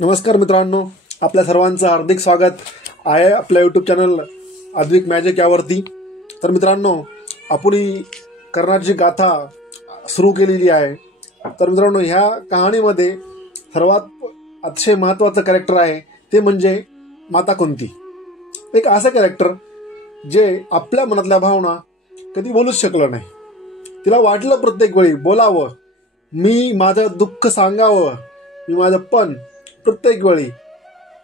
नमस्कार मित्रांनो, आपल्या सर्वांचं हार्दिक स्वागत आहे आपल्या यूट्यूब चॅनल अद्विक मॅजिक यावरती. तर मित्रांनो, आपण ही कर्णाची गाथा सुरू केलेली आहे. तर मित्रांनो, ह्या कहाणीमध्ये सर्वात अतिशय महत्त्वाचं कॅरेक्टर आहे ते म्हणजे माता कुंती. एक असं कॅरेक्टर जे आपल्या मनातल्या भावना कधी बोलूच शकलं नाही. तिला वाटलं प्रत्येक वेळी बोलावं, मी माझं दुःख सांगावं, मी माझं पण प्रत्येक वेळी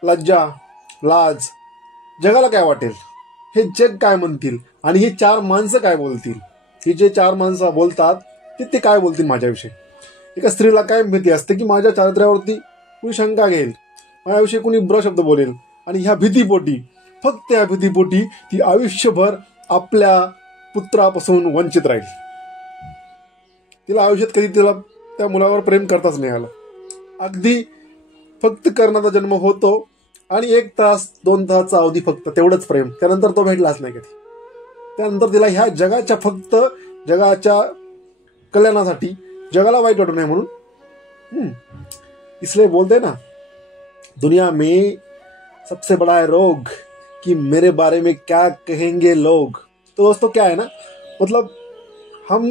लज्जा, लाज, जगाला काय वाटेल, हे जग काय म्हणतील आणि हे चार माणसं काय बोलतील, हे जे चार माणसं बोलतात ते काय बोलतील माझ्याविषयी. एका स्त्रीला काय भीती असते की माझ्या चारित्र्यावरती कुणी शंका घेईल, माझ्याविषयी कुणी ब्र शब्द बोलेल, आणि ह्या भीतीपोटी, फक्त ह्या भीतीपोटी ती आयुष्यभर आपल्या पुत्रापासून वंचित राहील. तिला आयुष्यात कधी तिला त्या मुलावर प्रेम करताच नाही आलं. अगदी फक्त कर्णाचा जन्म होतो आणि 1 तास 2 तासाचा अवधी, फक्त तेवढंच प्रेम. त्यानंतर तो भेटलाच नाही कधी. त्यानंतर तिला ह्या जगाच्या फक्त जगाच्या कल्याणासाठी, जगाला वाईट वाटू नये म्हणून, इसलिए बोलते ना, दुनिया में सबसे बड़ा है रोग कि मेरे बारे में क्या कहेंगे लोग. तो दोस्तों क्या है ना, मतलब हम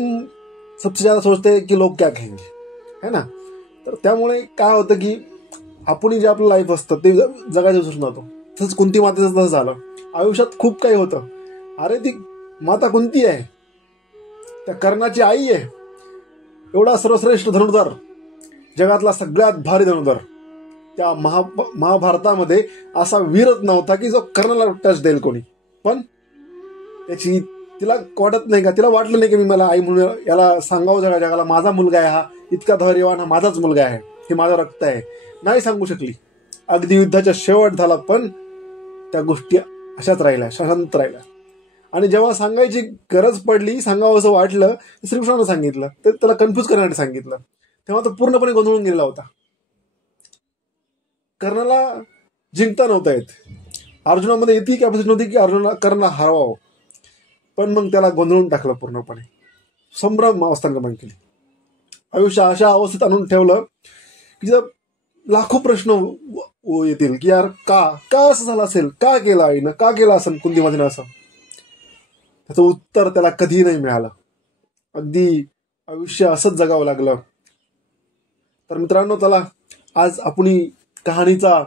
सबसे ज्यादा सोचते हैं कि लोग क्या कहेंगे, है ना. तर त्यामुळे काय होतं की आपण जे आपलं लाईफ असतं ते जगायचं विसरून जातो. तसंच कुंती मातेचं तसं झालं. आयुष्यात खूप काही होतं. अरे ती माता कुंती आहे, त्या कर्णाची आई आहे, एवढा सर्वश्रेष्ठ धनुर्धर, जगातला सगळ्यात भारी धनुर्धर. त्या महाभारतामध्ये असा वीरच नव्हता की जो कर्णाला टच देईल कोणी. पण त्याची तिला वाटत नाही का, तिला वाटलं नाही की मी मला आई म्हणून याला सांगावं जगाला, माझा मुलगा आहे हा, इतका धैर्यवान हा माझाच मुलगा आहे, हे माझं रक्त आहे. नाही सांगू शकली. अगदी युद्धाच्या शेवट झाला पण त्या गोष्टी अशाच राहिल्या, शांत राहिल्या. आणि जेव्हा सांगायची गरज पडली, सांगावं असं वाटलं, श्रीकृष्णानं सांगितलं, तर त्याला कन्फ्यूज करण्यासाठी सांगितलं. तेव्हा तो पूर्णपणे गोंधळून गेलेला होता. कर्णाला जिंकता नव्हता येत. अर्जुनामध्ये इतकी कॅपॅसिटी नव्हती की कर्णाला हरवावं. पण मग त्याला गोंधळून टाकलं पूर्णपणे, संभ्रम अवस्था निर्माण केली. आयुष्य अशा अवस्थेत आणून ठेवलं की लाखो प्रश्न येतील की यार का असं झालं असेल, का केलं आईनं, का केलं असेल कुंतीमातेनं असं. त्याचं उत्तर त्याला कधीही नाही मिळालं. अगदी आयुष्य असंच जगावं लागलं. तर मित्रांनो, चला आज आपण कहाणीचा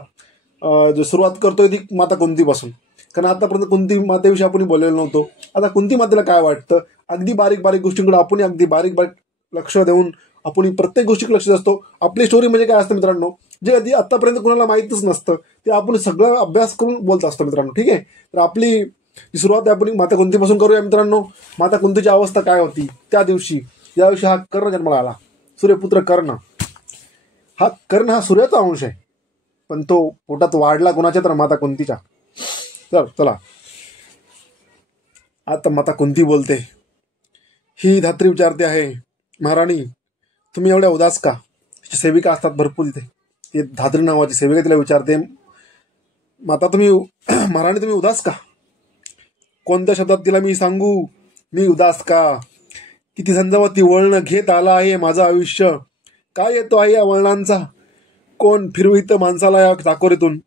जो सुरुवात करतोय ती माता कुंतीपासून. कारण आतापर्यंत कुंती मातेविषयी आपण बोललेलो नव्हतो. आता कुंती मातेला काय वाटतं, अगदी बारीक बारीक गोष्टींकडे आपण अगदी बारीक बारीक लक्ष देऊन आपण प्रत्येक गोष्टीकडे लक्ष असतो. आपली स्टोरी म्हणजे काय असतं मित्रांनो, जे आधी आतापर्यंत कुणाला माहितच नसतं ते आपण सगळं अभ्यास करून बोलत असतो मित्रांनो. ठीक आहे, तर आपली सुरुवात आपण माता कुंतीपासून करूया मित्रांनो. माता कुंतीची अवस्था काय होती त्या दिवशी, ज्या दिवशी हा कर्ण जन्माला आला. सूर्यपुत्र कर्ण हा सूर्याचा अंश आहे, पण तो पोटात वाढला कोणाच्या, तर माता कुंतीच्या. तर चला आता माता कुंती बोलते. ही धात्री विचारते आहे, महाराणी तुम्ही एवढ्या उदास का. तिची सेविका असतात भरपूर तिथे, ती धात्री नावाची सेविका तिला विचारते, माता महाराणी तुम्ही उदास का. कोणत्या शब्दात तिला मी सांगू मी उदास का. किती झंझावाती वळण घेत आला आहे माझं आयुष्य. काय येतो आहे या वळणांचा. कोण फिरवित माणसाला या चाकोरीतून.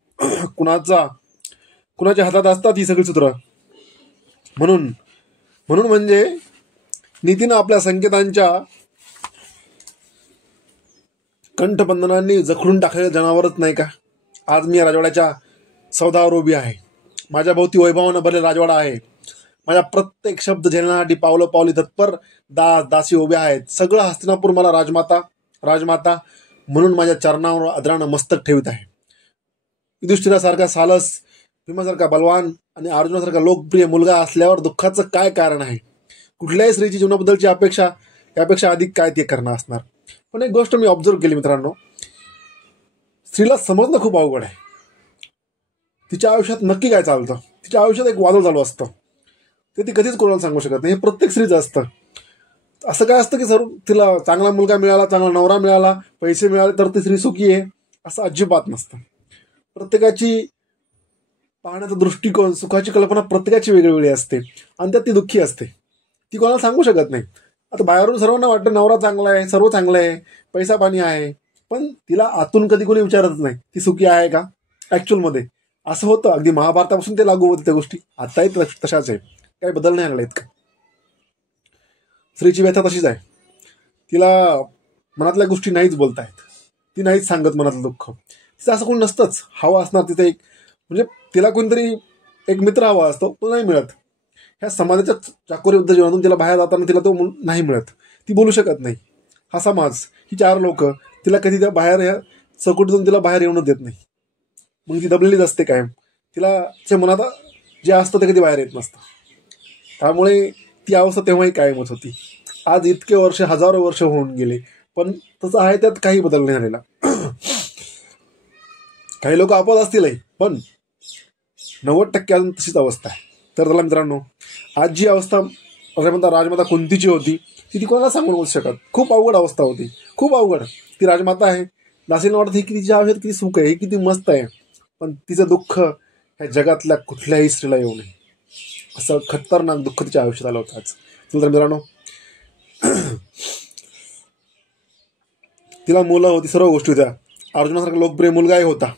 कुणाच्या हातात असतात ही सगळी सूत्र. म्हणून म्हणजे नीतीनं आपल्या संकेतांच्या कंठबंधनांनी जखडून टाकलेलं जनावरच नाही का. आज मी या राजवाड्याच्या सौदावर उभी आहे. माझ्या भोवती वैभवानं भरलेला राजवाडा आहे. माझ्या प्रत्येक शब्द झेलण्यासाठी पावलं पावली तत्पर दासी उभे आहेत. सगळं हस्तिनापूर मला राजमाता म्हणून माझ्या चरणावर आदरानं मस्तक ठेवित आहे. युधिष्ठिरासारखा सालस, भीमासारखा बलवान आणि अर्जुनासारखा लोकप्रिय मुलगा असल्यावर दुःखाचं काय कारण आहे. कुठल्याही स्त्रीची जीवनाबद्दलची अपेक्षा यापेक्षा अधिक काय ते करणं असणार. पण एक गोष्ट मी ऑब्झर्व केली मित्रांनो, स्त्रीला समजणं खूप अवघड आहे. तिच्या आयुष्यात नक्की काय चालतं, तिच्या आयुष्यात एक वादळ चालू असतं, ते ती कधीच कोणाला सांगू शकत नाही. हे प्रत्येक स्त्रीचं असतं. असं काय असतं की सर्व तिला चांगला मुलगा मिळाला, चांगला नवरा मिळाला, पैसे मिळाले तर ती स्त्री सुखी आहे, असं अजिबात नसतं. प्रत्येकाची पाहण्याचा दृष्टिकोन, सुखाची कल्पना प्रत्येकाची वेगळी असते आणि त्यात ती दुःखी असते. ती कोणाला सांगू शकत नाही. आता बाहेरून सर्वांना वाटतं नवरा चांगला आहे, सर्व चांगलं आहे, पैसा पाणी आहे, पण तिला आतून कधी कोणी विचारत नाही ती सुखी आहे का ऍक्च्युअलमध्ये. असं होतं, अगदी महाभारतापासून ते लागू होते त्या गोष्टी, आताही तशाच आहे, काही बदल नाही आला इतका. स्त्रीची व्यथा तशीच आहे, तिला मनातल्या गोष्टी नाहीच बोलतायत, ती नाहीच सांगत मनातलं दुःख. तिचं असं कोणी नसतंच, हवा असणार तिथे एक, म्हणजे तिला कोणतरी एक मित्र हवा असतो, तो नाही मिळत. ह्या समाजाच्या चाकोरीबद्ध जीवनातून तिला बाहेर जाताना तिला तो नाही मिळत, ती बोलू शकत नाही. हा समाज, ही 4 लोक तिला कधी त्या बाहेर ह्या चौकटीतून तिला बाहेर येऊन देत नाही. मग ती दबलेलीच असते कायम, तिला तिच्या मनात जे असतं ते कधी बाहेर येत नसतं. त्यामुळे ती अवस्था तेव्हाही कायमच होती. आज इतके वर्ष, हजारो वर्ष होऊन गेले, पण तसं आहे त्यात काही बदल नाही झालेला. काही लोक अपवाद असतीलही, पण 90% अजून तशीच अवस्था आहे. तर त्याला मित्रांनो, आज जी अवस्था राजमाता कुंतीची होती ती कोणाला सांगून बोलू शकत. खूप अवघड अवस्था होती, खूप अवघड. ती राजमाता आहे, दासीला वाटत ही किती तिच्या आयुष्यात किती सुख आहे, ही किती मस्त आहे, पण तिचं दुःख ह्या जगातल्या कुठल्याही स्त्रीला येऊ नये असं खतरनाक दुःख तिच्या आयुष्यात आलं होतं आज. तर मित्रांनो, तिला मुलं होती, सर्व गोष्टी होत्या, अर्जुनासारखा लोकप्रिय मुलगाही होता.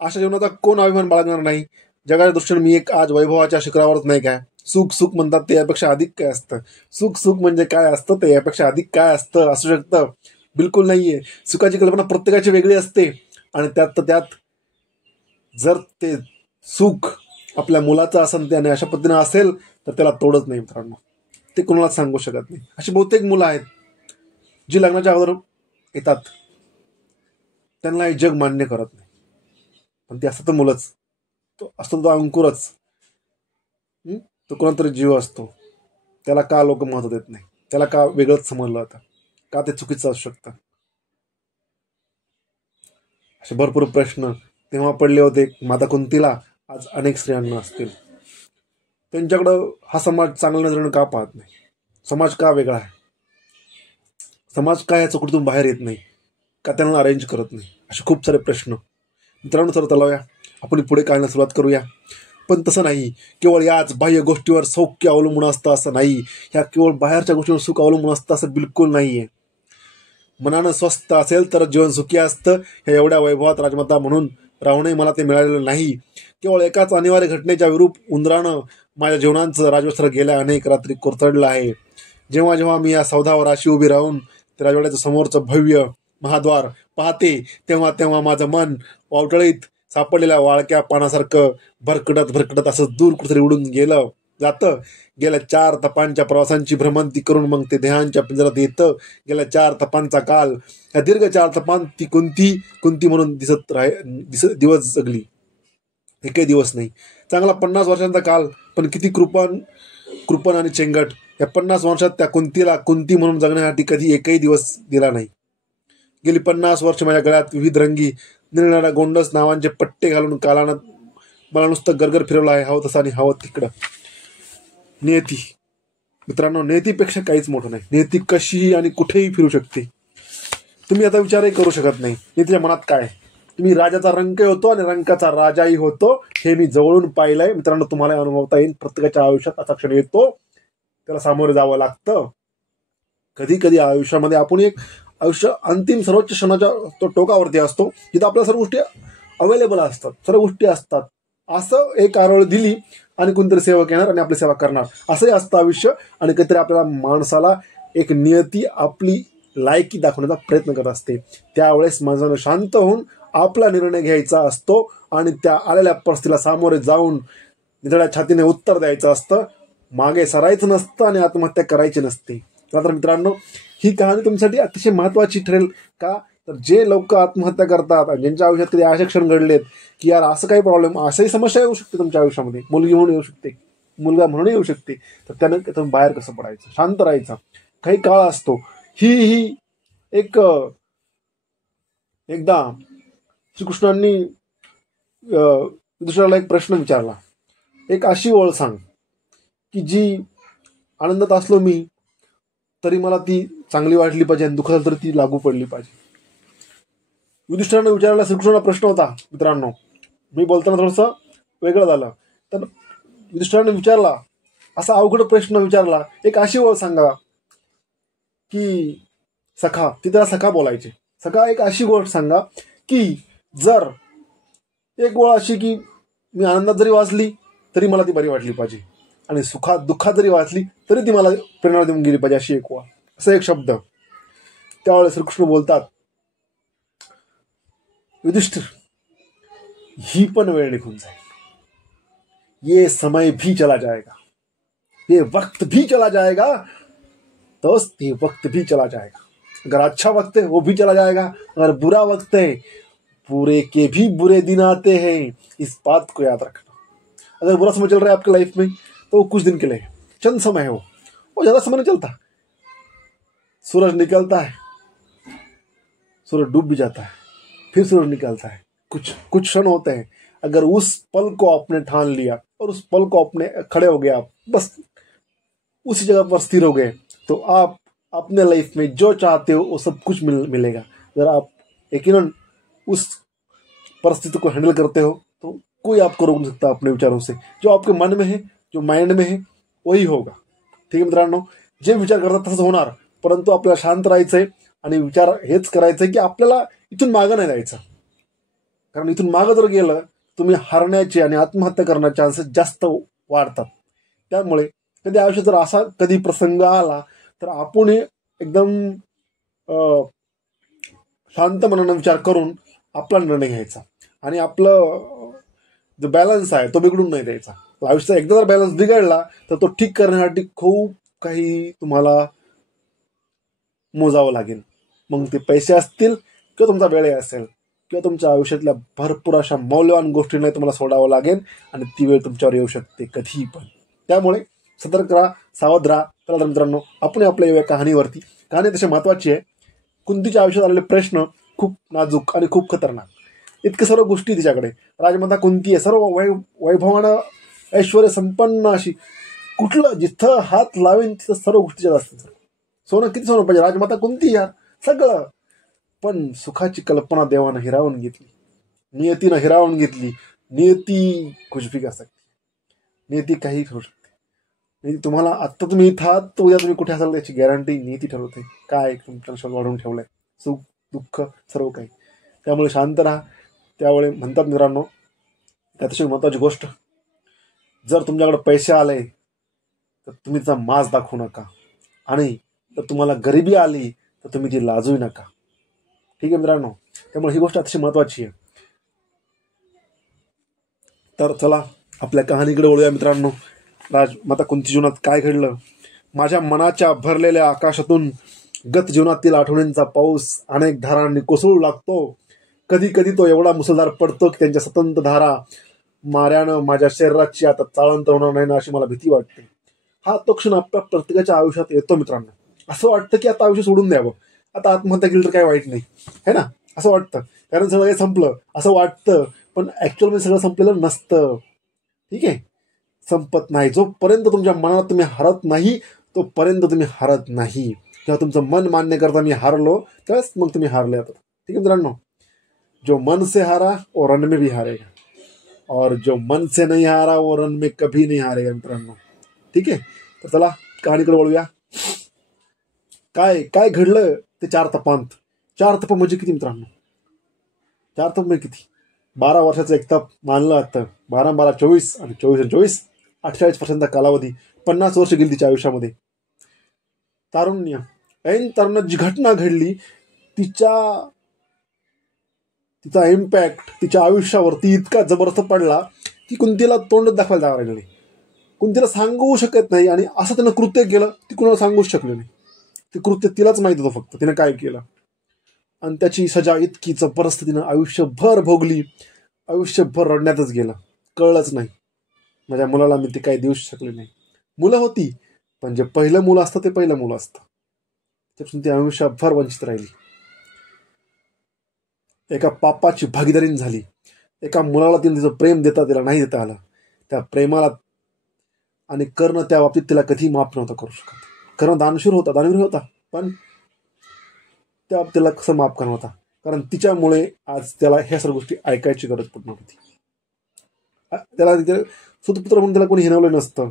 अशा जीवनाचा कोण अभिमान बाळगणार नाही. जगाच्या दृष्टीने मी एक आज वैभवाच्या शिखरावरच नाही काय. सुख सुख म्हणतात ते यापेक्षा अधिक काय असतं, सुख सुख म्हणजे काय असतं ते यापेक्षा अधिक काय असतं असू शकतं, बिलकुल नाहीये. सुखाची कल्पना प्रत्येकाची वेगळी असते, आणि त्यात जर ते सुख आपल्या मुलाचं असेल त्याने अशा पद्धतीने असेल तर त्याला तोडच नाही मित्रांनो, ते कोणालाच सांगू शकत नाही. अशी बहुतेक मुलं आहेत जी लग्नाच्या अगोदर येतात, त्यांना हे जग मान्य करत नाही, पण ते असतं तर मुलंच, तो असतो तो अंकुरच, तो कोणातरी जीव असतो, त्याला का लोक महत्व देत नाही, त्याला का वेगळंच समजलं जातं, का ते चुकीचं असू शकतं. असे भरपूर प्रश्न तेव्हा पडले होते माता कुंतीला, आज अनेक स्त्रियांना असतील. त्यांच्याकडं हा समाज चांगल्या नजरेनं का पाहत नाही, समाज का वेगळा आहे, समाज का या चौकटीतून बाहेर येत नाही, का त्यांना अरेंज करत नाही, असे खूप सारे प्रश्न मित्रांनो. तर लावूया, आपण पुढे काढण्यास सुरुवात करूया. पण तसं नाही, केवळ याच बाह्य गोष्टीवर सौख्य अवलंबून असतं असं नाही, ह्या केवळ बाहेरच्या गोष्टीवर सुख अवलंबून असतं असं बिलकुल नाहीये. मनानं स्वस्थ असेल तर जीवन सुखी असतं. हे एवढ्या वैभवात राजमाता म्हणून राहूनही मला ते मिळालेलं नाही. केवळ एकाच अनिवार्य घटनेच्या विरूप उंदरानं माझ्या जीवनाचं राजवस्त्र गेल्या अनेक रात्री कोरतडलं आहे. जेव्हा जेव्हा मी या सौधावर अशी उभी राहून त्या राजवाड्याचं समोरचं भव्य महाद्वार पाहते, तेव्हा तेव्हा माझं मन वावटळीत सापडलेल्या वाळक्या पानासारखं भरकटत असं दूर कुठेतरी उडून गेलं जातं. गेल्या 4 तपांच्या प्रवासांची भ्रमंती करून मग ते देहांच्या पिंजरात येतं. गेल्या 4 तपांचा काल, या दीर्घ 4 तपांत ती कुंती म्हणून दिवस जगली, एकही दिवस नाही. चांगला 50 वर्षांचा काल, पण किती कृपण आणि चेंगट. या 50 वर्षात त्या कुंतीला कुंती म्हणून जगण्यासाठी कधी एकही दिवस दिला नाही. गेली 50 वर्ष माझ्या गळ्यात विविध रंगी निरनिराळ्या गोंडस नावांचे पट्टे घालून कालानं मला नुसतं गरगर फिरवलं आहे, हवं तसं आणि हवं तिकडं. नियती मित्रांनो, नियतीपेक्षा काहीच मोठं नाही. नियती कशीही आणि कुठेही फिरू शकते, तुम्ही आता विचारही करू शकत नाही नियतीच्या मनात काय. तुम्ही राजाचा रंक होतो आणि रंकाचा राजाही होतो, हे मी जवळून पाहिलंय मित्रांनो. तुम्हाला अनुभवता येईल. प्रत्येकाच्या आयुष्यात असा क्षण येतो, त्याला सामोरे जावं लागतं. कधी कधी आयुष्यामध्ये आपण एक आयुष्य अंतिम सर्वोच्च क्षणाच्या टोकावरती असतो, जिथं आपल्या सर्व गोष्टी अवेलेबल असतात, सर्व गोष्टी असतात. असं एक आरोळ दिली आणि कोणतरी सेवक येणार आणि आपली सेवा करणार, असंही असतं आयुष्य. आणि काहीतरी आपल्याला माणसाला एक नियती आपली लायकी दाखवण्याचा प्रयत्न करत असते. त्यावेळेस माणसानं शांत होऊन आपला निर्णय घ्यायचा असतो आणि त्या आलेल्या परिस्थितीला सामोरे जाऊन निधड्या छातीने उत्तर द्यायचं असतं. मागे सरायचं नसतं आणि आत्महत्या करायची नसते. तर मित्रांनो, ही कहाणी तुमच्यासाठी अतिशय महत्वाची ठरेल. का तर जे लोक आत्महत्या करतात आणि ज्यांच्या आयुष्यात कधी असे क्षण घडलेत की यार असं काही प्रॉब्लेम, अशाही समस्या येऊ शकते तुमच्या आयुष्यामध्ये, मुलगी म्हणून येऊ शकते, मुलगा म्हणून येऊ शकते, तर त्यानं त्यातून बाहेर कसं पडायचं, शांत राहायचं. काही काळ असतो. ही एकदा श्रीकृष्णांनी दुसऱ्याला एक प्रश्न विचारला, एक अशी ओळ सांग की जी आनंदात असलो मी तरी मला ती चांगली वाटली पाहिजे आणि दुःखात तर ती लागू पडली पाहिजे. युधिष्ठिरानं विचारलेला श्रीकृष्णाला प्रश्न होता मित्रांनो. मी बोलताना थोडंसं वेगळं झालं. तर युधिष्ठिरानं विचारला, असा अवघड प्रश्न विचारला, एक अशी ओळ सांगा की सखा, ती त्याला सखा बोलायचे, सगळा एक अशी गोष्ट सांगा की जर एक गोष्ट अशी की मी आनंदात जरी वाचली तरी मला ती बरी वाटली पाहिजे, आणि सुखात दुःखात जरी वाचली तरी ती मला प्रेरणा देऊन गेली पाहिजे, अशी एक गोष्ट, असा एक शब्द. त्यावेळेस श्रीकृष्ण बोलतात, युधिष्ठिर, ही पण वेळ निघून जाईल, ये समय भी चला जाएगा, ये वक्त भी चला जाएगा, दोस्त ये वक्त भी चला जाएगा. अगर अच्छा वक्त है वो भी चला जाएगा, अगर बुरा वक्त है बुरे के भी बुरे दिन आते हैं, इस बात को याद रखना. अगर बुरा समय चल रहा है आपकी लाइफ में तो वो कुछ दिन के लिए, चंद समय है, वो ज्यादा समय नहीं चलता. सूरज निकलता है, सूरज डूब भी जाता है, फिर सूरज निकलता है. कुछ क्षण होते हैं. अगर उस पल को आपने ठान लिया और उस पल को आपने खड़े हो गए, आप बस उसी जगह पर स्थिर हो गए, तो आप अपने लाइफ में जो चाहते हो वो सब कुछ मिलेगा. अगर आप यकीनन उस परिस्थिति को हैंडल करते हो तो कोई आपको रोक नहीं सकता अपने विचारों से. जो आपके मन में है, जो माइंड में है, वही होगा. ठीक आहे मित्रांनो, जे विचार करतात तसंच होणार, परंतु आपल्याला शांत राहायचंय आणि विचार हेच करायचंय की आपल्याला इथून मागं नाही जायचं. कारण इथून मागं जर गेलं तुम्ही हरण्याचे आणि आत्महत्या करण्याचे चान्सेस जास्त वाढतात. त्यामुळे कधी आयुष्यात जर असा कधी प्रसंग आला तर आपण एकदम शांत मनानं विचार करून आपला निर्णय घ्यायचा, आणि आपलं जो बॅलन्स आहे तो बिघडून नाही द्यायचा. आयुष्याचा एकदा जर बॅलन्स बिघडला तर तो ठीक करण्यासाठी खूप काही तुम्हाला मोजावं लागेल. मग ते पैसे असतील किंवा तुमचा वेळ असेल किंवा तुमच्या आयुष्यातल्या भरपूर अशा मौल्यवान गोष्टींना तुम्हाला सोडावं लागेल, आणि ती वेळ तुमच्यावर येऊ शकते कधीही पण. त्यामुळे सतर्क राहा, सावध राहा. चला तर मित्रांनो, आपण आपल्या येऊया कहाणीवरती. कहाणी तशी महत्वाची आहे. कुंतीच्या आयुष्यात आलेले प्रश्न खूप नाजूक आणि खूप खतरनाक. इतके सर्व गोष्टी तिच्याकडे. राजमाता कुंती आहे, सर्व वैभवानं ऐश्वर्य संपन्न अशी, कुठलं जिथं हात लावेन तिथं सर्व गोष्टीच्या असतात. सोनं किती सोनं पाहिजे, राजमाता कुंती यार, सगळं. पण सुखाची कल्पना देवानं हिरावून घेतली, नियतीनं हिरावून घेतली. नियती कुछ भी कर सकते, नियती काही ठरू शकते. तुम्हाला आत्ता तुम्ही इथं आहात तर उद्या तुम्ही कुठे असाल त्याची गॅरंटी नियती ठरवते. काय तुमच्या आयुष्यात वाढवून ठेवलंय, सुख दुःख सर्व काही. त्यामुळे शांत राहा. त्यामुळे म्हणतात मित्रांनो, अतिशय महत्वाची गोष्ट, जर तुमच्याकडे पैसे आले तर तुम्ही त्याचा माज दाखवू नका, आणि जर तुम्हाला गरिबी आली तर तुम्ही ती लाजू नका. ठीक आहे मित्रांनो, त्यामुळे ही गोष्ट अतिशय महत्वाची आहे. तर चला आपल्या कहाणीकडे वळूया मित्रांनो. राजमाता कुंती जीवनात काय घडलं. माझ्या मनाच्या भरलेल्या आकाशातून गत जीवनातील आठवणींचा पाऊस अनेक धारांनी कोसळू लागतो. कधी कधी तो एवढा मुसळधार पडतो की त्यांच्या सतत धारा माऱ्यानं माझ्या शरीराची आता चाळण तर होणार नाही ना, अशी मला भीती वाटते. हा तो क्षण आपल्या प्रत्येकाच्या आयुष्यात येतो मित्रांनो. असं वाटतं की आता आयुष्य सोडून द्यावं, आता आत्महत्या केली तर काही वाईट नाही, है ना, असं वाटतं. कारण सगळं काही संपलं असं वाटतं, पण ऍक्च्युअल मध्ये सगळं संपलेलं नसतं. ठीक आहे, संपत नाही. जोपर्यंत तुमच्या मनात तुम्ही हरत नाही तोपर्यंत तुम्ही हरत नाही. जेव्हा तुमचं मन मान्य करता मी हारलो त्यावेळेस मग तुम्ही हारले आता. ठीक आहे मित्रांनो, जो मन से हारा वो रन में भी हारेगा, और जो मन से नहीं हारा वो रन में कभी नहीं हारेगा मित्रांनो. ठीक आहे, तर चला कहाणीकडे वळूया. काय काय घडलं ते 4 तपांत. 4 तप म्हणजे किती मित्रांनो, 4 तप म्हणजे किती. 12 वर्षाचं एक तप मानलं जातं. 12 12 24 आणि 24 24 48 वर्षांचा कालावधी. 50 वर्ष गेली तिच्या आयुष्यामध्ये. तारुण्य, ऐन तारुण्यात जी घटना घडली तिचा इम्पॅक्ट तिच्या आयुष्यावरती इतका जबरदस्त पडला की कुंतीला तोंड दाखवायला जावं लागले. कुंतीला सांगू शकत नाही, आणि असं त्यानं कृत्य केलं ती कुणाला सांगूच शकले नाही. ते कृत्य तिलाच माहित होतं फक्त तिनं काय केलं, आणि त्याची सजा इतकी जबरदस्त तिनं आयुष्यभर भोगली. आयुष्यभर रडण्यातच गेलं, कळलंच नाही. माझ्या मुलाला मी ते काही देऊ शकले नाही. मुलं होती, पण जे पहिलं मुलं असतं ते पहिलं मुलं असतं, त्यापासून ती आयुष्यभर वंचित राहिली. एका पापाची भागीदारी झाली. एका मुलाला तिने तिचं प्रेम तिला नाही देता आलं. त्या प्रेमाला आणि कर्ण त्या बाबतीत तिला कधी माफ नव्हता करू शकत. कर्ण दानशूर होता, पण त्या बाबतीत तिला कसं माफ करणार होता, कारण तिच्यामुळे आज त्याला ह्या सर्व गोष्टी ऐकायची गरज पडणार होती. त्याला सुतपुत्र म्हणून त्याला कोणी हिनवलं नसतं.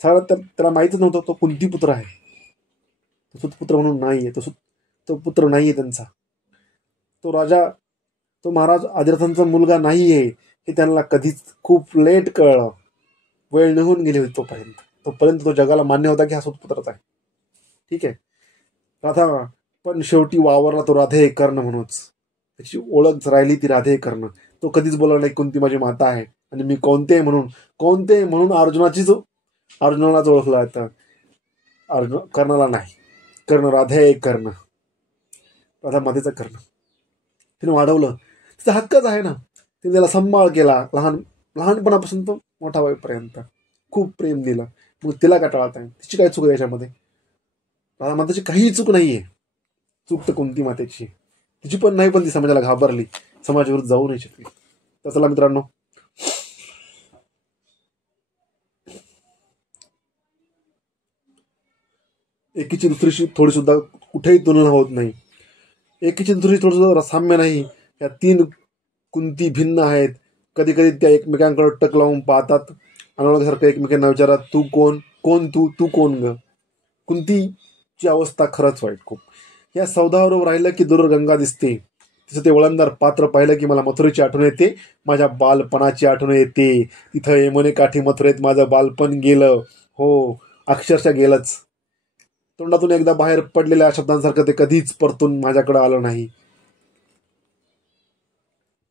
सगळ्यात त्याला माहितच नव्हतं तो कुंती पुत्र आहे, तो सुतपुत्र म्हणून नाहीये, तो पुत्र नाहीये त्यांचा. तो राजा, तो महाराज आदिरथांचा मुलगा नाहीये हे त्यांना कधीच खूप लेट कळलं. वेळ निघून गेली होती तोपर्यंत तो जगाला मान्य होता की हा सुतपुत्रच आहे. ठीक आहे. राधा पण शेवटी वावरला तो राधे कर्ण म्हणूनच. त्याची ओळख राहिली ती राधे कर्ण. तो कधीच बोलला नाही कुंती माझी माता आहे आणि मी कोणते म्हणून अर्जुनालाच ओळखला आता. अर्जुन कर्णाला नाही. कर्ण राधे कर्ण, राधा मातेचा कर्ण. तिने वाढवलं, तिचा हक्कच आहे ना. तिने त्याला सांभाळ केला लहानपणापासून तो मोठा होईपर्यंत. खूप प्रेम दिलं. मग तिला का टाळत आहे? तिची काय चूक आहे याच्यामध्ये? राधा मातेची काही चूक नाहीये. चूक तर कुंती मातेची, तिची पण नाही. पण ती समाजाला घाबरली, समाजाविरुद्ध जाऊ नाही शकली. तर चला मित्रांनो, एकीची दुसरीशी थोडी सुद्धा कुठेही तुलना होत नाही. एकीची दुसरी थोडं सुद्धा साम्य नाही. या 3 कुंती भिन्न आहेत. कधी कधी त्या एकमेकांकडे टक लावून पाहतात. अनोळखसारखं एकमेकांना विचारतात, तू कोण तू कोण ग? कुंतीची अवस्था खरंच वाईट खूप. या सौदाबरोबर राहिलं की दूर गंगा दिसते. तिचं ते वळणदार पात्र पाहिलं की मला मथुरेची आठवण येते, माझ्या बालपणाची आठवण येते. तिथं यमुने काठी मथुरेत माझं बालपण गेलं. हो, अक्षरशः गेलंच. तोंडातून एकदा बाहेर पडलेल्या शब्दांसारखं ते कधीच परतून माझ्याकडे आलं नाही.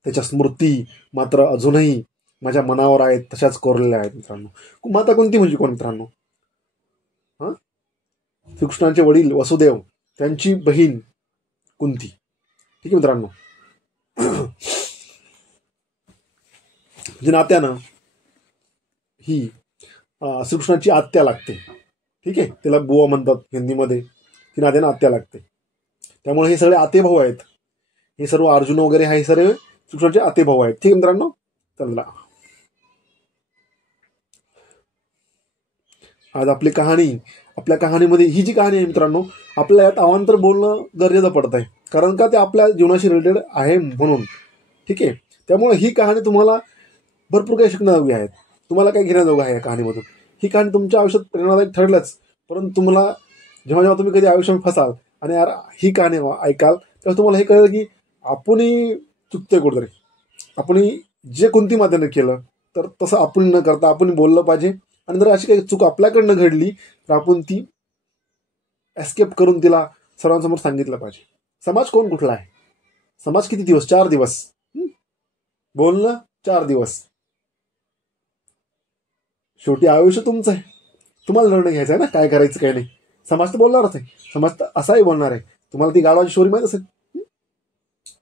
त्याच्या स्मृती मात्र अजूनही माझ्या मनावर आहेत, तशाच कोरलेल्या आहेत मित्रांनो. माता कुंती म्हणजे कोण मित्रांनो? श्रीकृष्णांचे वडील वसुदेव, त्यांची बहीण कुंती. ठीक आहे मित्रांनो. म्हणजे नात्यानं ही श्रीकृष्णाची आत्या लागते. ठीक आहे, त्याला बुवा म्हणतात हिंदीमध्ये. ती नात्यानं आत्या लागते. त्यामुळे हे सगळे आते भाऊ आहेत. हे सर्व अर्जुन वगैरे हे सर्व श्रीकृष्णाचे आते भाऊ आहेत. ठीक आहे मित्रांनो. चला, आज आपल्या कहाणीमध्ये ही जी कहाणी आहे मित्रांनो, आपल्या यात अवांतर बोलणं गरजेचं पडत आहे. कारण का ते आपल्या जीवनाशी रिलेटेड आहे म्हणून. ठीक आहे. त्यामुळे ही कहाणी तुम्हाला भरपूर काही शिकण्याजोगी आहेत. तुम्हाला काही घेण्याजोगं आहे या कहाणीमधून. ही कहाणी तुमच्या आयुष्यात प्रेरणादायक ठरलंच, परंतु तुम्हाला जेव्हा तुम्ही कधी आयुष्यात फसाल आणि यार ही कहाणी ऐकाल, तेव्हा तुम्हाला हे कळेल की आपणही चुकतोय कुठेतरी. आपण जे कुंती मातेनं केलं तर तसं आपण न करता आपण बोललं पाहिजे. आणि जर अशी काही चूक आपल्याकडनं घडली तर आपण ती एस्केप करून तिला सर्वांसमोर सांगितलं पाहिजे. समाज कुठला आहे? समाज किती दिवस? 4 दिवस. बोलणं 4 दिवस. शेवटी आयुष्य तुमचं आहे. तुम्हाला निर्णय घ्यायचा आहे ना काय करायचं काय नाही. समाज तर बोलणारच आहे. समाज तर असाही बोलणार आहे. तुम्हाला ती गाढवाची स्टोरी माहित असेल.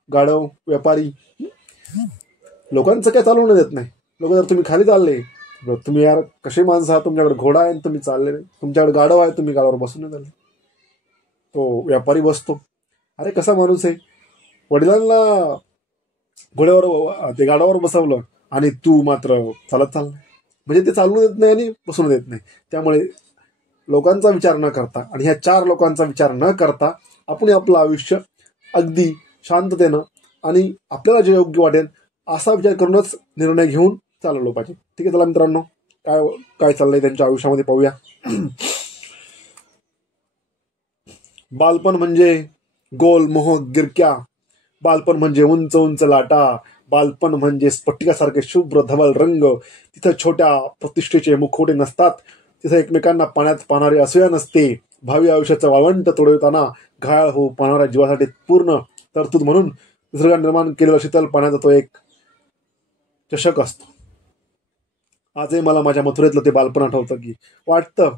गाढव व्यापारी लोकांचं काय चालवणं देत नाही. लोक जर तुम्ही खाली चालले, तुम्ही यार कसे माणसं आहात, तुमच्याकडे घोडा आहे तुम्ही चालले नाही, तुमच्याकडे गाढव आहे तुम्ही गाडावर बसून नाही चालले. तो व्यापारी बसतो, अरे कसा माणूस आहे, वडिलांना घोड्यावर ते गाडावर बसवलं आणि तू मात्र चालत चाललाय. म्हणजे ते चालू देत नाही आणि बसून देत नाही. त्यामुळे लोकांचा विचार न करता आणि ह्या 4 लोकांचा विचार न करता आपण आपलं आयुष्य अगदी शांततेनं आणि आपल्याला जे योग्य वाटेल असा विचार करूनच निर्णय घेऊन चालवलं पाहिजे. ठीक आहे. चला मित्रांनो, काय चाललंय त्यांच्या आयुष्यामध्ये पाहूया. बालपण म्हणजे गोल मोहक गिरक्या, बालपण म्हणजे उंच उंच लाटा, बालपण म्हणजे स्फटिकासारखे शुभ्र धवल रंग. तिथं छोट्या प्रतिष्ठेचे मुखवटे नसतात. तिथं एकमेकांना पाण्यात पाहणारी असूया नसते. भावी आयुष्याचं वाळवंट तोडवताना घायाळ होऊ पाहणाऱ्या जीवासाठी पूर्ण तरतूद म्हणून निसर्गाने निर्माण केलेला शीतल पाण्याचा तो एक चषक असतो. आजही मला माझ्या मथुरेतलं ते बालपण आठवतं की वाटतं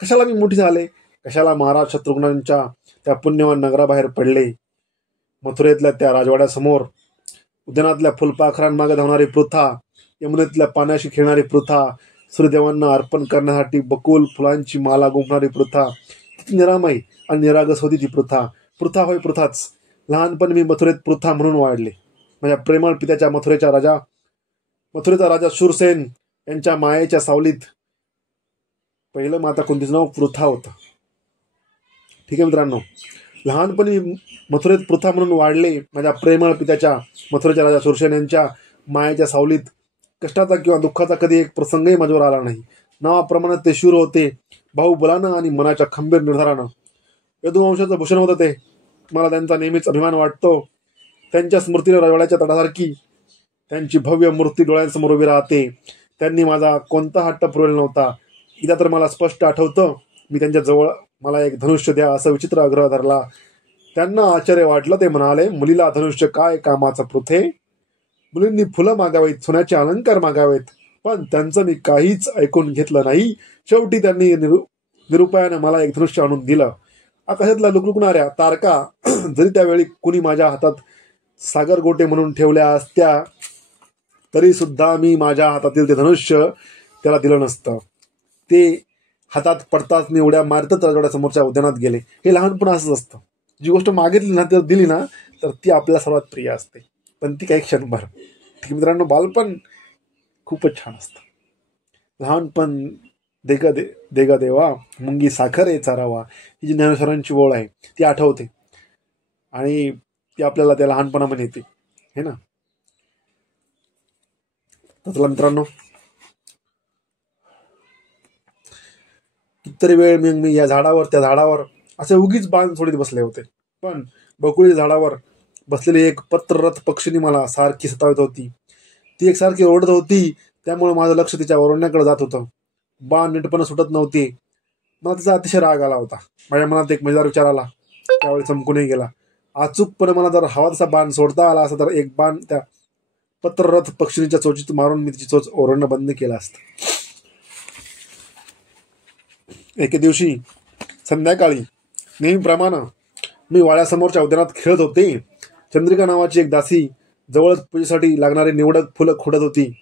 कशाला मी मोठी झाले, कशाला महाराज शत्रुघ्नांच्या त्या पुण्यवान नगराबाहेर पडले. मथुरेतल्या त्या राजवाड्यासमोर उद्यानातल्या फुलपाखरांमागे धावणारी पृथा, यमुनेतल्या पाण्याशी खेळणारी पृथा, सूर्यदेवांना अर्पण करण्यासाठी बकुल फुलांची माला गुंफणारी पृथा, किती निरामय आणि निरागस होती ती पृथा. पृथा होय पृथाच. लहानपणी मी मथुरेत पृथा म्हणून वाढले. माझ्या प्रेमळ पित्याच्या मथुरेचा राजा शूरसेन यांच्या मायेच्या सावलीत पहिलं माता कुंतीचं नाव पृथा होतं. ठीक आहे मित्रांनो, लहानपणी मथुरेत पृथा म्हणून वाढले. माझ्या प्रेमळ पित्याच्या मथुरेच्या राजा शूरसेन यांच्या मायेच्या सावलीत कष्टाचा किंवा दुःखाचा कधी एक प्रसंगही माझ्यावर आला नाही. नावाप्रमाणे ते शूर होते, बाहुबलानं आणि मनाच्या खंबीर निर्धारानं. यदुवंशाचं भूषण होतं ते. मला त्यांचा नेहमीच अभिमान वाटतो. त्यांच्या स्मृतीला रजवाड्याच्या तडासारखी त्यांची भव्य मूर्ती डोळ्यांसमोर उभी राहते. त्यांनी माझा कोणता हट्ट पुरवला नव्हता. एकदा तर मला स्पष्ट आठवतं, मी त्यांच्या जवळ मला एक धनुष्य द्या असं विचित्र आग्रह धरला. त्यांना आश्चर्य वाटलं. ते म्हणाले, मुलीला धनुष्य काय कामाचं पृथे? मुलींनी फुलं मागावीत, सोन्याचे अलंकार मागावेत. पण त्यांचं मी काहीच ऐकून घेतलं नाही. शेवटी त्यांनी निरुपायानं मला एक धनुष्य आणून दिलं. आकाशातल्या लुकलुकणाऱ्या तारका जरी त्यावेळी कुणी माझ्या हातात सागरगोटे म्हणून ठेवल्या असत्या तरी सुद्धा मी माझ्या हातातील ते धनुष्य त्याला दिलं नसतं. ते हातात पडताच मी उड्या मारतच राजवाड्यासमोरच्या उद्यानात गेले. हे लहानपण असंच असतं. जी गोष्ट मागितली ना तर दिली ना तर ती आपल्याला सर्वात प्रिय असते, पण ती काही क्षणभर. ठीक मित्रांनो, बालपण खूपच छान असतं. लहानपण देगा देवा मुंगी साखर आहे चारावा, ही जी ज्ञानेश्वरांची ओळ आहे ती आठवते आणि ती आपल्याला त्या लहानपणामध्ये येते, हे ना. तर चला मित्रांनो, कितीतरी वेळ मी या झाडावर त्या झाडावर असे उगीच बाण सोडीत बसले होते. पण बकुळी झाडावर बसलेली एक पत्ररथ पक्षिणी मला सारखी सतावत होती. ती एकसारखी ओरडत होती, त्यामुळे माझं लक्ष तिच्या ओरडण्याकडे जात होतं. बाण नीटपणे सुटत नव्हती. मला तिचा अतिशय राग आला होता. माझ्या मनात एक मजेदार विचार आला, त्यावेळी चमकूनही गेला. अचूकपणे मला जर हवा तसा बाण सोडता आला असता तर एक बाण त्या पत्ररथ पक्षिणीच्या चोचीत मारून मी तिची चोच ओरडणं बंद केलं असतं. एके दिवशी संध्याकाळी नेहमीप्रमाणे मी वाड्यासमोरच्या उद्यानात खेळत होते. चंद्रिका नावाची एक दासी जवळच पूजेसाठी लागणारी निवडक फुलं खोडत होती.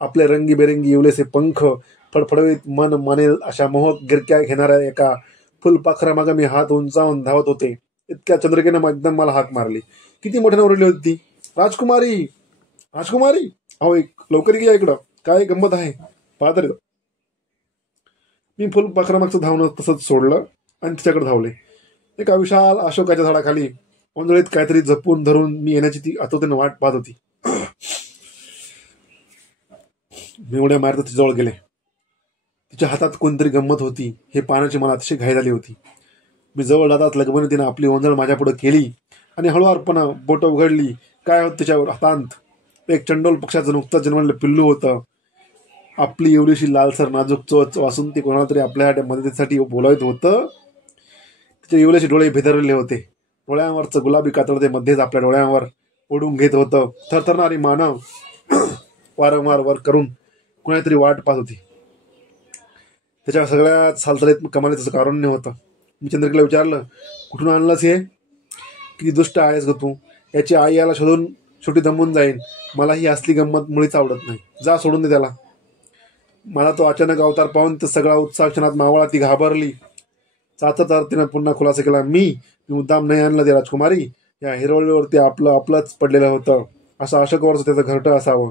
आपले रंगीबेरंगी येवलेसे पंख फडफडवीत मन मानेल अशा मोहक गिरक्या घेणाऱ्या एका फुलपाखरामागे मी हात उंचावून धावत होते. इतक्या चंद्रिकेनं एकदम मला हाक मारली. किती मोठ्याने ओरडली होती ती, राजकुमारी राजकुमारी, अहो एक लवकर या इकडं, काय गंमत आहे, पाहा तरी. मी फुलपाखरामागचं धावणं तसंच सोडलं आणि तिच्याकडे धावले. एका विशाल अशोकाच्या झाडाखाली ओंजळीत काहीतरी जपून धरून मी येण्याची ती आतुरतेने वाट पाहत होती. मी उड्या मारत तिच्याजवळ गेले. तिच्या हातात कोणतरी गंमत होती हे पाहण्याची मला अतिशय घाई झाली होती. मी जवळ जातात लगबने तिनं आपली ओंजळ माझ्या पुढे केली आणि हळुवारपणा बोटं उघडली. काय होत तिच्यावर हातांत? एक चंडोल पक्षाचं नुकतंच जन्मलेलं पिल्लू होतं. आपली एवढीशी लालसर नाजूक चोच वासून ती कोणाला तरी आपल्या मदतीसाठी बोलावत होतं. तिचे एवढेसे डोळे भेदरलेले होते. डोळ्यांवरचं गुलाबी कातळ ते मध्येच आपल्या डोळ्यांवर ओढून घेत होतं. थरथरणारी मानव वारंवार वर करून कुणातरी वाट पाहत होती. त्याच्या सगळ्यात हालचालीत कमालीचं कारुण्य होतं. मी चंद्रिकेला विचारलं, कुठून आणलंस हे? किती दुष्ट आहेस ग तू. याची आई याला शोधून शेवटी दमून जाईल. मला ही असली गंमत मुळीच आवडत नाही. जा सोडून दे त्याला. मला तो अचानक अवतार पाहून ते सगळा उत्साह क्षणात मावळा. ती घाबरली. चाचत तिनं पुन्हा खुलासा केला, मी मुद्दाम नाही आणलं ते राजकुमारी. या हिरवळीवरती आपलंच पडलेलं होतं. असं अशोकावरचं त्याचं घरटं असावं.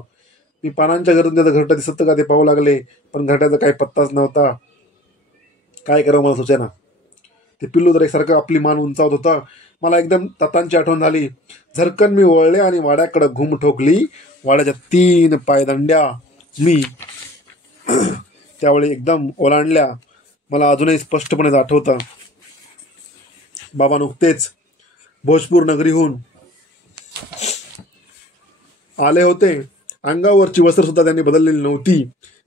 मी पानांच्या घरून त्याचं घरटं दिसत का ते पाहू लागले, पण घरट्याचा काही पत्ताच नव्हता. काय करावं मला सुचेना. ते पिल्लू तर एकसारखं आपली मान उंचावत होतं. मला एकदम ततांची आठवण झाली. झरकन मी वळले आणि वाड्याकडे घुम ठोकली. वाड्याच्या 3 पायदंड्या मी त्यावेळी एकदम ओलांडल्या. मला अजूनही स्पष्टपणे आठवतं, बाबा नुकतेच भोजपूर नगरीहून आले होते. अंगावरची वस्त्र सुद्धा त्यांनी बदललेली नव्हती.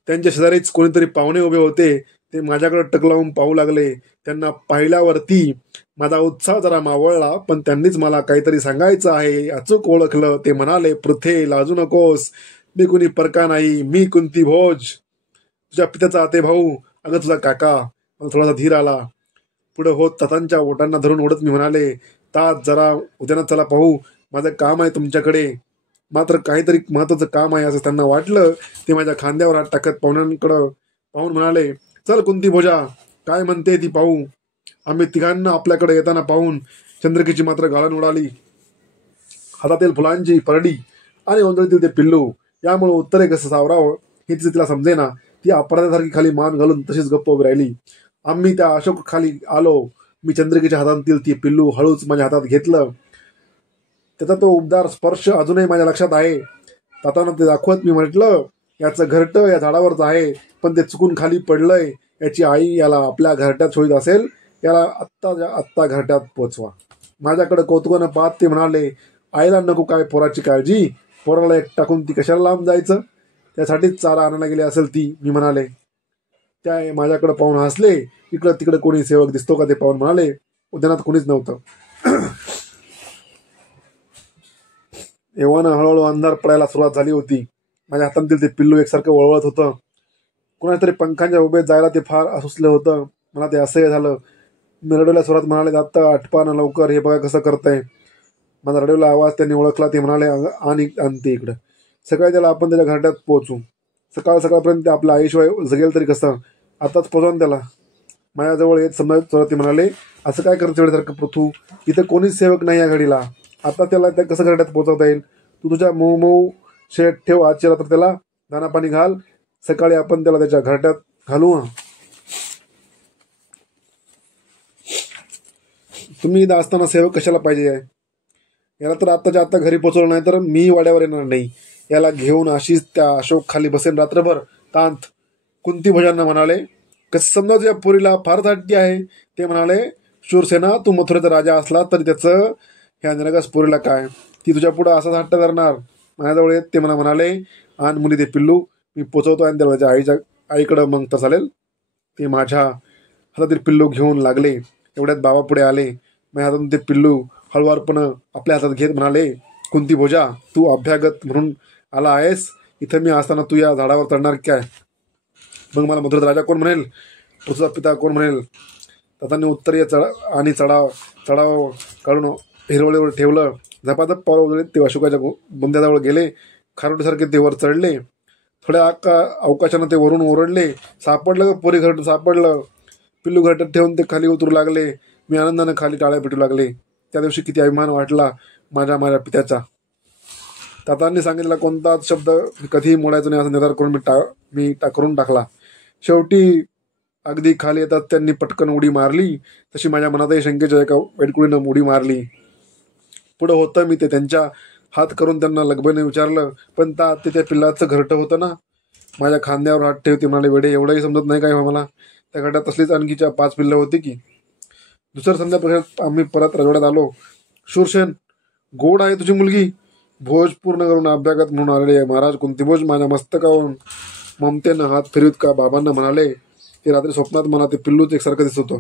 त्यांच्या शेजारीच कोणीतरी पाहुणे उभे होते. ते माझ्याकडे टकलावून पाहू लागले. त्यांना पाहिल्यावरती माझा उत्साह जरा मावळला, पण त्यांनीच मला काहीतरी सांगायचं आहे अचूक ओळखलं. ते म्हणाले, पृथे लाजू नकोस, मी कुणी परका नाही. मी कुंती भोज, तुझ्या पित्याचा आते भाऊ, अगं तुझा काका. मला थोडासा धीर आला. पुढे होत ततांच्या ओटांना धरून ओढत मी म्हणाले, तात जरा उद्यानात चला पाहू. माझं काम आहे तुमच्याकडे, मात्र काहीतरी महत्वाचं काम आहे असं त्यांना वाटलं. ते माझ्या खांद्यावर हात टाकत पाहुण्यांकडं पाहून म्हणाले, चल कुंती भोजा, काय म्हणते ती पाहू. आम्ही तिघांना आपल्याकडे येताना पाहून चंद्रिकेची मात्र गाळण उडाली. हातातील फुलांची परडी आणि ओंजळीतील ते पिल्लू, यामुळे उत्तरे कसं सावरावं हे तिला समजेना. ती अपराधासारखी खाली मान घालून तशीच गप्प उभी राहिली. आम्ही त्या अशोक खाली आलो. मी चंद्रिकेच्या हातातील ती पिल्लू हळूच माझ्या हातात घेतलं. त्याचा तो उबदार स्पर्श अजूनही माझ्या लक्षात आहे. ताताना ते दाखवत मी म्हटलं, याचं घरटं या झाडावरच आहे, पण ते चुकून खाली पडलंय. याची आई याला आपल्या घरट्यात शोधत असेल. याला आत्ता घरट्यात पोचवा. माझ्याकडे कौतुकानं पाहत ते म्हणाले, आईला नको काय पोराची काळजी, पोराला एक टाकून ती कशाला लांब जायचं, त्यासाठीच चारा आणायला गेली असेल ती, मी म्हणाले. त्या माझ्याकडे पाहून हसले. इकडं तिकडे कोणी सेवक दिसतो का ते पाहून म्हणाले. उद्यानात कोणीच नव्हतं. एव्हाना हळूहळू अंधार पडायला सुरुवात झाली होती. माझ्या हातांतील ते पिल्लू एकसारखं वळवळत होतं. कुणाच्या तरी पंखांच्या उभे जायला ते फार असुसलं होतं. मला ते असह्य झालं. मी रडवल्या स्वरात म्हणाले, आता आटपा ना लवकर, हे बघा कसं करतंय. माझा रडवला आवाज त्यांनी ओळखला. ते म्हणाले, आणि आणते इकडं. सकाळी त्याला आपण त्याच्या घरट्यात पोहोचू. सकाळपर्यंत आपल्या आईशिवाय जगेल तरी कसं, आताच पोचवा त्याला. माझ्याजवळ येत समजा ते म्हणाले, असं काय करतो वेळेसारखं पृथू, इथं कोणीच सेवक नाही या घडीला. आता त्याला त्या कसं घरट्यात पोहोचवता येईल. तू तुझ्या मऊ मऊ शेट ठेव, आजच्या रात्र त्याला दाना पाणी घाल, सकाळी आपण त्याला त्याच्या घरट्यात घालू. तुम्ही इथं असताना सेवक कशाला पाहिजे आहे. याला तर आत्ताच्या आत्ता घरी पोचवलं नाही तर मी वाड्यावर येणार नाही. याला घेऊन अशीच त्या अशोक खाली बसेन रात्रभर तांत. कुंती भोजांना म्हणाले, कसं समजा तुझ्या पोरीला फार हट्टी आहे. ते म्हणाले, शूरसेना, तू मथुरेचा राजा असला तरी त्याचं ह्या निरगस पोरीला काय, ती तुझ्या पुढं असाच हट्ट करणार. माझ्याजवळ येत ते मला म्हणाले, आण मुली ते पिल्लू, मी पोचवतो आणि त्याला त्याच्या आईकडं मग तर चालेल. ते माझ्या हातातील पिल्लू घेऊन लागले. एवढ्यात बाबा पुढे आले. माझ्या हातातून ते पिल्लू हळुवारपणं आपल्या हातात घेत म्हणाले, कुंती भोजा, तू अभ्यागत म्हणून आला आहेस. इथं मी असताना तू या झाडावर चढणार काय. मग मला मथुरेचा राजा कोण म्हणेल, पृथ्वीचा पिता कोण म्हणेल. तातांनी उत्तरीय आणि चढाव काढून हिरवळीवर ठेवलं. झपाझप पावलं उजळीत ते अशोकाच्या बुंद्याजवळ गेले. खारोटीसारखे ते वर चढले. थोड्या अवकाशानं ते वरून ओरडले, सापडलं पोरी घरटं सापडलं. पिल्लू घरट्यात ठेवून ते खाली उतरू लागले. मी आनंदानं खाली टाळ्या पिटू लागले. त्या दिवशी किती अभिमान वाटला माझ्या पित्याचा. तातांनी सांगितलेला कोणताच शब्द कधीही मोडायचा नाही असा निर्धार करून मी करून टाकला. शेवटी अगदी खाली येतात त्यांनी पटकन उडी मारली. तशी माझ्या मनातही शंकेच्या एका वेडकुळीनं उडी मारली. पुढं होतं मी ते त्यांच्या हात करून त्यांना लगबेने विचारलं, पण ते त्या पिल्लाचं घरटं होतं ना. माझ्या खांद्यावर हात ठेवते म्हणाले, वेडे, एवढंही समजत नाही काय मला. त्या घरट्यात तसलीच आणखीच्या 5 पिल्लं होती की. दुसऱ्या संध्याकाळी आम्ही परत राजवाड्यात आलो. शूरसेन, गोड आहे तुझी मुलगी. भोज पूर्ण करून अभ्यागत म्हणून आलेले महाराज कुंतीभोज माझ्या मस्तकावरून ममतेनं हात फिरवीत का बाबांना म्हणाले. ते रात्री स्वप्नात मला ते पिल्लूच एकसारखं दिसत होतं.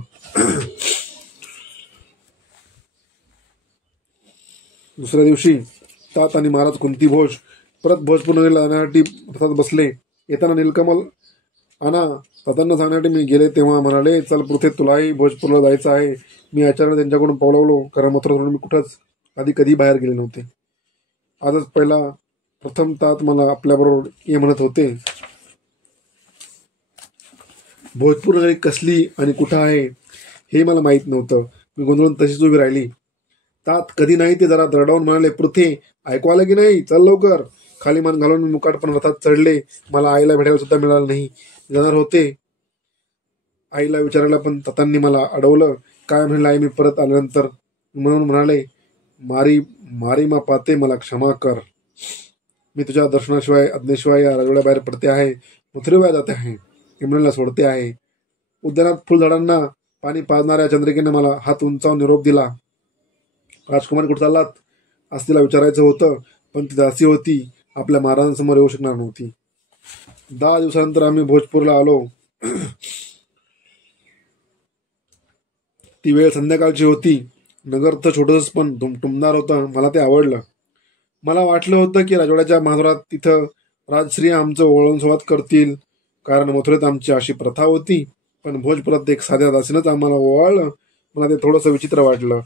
दुसऱ्या दिवशी तात आणि महाराज कुंतीभोज परत भोज पूर्ण जाण्यासाठी रथात बसले. येताना नीलकमल आणा तातांना सांगण्यासाठी मी गेले तेव्हा म्हणाले, चल पृथे, तुलाही भोजपूरला जायचं आहे. मी अचानक त्यांच्याकडून पावलवलो, कारण मथुरा मी कुठंच आधी कधी बाहेर गेले नव्हते. आजच प्रथम तात मला आपल्याबरोबर ये म्हणत होते. भोजपूर नगरी कसली आणि कुठं आहे हे मला माहीत नव्हतं. मी गोंधळून तशीच उभी राहिली. तात कधी नाही ते जरा रडावून म्हणाले, पृथे, ऐकू आलं की नाही, चल लवकर. खाली मान घालून मी मुकाटपण रथात चढले. मला आईला भेटायला सुद्धा मिळालं नाही. जाणार होते आईला विचारायला, पण तातांनी मला अडवलं. काय म्हणलं आई मी परत आल्यानंतर. म्हणून म्हणाले, मारी मा पाते, मला क्षमा कर. मी तुझ्या दर्शनाशिवाय आज्ञेशिवाय या राजवाड्याबाहेर पडते आहे. मथुरेबाहेर जाते आहे. यमुनेला सोडते आहे. उद्यानात फुलझाडांना पाणी पाजणाऱ्या चंद्रिकेने मला हात उंचावून निरोप दिला. राजकुमारी कुठे चाललात असं तिला विचारायचं होतं, पण ती दासी होती, आपल्या महाराजांसमोर येऊ शकणार नव्हती. 10 दिवसानंतर आम्ही भोजपूरला आलो. ती वेळ संध्याकाळची होती. नगर तर छोटंसं पण टुमदार होतं. मला ते आवडलं. मला वाटलं होतं की राजवाड्याच्या महाद्वारात तिथं राजश्री आमचं ओळणसोवाद करतील, कारण मथुरेत आमची अशी प्रथा होती. पण भोजपुरात एक साध्या दासीनंच आम्हाला ओवाळलं. मला ते थोडंसं विचित्र वाटलं.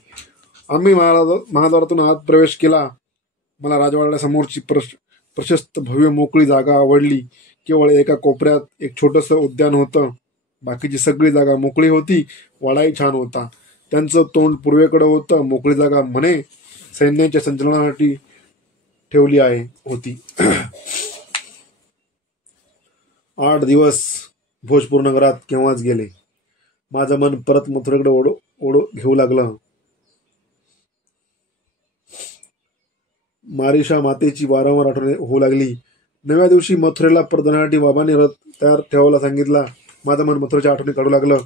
आम्ही महाद्वारातून आत प्रवेश केला. मला राजवाड्यासमोरची प्रशस्त भव्य मोकळी जागा आवडली. केवळ एका कोपऱ्यात एक छोटंसं उद्यान होतं. बाकीची सगळी जागा मोकळी होती. वाडाही छान होता. त्यांचं तोंड पूर्वेकडे होतं. मोकळी जागा म्हणे सैन्याच्या संचलनासाठी ठेवली होती. 8 दिवस भोजपूर नगरात केव्हाच गेले. माझं मन परत मथुरेकडे ओढ घेऊ लागलं. मारिशा मातेची वारंवार आठवण होऊ लागली. 9व्या दिवशी मथुरेला परत जाण्यासाठी बाबांनी रथ तयार ठेवायला सांगितला. माझं मन मथुरेच्या आठवणी काढू लागलं.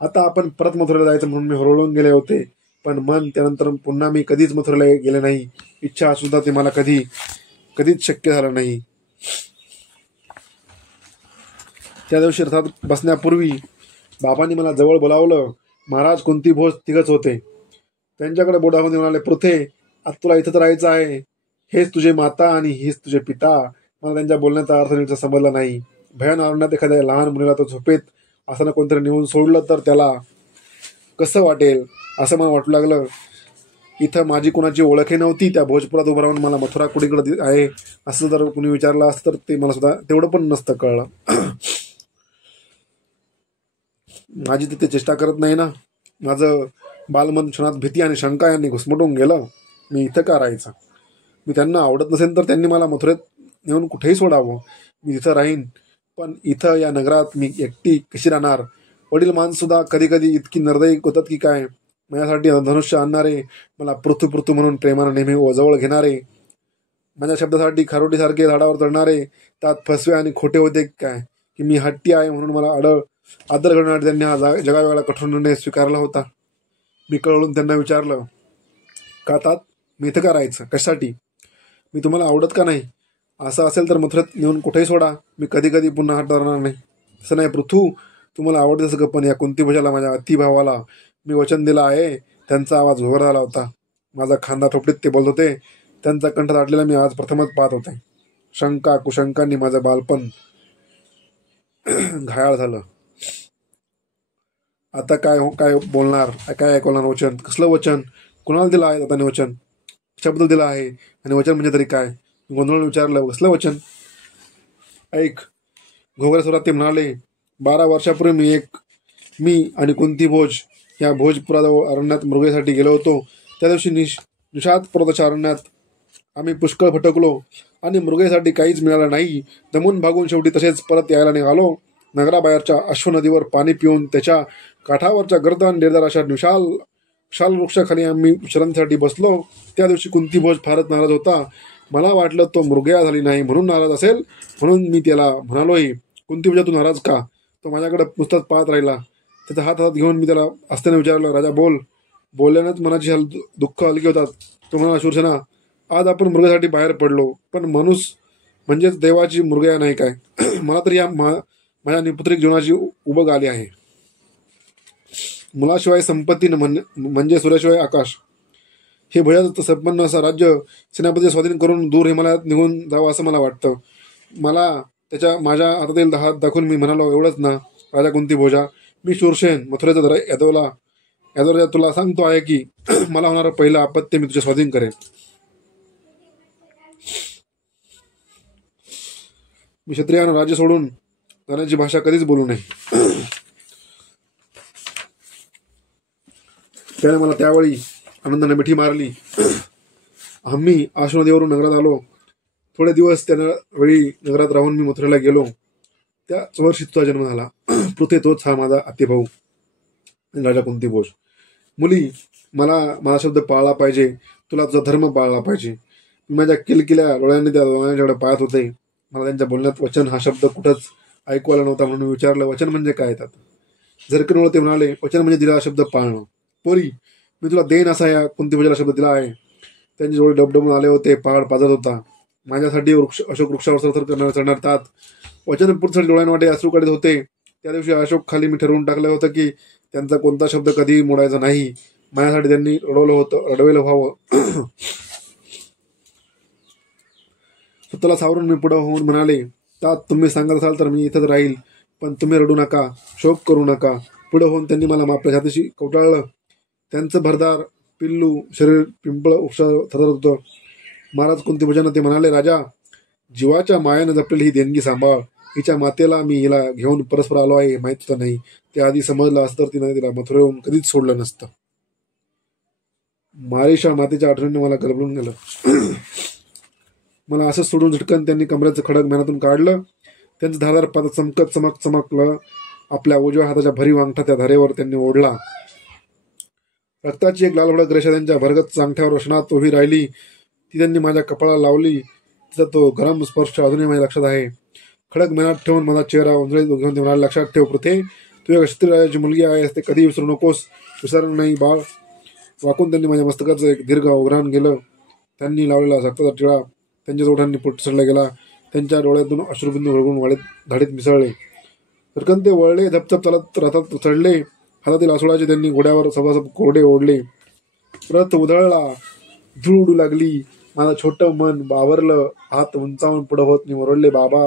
आता आपण परत मथुरेला जायचं म्हणून मी हरवून गेले होते. पण मन त्यानंतर पुन्हा मी कधीच मथुरेला गेले नाही. इच्छा सुद्धा ते मला कधीच शक्य झालं नाही. त्या दिवशी रथात बसण्यापूर्वी बाबांनी मला जवळ बोलावलं. महाराज कुंती भोज तिघच होते. त्यांच्याकडे बोटामध्ये म्हणाले, पृथे, आता तुला इथंच राहायचं आहे. हेच तुझे माता आणि हेच तुझे पिता. मला त्यांच्या बोलण्याचा अर्थ नीट समजला नाही. भयान अरण्यात एखाद्या लहान मुलीला तो झोपेत असताना कोणतरी नेऊन सोडलं तर त्याला कसं वाटेल असं मला वाटू लागलं. इथं माझी कोणाची ओळखही नव्हती. त्या भोजपुरात उभं राहून मला मथुरा कुठीकडे आहे असं जर कुणी विचारलं असतं तर ते मला सुद्धा तेवढं पण नसतं कळलं. माझी तिथे चेष्टा करत नाही ना. माझं बालमन क्षणात भीती आणि शंका यांनी घुसमटून गेलं. मी इथं का राहायचं? मी त्यांना आवडत नसेल तर त्यांनी मला मथुरेत नेऊन कुठेही सोडावं. मी तिथं राहीन, पण इथं या नगरात मी एकटी कशी राहणार? वडील माणसुद्धा कधी कधी इतकी निर्दयी होतात की काय. माझ्यासाठी धनुष्य आणणारे, मला पृथू पृथू म्हणून प्रेमानं नेहमी जवळ घेणारे, माझ्या शब्दासाठी खारोटीसारखे झाडावर चढणारे, त्यात फसवे आणि खोटे होते काय की मी हट्टी आहे म्हणून मला आदर करण्यासाठी त्यांनी हा जगावेगळा कठोर निर्णय स्वीकारला होता. मी कळवळून त्यांना विचारलं, का तात? मी इथं का राहायचं? कशासाठी? मी तुम्हाला आवडत का नाही? असं असेल तर मथुरेत नेऊन कुठेही सोडा. मी कधी कधी पुन्हा हात धरणार नाही. तसं नाही पृथू, तुम्हाला आवडतं सगळं, पण या कुंतीभोजाला, माझ्या अतिभावाला मी वचन दिलं आहे. त्यांचा आवाज घोर झाला होता. माझा खांदा थोपडीत ते बोलत होते. त्यांचा कंठ दाटलेला मी आज प्रथमच पाहत होते. शंका कुशंकांनी माझं बालपण घायाळ झालं. आता काय बोलणार? काय ऐकवणार? वचन कसलं वचन? कुणाला दिलं आहे आता वचन? शब्द दिला आहे आणि वचन म्हणजे तरी काय? गोंधळून विचारलं, कसलं वचन? ऐक. घोगऱ्यासुरात ते म्हणाले, 12 वर्षापूर्वी मी आणि कुंती भोज या भोजपुराजवळ अरण्यात मृगेसाठी गेलो होतो. त्या दिवशी निषाद पर्वताच्या अरण्यात आम्ही पुष्कळ भटकलो आणि मृगेसाठी काहीच मिळालं नाही. दमून भागून शेवटी तसेच परत यायला निघालो. नगराबाहेरच्या अश्व नदीवर पाणी पिऊन त्याच्या काठावरच्या गर्द आणि डेरदार अशा विशाल वृक्षाखाली आम्ही विश्रांतीसाठी बसलो. त्या दिवशी कुंती भोज फारच नाराज होता. मला वाटलं तो मृगया झाली नाही म्हणून नाराज असेल, म्हणून मी त्याला म्हणालोही, कुंती भोजा तू नाराज का? तो माझ्याकडे नुसताच पाहत राहिला. त्याचा हात घेऊन मी त्याला असताना विचारलं, राजा बोल. बोलल्यानंच मनाची दुःख हलकी होतात. तो म्हणाला, शूरसेना, आज आपण मृगासाठी बाहेर पडलो, पण माणूस म्हणजेच देवाची मृगया नाही काय? मला तर या माझ्या निपुत्रिक जीवनाची उबग आली आहे. मुलाशिवाय संपत्ती म्हणजे सूर्याशिवाय आकाश. हे भयाचं संपन्न असं राज्य सेनापती स्वाधीन करून दूर हिमालयात निघून जावं असं मला वाटतं. माझ्या हातातील हात दाखवून मी म्हणालो, एवढंच ना राजा कुंती भोजा? मी शूरसेन मथुरेचा यादवराजा तुला सांगतो आहे की मला होणारं पहिलं आपत्य मी तुझ्या स्वाधीन करेन. मी क्षत्रियानं राज्य सोडून जाण्याची भाषा कधीच बोलू नये. त्याने मला त्यावेळी आनंदाने मिठी मारली. आम्ही आश्वनदीवरून नगरात आलो. थोडे दिवस त्या वेळी नगरात राहून मी मथुरेला गेलो. त्याच वर्षी तुझा जन्म झाला. पृथे तोच हा माझा आतेभाऊ राजा कुंती भोज. मुली, माझा शब्द पाळला पाहिजे. तुला तुझा धर्म पाळला पाहिजे. मी माझ्या किलकिल्या डोळ्यांनी त्या दोघांच्याकडे पाहत होते. मला त्यांच्या बोलण्यात वचन हा शब्द कुठंच ऐकू आला नव्हता. म्हणून विचारलं, वचन म्हणजे काय? झरकन ते म्हणाले, वचन म्हणजे दिलेला शब्द पाळणं. पोरी, मी तुला देईन असा या कुंती भोजाला शब्द दिला आहे. त्यांचे डोळे डबडबून आले होते. पहाड पाजत होता. माझ्यासाठी अशोक वृक्षावर सरसर चढणार तात वचन पुढसाठी डोळ्यांवाटे अश्रू काढत होते. त्या दिवशी अशोक खाली मी ठरवून टाकलं होतं की त्यांचा कोणता शब्द कधी मोडायचा नाही. माझ्यासाठी त्यांनी रडवेलं व्हावं. स्वतःला सावरून मी पुढे होऊन म्हणाले, तात तुम्ही सांगत असाल तर मी इथंच राहील, पण तुम्ही रडू नका, शोक करू नका. पुढे होऊन त्यांनी मला आपल्या छातीशी कवटाळलं. त्यांचं भरदार पिल्लू शरीर पिंपळ वृक्ष थरथरत होतं. महाराज कुंती भोजांना ते म्हणाले, राजा, जीवाच्या मायानं जपलेली ही देणगी सांभाळ. हिच्या मातेला मी हिला घेऊन परस्पर आलो आहे माहित होतं नाही. ते आधी समजलं असतं तर तिने तिला मथुरेहून कधीच सोडलं नसतं. मारीशा मातेच्या आठवणीने मला गलबलून गेलं. मला असंच सोडून झटकन त्यांनी कमरेचं खडक मनातून काढलं. त्यांचं धारदार पात चमकलं. आपल्या उजव्या हाताच्या भरीव अंगठा त्या धारेवर त्यांनी ओढला. रक्ताची एक लाल भडक रेषा त्यांच्या भरगत अंगठ्यावर रोषणात उभी राहिली. ती त्यांनी माझ्या कपाळाला लावली. तिचा तो गरम स्पर्श अजूनही माझ्या लक्षात आहे. खडक मेनात ठेवून माझा चेहरा उंजळीत घेऊन ते म्हणाले, लक्षात ठेव पृथे, तू या क्षत्रिय राजाची मुलगी आहेस, ते कधी विसरू नकोस. विसरणार नाही बाळ. वाकून त्यांनी माझ्या मस्तकाचं एक दीर्घ उघराण गेलं. त्यांनी लावलेला रक्ताचा टिळा त्यांच्या ओठांनी पुसरला गेला. त्यांच्या डोळ्यातून अश्रुबिंदू हळगून वाढीत धाडीत मिसळले. धडकन ते वळले, धपधप चालत रथात चढले. हातातील आसोळाचे त्यांनी घोड्यावर सभासभ कोरडे ओढले. रथ उधळला, धूळ उडू लागली. माझं छोटं मन बावरलं. हात उंचावून पुढं होत मी ओरडले, बाबा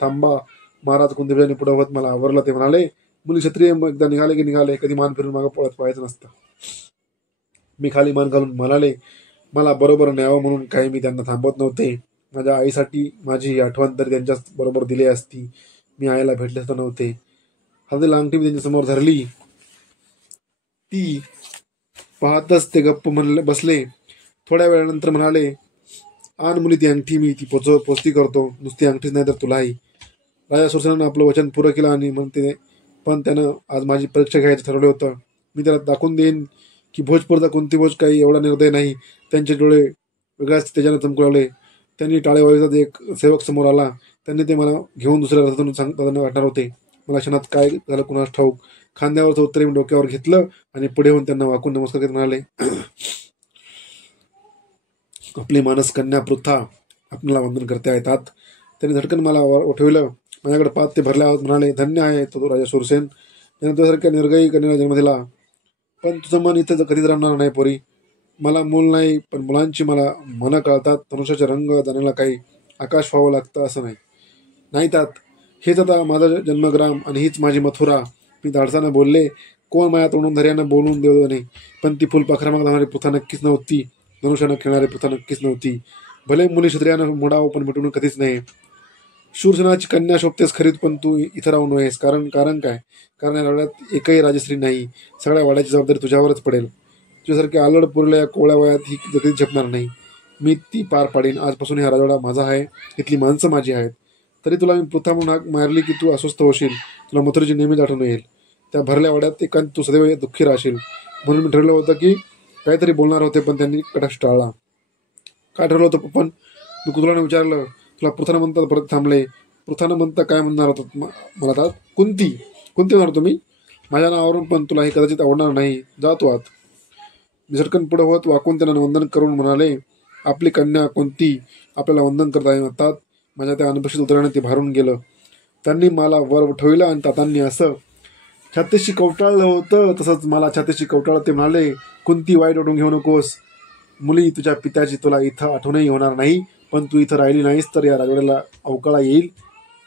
थांबा. महाराज कुंतीबाईंनी पुढं होत मला आवरलं. ते म्हणाले, मुली क्षत्रिय एकदा निघाले की निघाले, कधी मान फिरून मागं पळत पाहायचं नसतं. मी खाली मान घालून म्हणाले, मला बरोबर न्यावं म्हणून काही मी त्यांना थांबवत नव्हते. माझ्या आईसाठी माझी ही आठवण तरी त्यांच्या बरोबर दिली असती. मी आईला भेटले तर नव्हते. हातातील अंगठी मी त्यांच्या समोर धरली. ती पाहतच ते गप्प बसले. थोड्या वेळानंतर म्हणाले, आण मुली ती अंगठी, मी ती पोचती करतो. नुसती अंगठीच नाही तर तुलाही. राजा सुरसेनानं आपलं वचन पुरं केलं आणि म्हणते, पण त्यानं आज माझी परीक्षा घ्यायचं ठरवलं होतं. मी त्याला दाखवून देईन की भोजपूरचा कुंती भोज काही एवढा निर्दय नाही. त्यांचे डोळे वेगळ्याच तेजाने चमकू लागले. त्यांनी टाळे वाजवत एक सेवक समोर आला. त्यांनी ते मला घेऊन दुसऱ्या रथातून सांगताना वाटणार होते. मला क्षणात काय झालं कुणास ठाऊक. खांद्यावरचं उत्तरे मी डोक्यावर घेतलं आणि पुढे होऊन त्यांना वाकून नमस्कार करत म्हणाले, आपली मानस कन्या पृथा आपल्याला वंदन करते येतात. त्यांनी झटकन मला उठविलं. माझ्याकडे पाहत ते भरल्या आहोत म्हणाले, धन्य आहे तो राजा सुरसेन, याने तुझ्यासारख्या निर्गयी कन्याला जन्म दिला. पण तुझं मन इथं कधीच राहणार नाही पोरी. मला मूल नाही, पण मुलांची मला मनं कळतात. धनुष्याचे रंग जाण्याला काही आकाश व्हावं लागतं असं नाही त्यात. हेच आता माझा जन्मग्राम आणि हीच माझी मथुरा. मी धाडसानं बोलले, कोण माया तोंडून धैर्यानं बोलून देऊ नाही. पण ती फुलपाखरामाग जाणारी पृथा नक्कीच नव्हती. धनुष्यानं खेळणारी पृथा नक्कीच नव्हती. भले मुली क्षत्रियानं मोडावं, पण मिटून कधीच नाही. शूरसेनाची कन्या शोभतेस खरीद, पण तू इथं राहू नयेस. कारण काय? कारण या लढ्यात एकही राजश्री नाही. सगळ्या वाड्याची जबाबदारी तुझ्यावरच पडेल. तुझ्यासारख्या आलड पुरल्या या कोवळ्या वयात ही कधीच झेपणार नाही. मी ती पार पाडीन. आजपासून हा राजवाडा माझा आहे. इथली माणसं माझी आहेत. तरी तुला मी पृथा म्हणून हाक मारली की तू अस्वस्थ होशील. तुला मथुरेची नेहमीच आठवण येईल. त्या भरल्या वाड्यात एकांत तू सदैव दुःखी राहशील. म्हणून मी ठरवलं होतं की काहीतरी बोलणार होते, पण त्यांनी कटाक्ष टाळला. काय ठरवलं होतं पण? मी कुतुहलाने विचारलं. तुला पृथानं म्हणतात. परत थांबले. पृथानं म्हणता काय म्हणणार होतात मला आता? कुंती म्हणणार तुम्ही माझ्या नावावरून, पण तुला हे कदाचित आवडणार नाही. जा तू आत. मी झटकन पुढे होत वाकून त्यांना वंदन करून म्हणाले, आपली कन्या कुंती आपल्याला वंदन करता येतात. माझ्या त्या अनपेक्षित उत्तराने ते भारून गेलं. त्यांनी मला वर उठविलं आणि तातांनी असं छातीशी कवटाळलं होतं तसंच मला छातीशी कवटाळलं. ते म्हणाले, कुंती वाईट वाटून घेऊ नकोस. मुली तुझ्या पित्याची तुला इथं आठवणही होणार नाही. पण तू इथं राहिली नाहीस तर या राजवाड्याला अवकाळा येईल.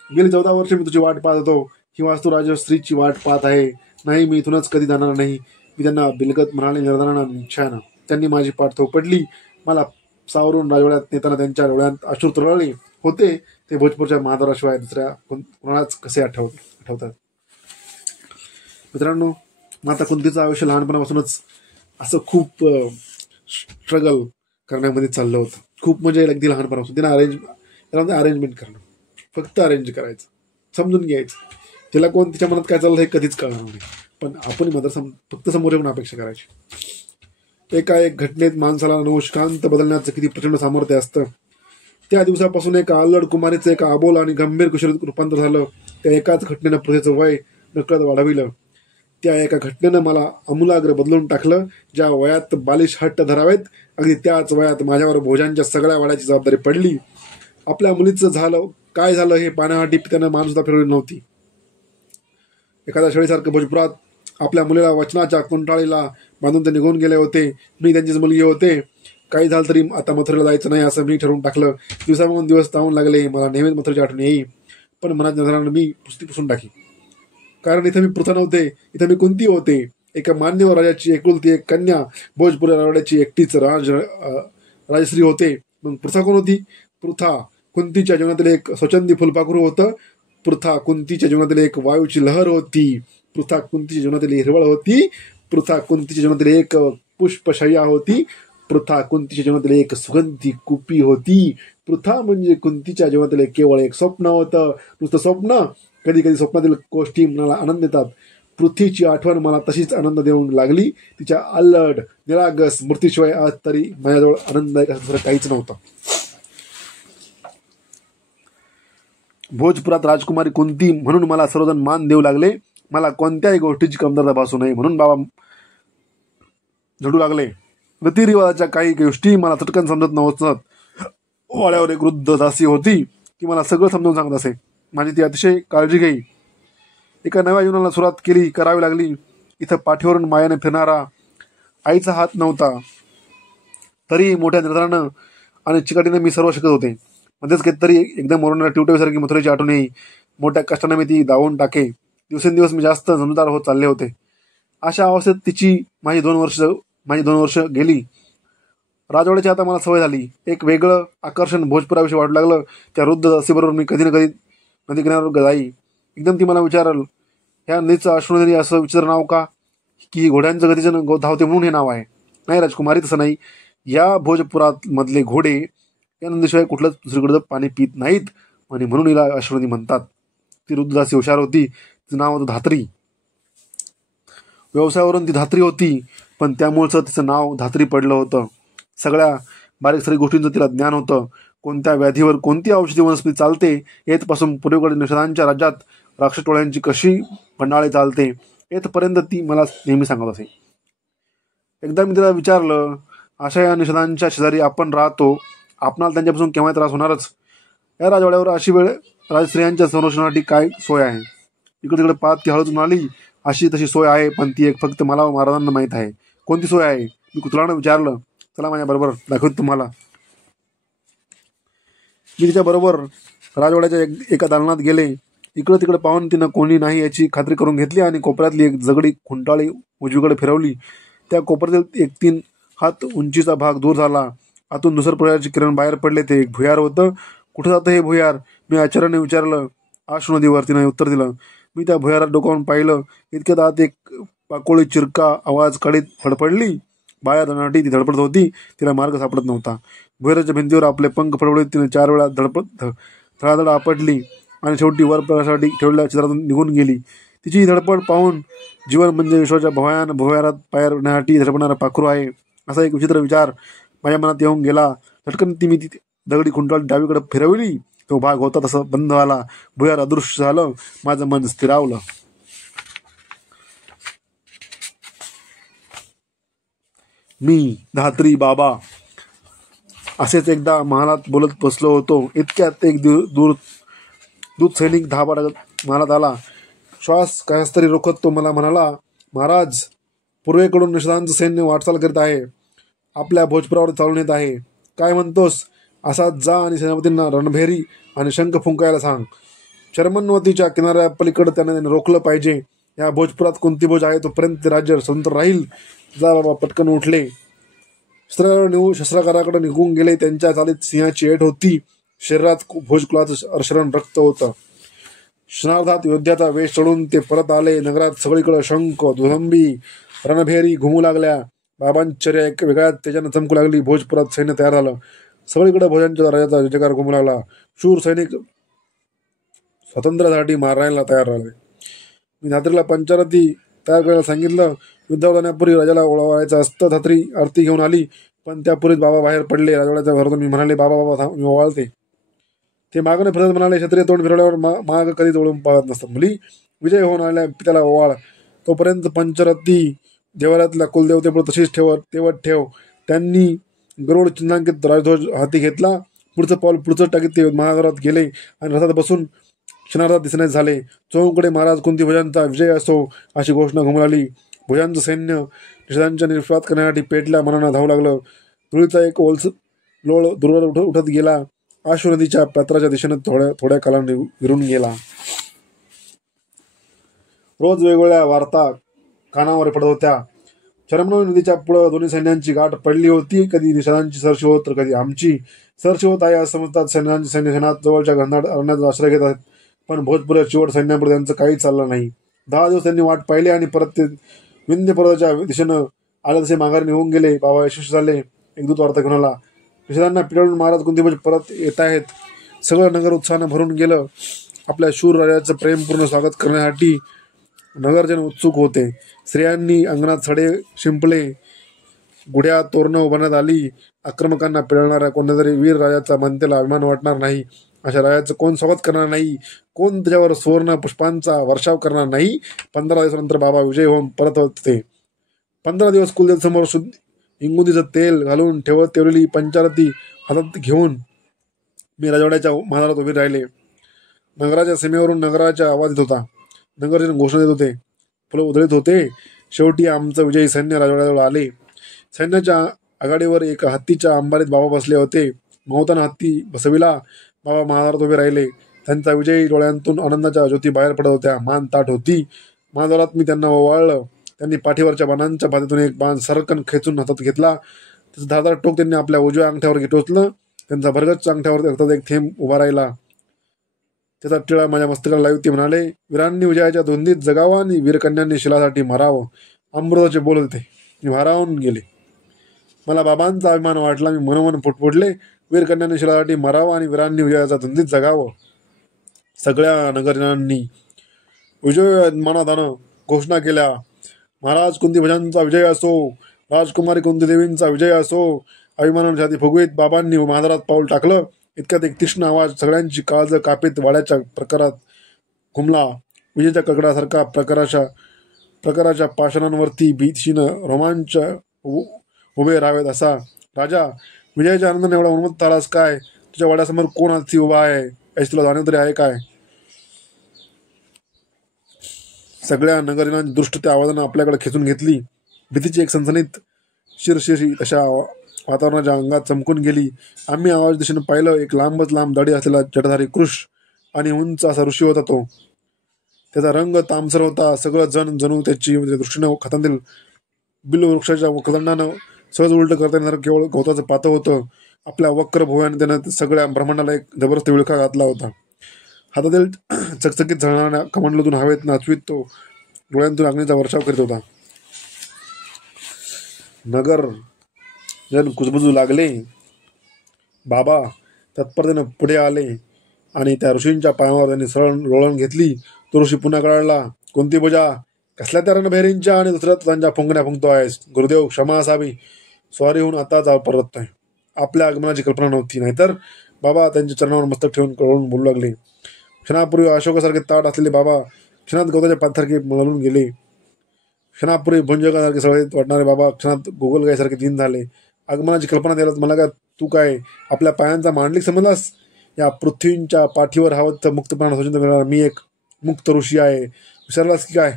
गेली 14 वर्ष मी तुझी वाट पाहत होतो. ही वास्तू राजश्रीची वाट पाहत आहे. नाही, मी इथूनच कधी जाणार नाही. मी त्यांना बिलगत म्हणाले, निर्धारानं निश्चयानं. त्यांनी माझी पाठ थोपटली. मला सावरून राजवाड्यात नेताना त्यांच्या डोळ्यात अश्रू तरळले होते. ते भोजपूरच्या महाद्वाराशिवाय दुसऱ्या कोणालाच कसे आठवतात. मित्रांनो, माता कुंतीचं आयुष्य लहानपणापासूनच असं खूप स्ट्रगल करण्यामध्ये चाललं होतं. खूप म्हणजे अगदी लहानपणापासून तिला अरेंजमेंट करणं, फक्त अरेंज करायचं, समजून घ्यायचं. तिला कोण तिच्या मनात काय चाललं हे कधीच कळणार नाही. पण आपण मात्र फक्त समोर येऊन अपेक्षा करायची. एका एक घटनेत माणसाला नवशिकांत बदलण्याचं किती प्रचंड सामर्थ्य असतं. त्या दिवसापासून एका अल्लड कुमारीचं एका अबोल आणि गंभीर किशोरीत रूपांतर झालं. त्या एकाच घटनेनं प्रथेचं वय नकळत वाढविलं. त्या एका घटनेनं मला आमूलाग्र बदलून टाकलं. ज्या वयात बालिश हट्ट धरावेत, अगदी त्याच वयात माझ्यावर भोजांच्या सगळ्या वाड्याची जबाबदारी पडली. आपल्या मुलीचं काय झालं हे पाहण्यासाठी पित्यानं मानसुद्धा फिरवली नव्हती. एखाद्या शेळीसारखं भोजपुरात आपल्या मुलीला वचनाच्या कुंटाळीला बांधून ते निघून गेले होते. मी त्यांचीच मुलगी होते. काही झालं तरी आता मथुरेला जायचं नाही असं मी ठरवून टाकलं. दिवसामागून दिवस जाऊन लागले. मला नेहमीच मथुरेची आठवण येई, पण मनात नजरानं मी पुसती पुसून टाकी. कारण इथं मी पृथा नव्हते, इथं मी कुंती होते. एका मान्यवर राजाची एकुलती एक कन्या, भोजपुरी राजवाड्याची एकटीच राजश्री होते. मग पृथा कोण होती? पृथा कुंतीच्या जीवनातील एक स्वच्छंदी फुलपाखरू होतं. पृथा कुंतीच्या जीवनातील एक वायूची लहर होती. पृथा कुंतीच्या जीवनातील हिरवळ होती. पृथा कुंतीच्या जीवनातील एक पुष्पशय्या होती. पृथा कुंतीच्या जीवनातील एक सुगंधी कुपी होती. पृथा म्हणजे कुंतीच्या जीवनातील केवळ एक स्वप्न होतं. नुसतं स्वप्न. कधी कधी स्वप्नातील गोष्टी मनाला आनंद देतात. पृथ्वीची आठवण मला तशीच आनंद देऊन लागली. तिच्या अल्लड निरागस मूर्तीशिवाय आज तरी माझ्याजवळ आनंददायक असं काहीच नव्हतं. भोजपुरात राजकुमारी कुंती म्हणून मला सर्वजण मान देऊ लागले. मला कोणत्याही गोष्टीची कमतरता भासू नये म्हणून झडू लागले. रीतिरिवाजाच्या काही गोष्टी मला चटकन समजत नव्हत. वाड्यावर एक वृद्ध दासी होती, ती मला सगळं समजावून सांगत असे. माझी ती अतिशय काळजी घेई. एका नव्या जीवनाला सुरुवात करावी लागली. इथं पाठीवरून मायाने फिरणारा आईचा हात नव्हता, तरी मोठ्या निर्धारानं आणि चिकाटीने मी सर्व शिकत होते. मध्येच तरी एकदम ओरडणाऱ्या टिवटवीसारखी मथुरेची आठवण येई. मोठ्या कष्टाने मी ती दावून टाके. दिवसेंदिवस मी जास्त समजदार होत चालले होते. अशा अवस्थेत माझी दोन वर्ष गेली. राजवाड्याची आता मला सवय झाली. एक वेगळं आकर्षण भोजपुराविषयी वाटू लागलं. त्या वृद्ध दासीबरोबर मी कधी ना कधी नदी किनाऱ्यावर जाई. एकदम ती मला विचारल, ह्या नदीचं अश्वनदी असं विचित्र नाव का? की घोड्यांचं गतीचं धावते म्हणून हे नाव आहे? नाही राजकुमारी, तसं नाही. या भोजपुरात मधले घोडे या नदीशिवाय कुठलंच दुसरीकडचं पाणी पित नाहीत आणि म्हणून हिला अश्वनदी म्हणतात. ती वृद्ध दासी हुशार होती. तिचं नाव होतं धात्री. व्यवसायावरून ती धात्री होती, पण त्यामुळेच तिचं नाव धात्री पडलं होतं. सगळ्या बारीक सारीक गोष्टींचं तिला ज्ञान होतं. कोणत्या व्याधीवर कोणती औषधी वनस्पती चालते येथपासून पूर्वेकडे निषादांच्या राज्यात राक्षस टोळ्यांची कशी फंडाळे चालते येथपर्यंत ती मला नेहमी सांगत असे. एकदा मी तिला विचारलं, अशा या निषादांच्या शेजारी आपण राहतो, आपणाला त्यांच्यापासून केव्हा त्रास होणारच. या राजवाड्यावर अशी वेळ राजस्त्रियांच्या संरक्षणासाठी काय सोय आहे? इकडे तिकडे पाहत ती हळूच म्हणाली, अशी तशी सोय आहे, पण ती एक फक्त मला महाराजांना माहीत आहे. कोणती सोय आहे? मी कुतुहलाने विचारलं. चला माझ्याबरोबर, दाखवतो तुम्हाला. मी तिच्याबरोबर राजवाड्याच्या एका दालनात गेले. इकडं तिकडे पाहून तिनं कोणी नाही याची खात्री करून घेतली आणि कोपऱ्यातली एक जगडी खुंटाळी उजवीकडे फिरवली. त्या कोपऱ्यातील एक 3 हात उंचीचा भाग दूर झाला. आतून दुसऱ्या प्रकारचे किरण बाहेर पडले. ते एक भुयार होतं. कुठं जातं हे भुयार? मी आश्चर्याने विचारलं. आश नदीवर, तिनं उत्तर दिलं. मी त्या भुयारात डोकावून पाहिलं. इतक्यात आत एक पाकोळी चिरका आवाज काढीत फडफडली. बाया धडपडण्यासाठी ती धडपडत होती. तिला मार्ग सापडत नव्हता. भुयाराच्या भिंतीवर आपले पंख फडफडीत तिने 4 वेळा धडाधड आपटली आणि शेवटी वर प्रकाशासाठी ठेवलेल्या चित्रातून निघून गेली. तिची धडपड पाहून जीवन म्हणजे विश्वाच्या भुयारात पायरण्यासाठी धडपडणारा पाखरू आहे, असा एक विचित्र विचार माझ्या मनात येऊन गेला. झटकन मी ती दगडी खुंटाळी डावीकडे फिरवली. तो भाग होता तसं बंद झाला. भुयार अदृश्य झालं. माझं मन स्थिरावलं. मी धात्री बाबा असेच एकदा महालात बोलत बसलो होतो. इतक्यात एक दूत सैनिक धाबा टाकत महालात आला. श्वास कशास तरी रोखत तो मला म्हणाला, महाराज, पूर्वेकडून निषादांचं सैन्य वाटचाल करीत आहे. आपल्या भोजपुरावर चालून येत आहे. काय म्हणतोस? असाच जा आणि सेनापतींना रणभेरी आणि शंख फुंकायला सांग. शर्मनवतीच्या किनाऱ्या पलीकडे त्याने रोखलं पाहिजे. या भोजपुरात कोणती भोज आहे तोपर्यंत ते राज्य स्वतंत्र राहील. जा बाबा, पटकन उठले. शस्त्रागाराकडे निघून गेले. त्यांच्या चालीत सिंहाची ऐट होती. शरीरात भोजकुलाचं अर्शरण रक्त होतं. क्षणार्धात योद्ध्याचा वेश चढून ते परत आले. नगरात सगळीकडे शंख, दुधंबी, रणभेरी घुमू लागल्या. बाबांचर्या एक वेगळ्या तेजाने चमकू लागली. भोजपुरात सैन्य तयार झालं. सगळीकडे भोजांच्या राजाचा जयकार घुमू लागला. शूर सैनिक स्वातंत्र्यासाठी मारायला तयार झाले. मी धात्रीला पंचारती तयार करायला सांगितलं. युद्धावर जाण्यापूर्वी राजाला ओळवायचं असतं. धात्री आरती घेऊन आली, पण त्यापूर्वीच बाबा बाहेर पडले. राजवाड्याच्या घरातून मी म्हणाले, बाबा मी ओवाळते. ते मागणे फिरत म्हणाले, क्षत्रिय तोंड फिरवल्यावर माग कधीच ओळून पाहत नसतात. मुली विजय होऊन आल्या पित्याला ओवाळ. तोपर्यंत पंचरथी देवालयातल्या कुलदेवतेपुढे तशीच तेवत ठेव. त्यांनी गरुड चिन्हांकित राजध्वज हाती घेतला. पुढचं पाऊल पुढचं टाकीत ते महानगरात गेले आणि रथात बसून क्षणार्धात दिसण्यास झाले. चौकडे महाराज कुंती भुजांचा विजय असो अशी घोषणा घुमू भुजांचं सैन्य निषादांच्या निष्पात करण्यासाठी पेटल्या मनानं धावू लागलं. धुळीचा एक ओलस लोळ दूरवर उठत गेला. आशू नदीच्या पात्राच्या दिशेने थोड्या कालाने विरून गेला. रोज वेगवेगळ्या वार्ता कानावर पडत होत्या. चरमनवी नदीच्या पुढं दोन्ही सैन्यांची गाठ पडली होती. कधी निषादांची सरशी होत तर कधी आमची सरशी होत आहे असं समजतात. सैन्यांची सैन्यात जवळच्या घनदाट अरण्यात आश्रय घेत आहेत. पण भोजपुरात चिवट सैन्यापुढे त्यांचं काहीच चाललं नाही. 10 दिवस त्यांनी वाट पाहिली आणि परत ते विंध्य पर्वताच्या दिशेनं आले तसे माघारी निघून गेले. बाबा यशस्वी झाले. एक दूत वार्ता घेऊन आला. निषादांना पिटाळून महाराज कुंतीभोज परत येत आहेत. सगळं नगर उत्साहानं भरून गेलं. आपल्या शूर राजाचं प्रेमपूर्ण स्वागत करण्यासाठी नगरजन उत्सुक होते. स्त्रियांनी अंगणात सडे शिंपले, गुढ्या तोरणं उभारण्यात आली. आक्रमकांना पिळणाऱ्या कोणत्यातरी वीर राजाचा मनतेला अभिमान वाटणार नाही. अशा राजाचं कोण स्वागत करणार नाही? कोण त्याच्यावर सुवर्ण पुष्पांचा वर्षाव करणार नाही? 15 दिवसानंतर बाबा विजय होऊन परत होते. 15 दिवस कुलदेवतेसमोर शुद्ध इंगुदीचं तेल घालून ठेवलेली पंचारती हातात घेऊन मी राजवाड्याच्या महादारात उभे राहिले. नगराच्या सीमेवरून नगराचा आवाज येत होता. नगरजन घोषणा देत होते, फुलं उधळीत होते. शेवटी आमचं विजयी सैन्य राजवाड्याजवळ आले. सैन्याच्या आघाडीवर एका हत्तीच्या अंबारीत बाबा बसले होते. मावताना हत्ती बसविला. बाबा महादारात उभे राहिले. त्यांचा विजयी डोळ्यांतून आनंदाच्या ज्योती बाहेर पडत होत्या. मान ताट होती. महादारात मी त्यांना ओवाळलं. त्यांनी पाठीवरच्या बाणांच्या भात्यातून एक बाण सरकन खेचून हातात घेतला. त्याचं धारदार टोक त्यांनी आपल्या उजव्या अंगठ्यावर टोचलं. त्यांचा भरगच्च अंगठ्यावर रक्ताचा एक थेंब उभा राहिला. त्याचा टिळा माझ्या मस्तकाला लावून ते म्हणाले, वीरांनी विजयाच्या धुंदीत जगावं आणि वीरकन्यांनी शिलासाठी मरावं. अमृताचे बोल होते. मी भारावून गेले. मला बाबांचा अभिमान वाटला. मी मनोमन फुटफुटले. वीरकन्यांनी शिलासाठी मरावं आणि वीरांनी विजयाच्या धुंदीत जगावं. सगळ्या नगरजनांनी विजयोन्मानानं घोषणा केल्या. महाराज कुंतीभजांचा विजय असो, राजकुमारी कुंतीदेवींचा विजय असो. अभिमानानं छाती फुगवीत बाबांनी महादारात पाऊल टाकलं. इतक्यात एक तीक्ष्ण आवाज सगळ्यांची काळज कापीत वाड्याच्या प्रकारात घुमला. विजेच्या कडकडासारखा प्रकाराच्या पाषाणांवरती भीतीनं रोमांच उभे राहावेत असा. राजा, विजयाच्या आनंदाने एवढा उन्मत्त झालास काय? तुझ्या वाड्यासमोर कोण हत्ती उभा आहे याची तुला जाणीव तरी आहे काय? सगळ्या नगरजनांची दृष्ट त्या आवाजानं आपल्याकडे खेचून घेतली. भीतीची एक सनसनीत शिरशिरी तशा वातावरणाच्या अंगात चमकून गेली. आम्ही आवाज दिशेनं पाहिलं. एक लांबच लांब दाढी असलेला जटाधारी कृश आणि उंच असा ऋषी होता तो. त्याचा रंग तामसर होता. सगळं जणू त्याची दृष्टीनं खातांतील बिल्व वृक्षाच्या वक्रदंडानं सहज उलट करता केवळ गवताचं पातं होतं. आपल्या वक्र भुवयाने त्यानं सगळ्या ब्रह्मांडाला एक जबरदस्त विळखा घातला होता. हातातील चकचकीत झळणाऱ्या कमंडलूतून हवेत नाचवीत तो डोळ्यांतून अग्नीचा वर्षाव करीत होता. नगर जण कुजबुजू लागले. बाबा तत्परतेने पुढे आले आणि त्या ऋषींच्या पायावर त्यांनी सरळ लोळण घेतली. तो ऋषी पुन्हा कळाला. कोणती पूजा? कसल्या त्या रणभैरींच्या आणि दुसऱ्या त्यांच्या फुंकण्या फुंकतो आहेस? गुरुदेव, क्षमा असावी. स्वारी होऊन आताच परततोय. आपल्या आगमनाची कल्पना नव्हती. नाहीतर बाबा त्यांच्या चरणावर मस्तक ठेवून कळवून बोलू लागले. क्षणापूर्वी अशोकासारखे ताट असलेले बाबा क्षणात गवताच्या पाथासारखे मळून गेले. क्षणापूर्वी भुंजकासारखे सळीत वाटणारे बाबा क्षणात गोगलगायसारखे दिन झाले. आगमनाची कल्पना द्यायला मला काय तू काय आपल्या पायांचा मांडलिक समजलास? या पृथ्वींच्या पाठीवर हवं मुक्तपणा स्वच्छंद मिळणार मी एक मुक्त ऋषी आहे. विसरलास की काय?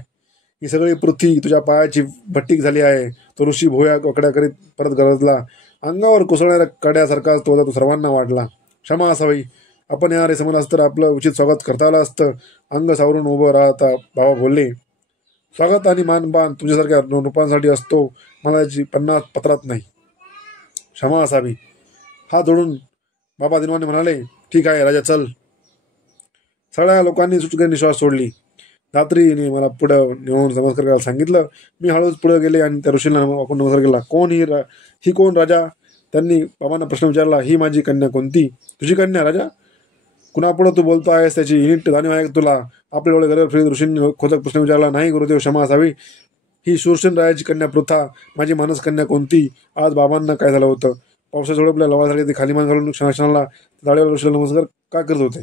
ही सगळी पृथ्वी तुझ्या पायाची भट्टीक झाली आहे. तो ऋषी भोया ककड्या करीत परत गरजला. अंगावर कोसळणाऱ्या कड्यासारखा तो सर्वांना वाटला. क्षमा असावी. आपण या रे समजलं असतं तर आपलं उचित स्वागत करता आलं असतं. अंग सावरून उभं राहता बाबा बोलले. स्वागत आणि मानपान तुमच्यासारख्या रूपांसाठी असतो. मला याची 50 पत्रात नाही. क्षमा असावी. हात जोडून बाबा दिनवाने म्हणाले, ठीक आहे राजा, चल. सगळ्या लोकांनी सुटकेने श्वास सोडली. धात्रीने मला पुढे नेऊन नमस्कार करायला सांगितलं. मी हळूच पुढे गेले आणि त्या ऋषीला आपण नमस्कार केला. कोण ही कोण राजा? त्यांनी बाबांना प्रश्न विचारला. ही माझी कन्या. कोणती? तुझी कन्या राजा? कुणापुढे तू बोलतो आहेस? त्याची नीट जाणीव आहे तुला? आपल्या डोळे गरज फिरत ऋषींनी खोचक प्रश्न विचारला. नाही गुरुदेव, क्षमा असावी. ही शूरसेन राजाची कन्या पृथा. माझी मानस कन्या कोणती? आज बाबांना काय झालं होतं? पावसात झोडपल्या लवासारखे ते खाली मान घालून क्षणाला जाळीवर ऋषीला नमस्कार का करत होते?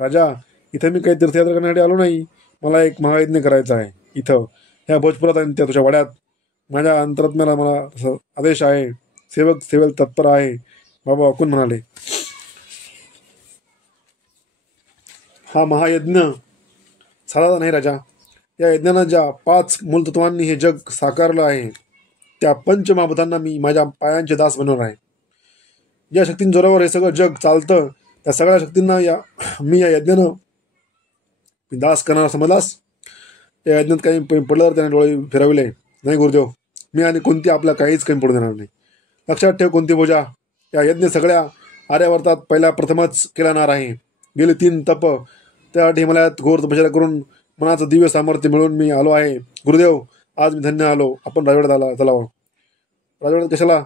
राजा, इथं मी काही तीर्थयात्रा करण्यासाठी आलो नाही. मला एक महायज्ञ करायचा आहे इथं ह्या भोजपुरात आणि त्या तुझ्या वाड्यात. माझ्या अंतरात्म्याला मला आदेश आहे. सेवक सेवेल तत्पर आहे. बाबा वाकून म्हणाले. हा महायज्ञ साधा नाही राजा. या यज्ञानं ज्या 5 मूलतत्वांनी हे जग साकारलं आहे त्या पंचमहाभूतांना मी माझ्या पायांचे दास बनवणार आहे. ज्या शक्तीं जोरावर हे सगळं जग चालतं त्या सगळ्या शक्तींना मी या यज्ञानं दास करणार समजलास? या यज्ञात काही पडलं तर त्याने डोळे फिरवले. नाही गुरुदेव, मी आणि कोणती आपल्या काहीच कमी पडू देणार नाही. लक्षात ठेव कोणती पूजा. या यज्ञ सगळ्या आर्यावर्तात प्रथमच केला जाणार आहे. गेली 3 तप त्यासाठी हिमालयात घोर तपश्चर्या करून मनाचं दिव्य सामर्थ्य मिळवून मी आलो आहे. गुरुदेव, आज मी धन्य आलो. आपण राजवाड्यात चलावं. राजवाड्यात कशाला?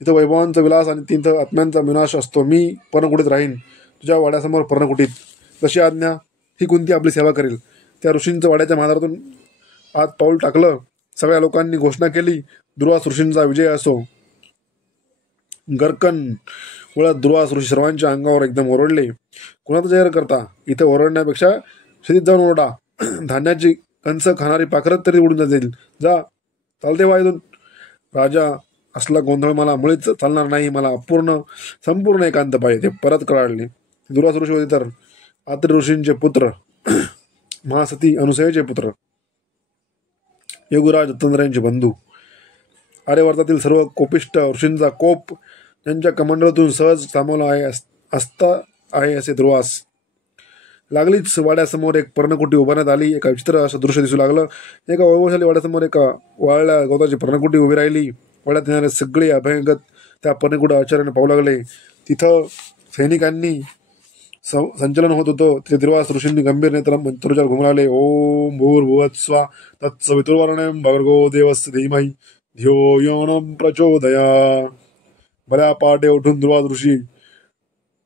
तिथं वैभवांचा विलास आणि तिथं आत्म्यांचा विनाश असतो. मी पर्णकुटीत राहीन. तुझ्या वाड्यासमोर पर्णकुटीत. जशी आज्ञा. ही कोणती आपली सेवा करेल. त्या ऋषींचं वाड्याच्या महादारातून आत पाऊल टाकलं. सगळ्या लोकांनी घोषणा केली. दुर्वास ऋषींचा विजय असो. गरकन वळत दुर्वास ऋषी सर्वांच्या अंगावर एकदम ओरडले. कुणाचा जाहीर करता? इथं ओरडण्यापेक्षा शेतीत जाऊन ओरडा. धान्याची कंस खाणारी पाखरत तरी उडून जाईल. जा, चालते वा इथून. राजा असला गोंधळ मला मुळीच चालणार नाही. मला संपूर्ण एकांत पाहिजे. ते परत कळाले. दुर्वास ऋषी होते तर आत्री ऋषींचे पुत्र, महासती अनुसयेचे पुत्र, योगराज दत्तात्रयांचे बंधू, आर्यवर्तातील सर्व कोपिष्ट ऋषींचा कोप त्यांच्या कमंडळातून सहज सामावला असता आहे असे दुर्वास. लागलीच वाड्यासमोर एक पर्णकुटी उभारण्यात आली. एका विचित्र असं दृश्य दिसू लागलं. एका वैभवशाली वाड्यासमोर एका वाळल्या गवताची पर्णकुटी उभी राहिली. वाड्यात येणारे सगळे अभयंगत त्या पर्णकुटीत आश्चर्याने पाहू लागले. तिथं सैनिकांनी संचलन होत होतं. तिथे दुर्वास ऋषींनी गंभीर नेत्र मंत्रोच्चार घुमू लागले. ओम भूर्भुवस्व तत्सवितुर्वरेण्यं भर्गो देवस्य धीमहि धियो यो न प्रचोदयात्. भल्या पहाटे उठून दुर्वास ऋषी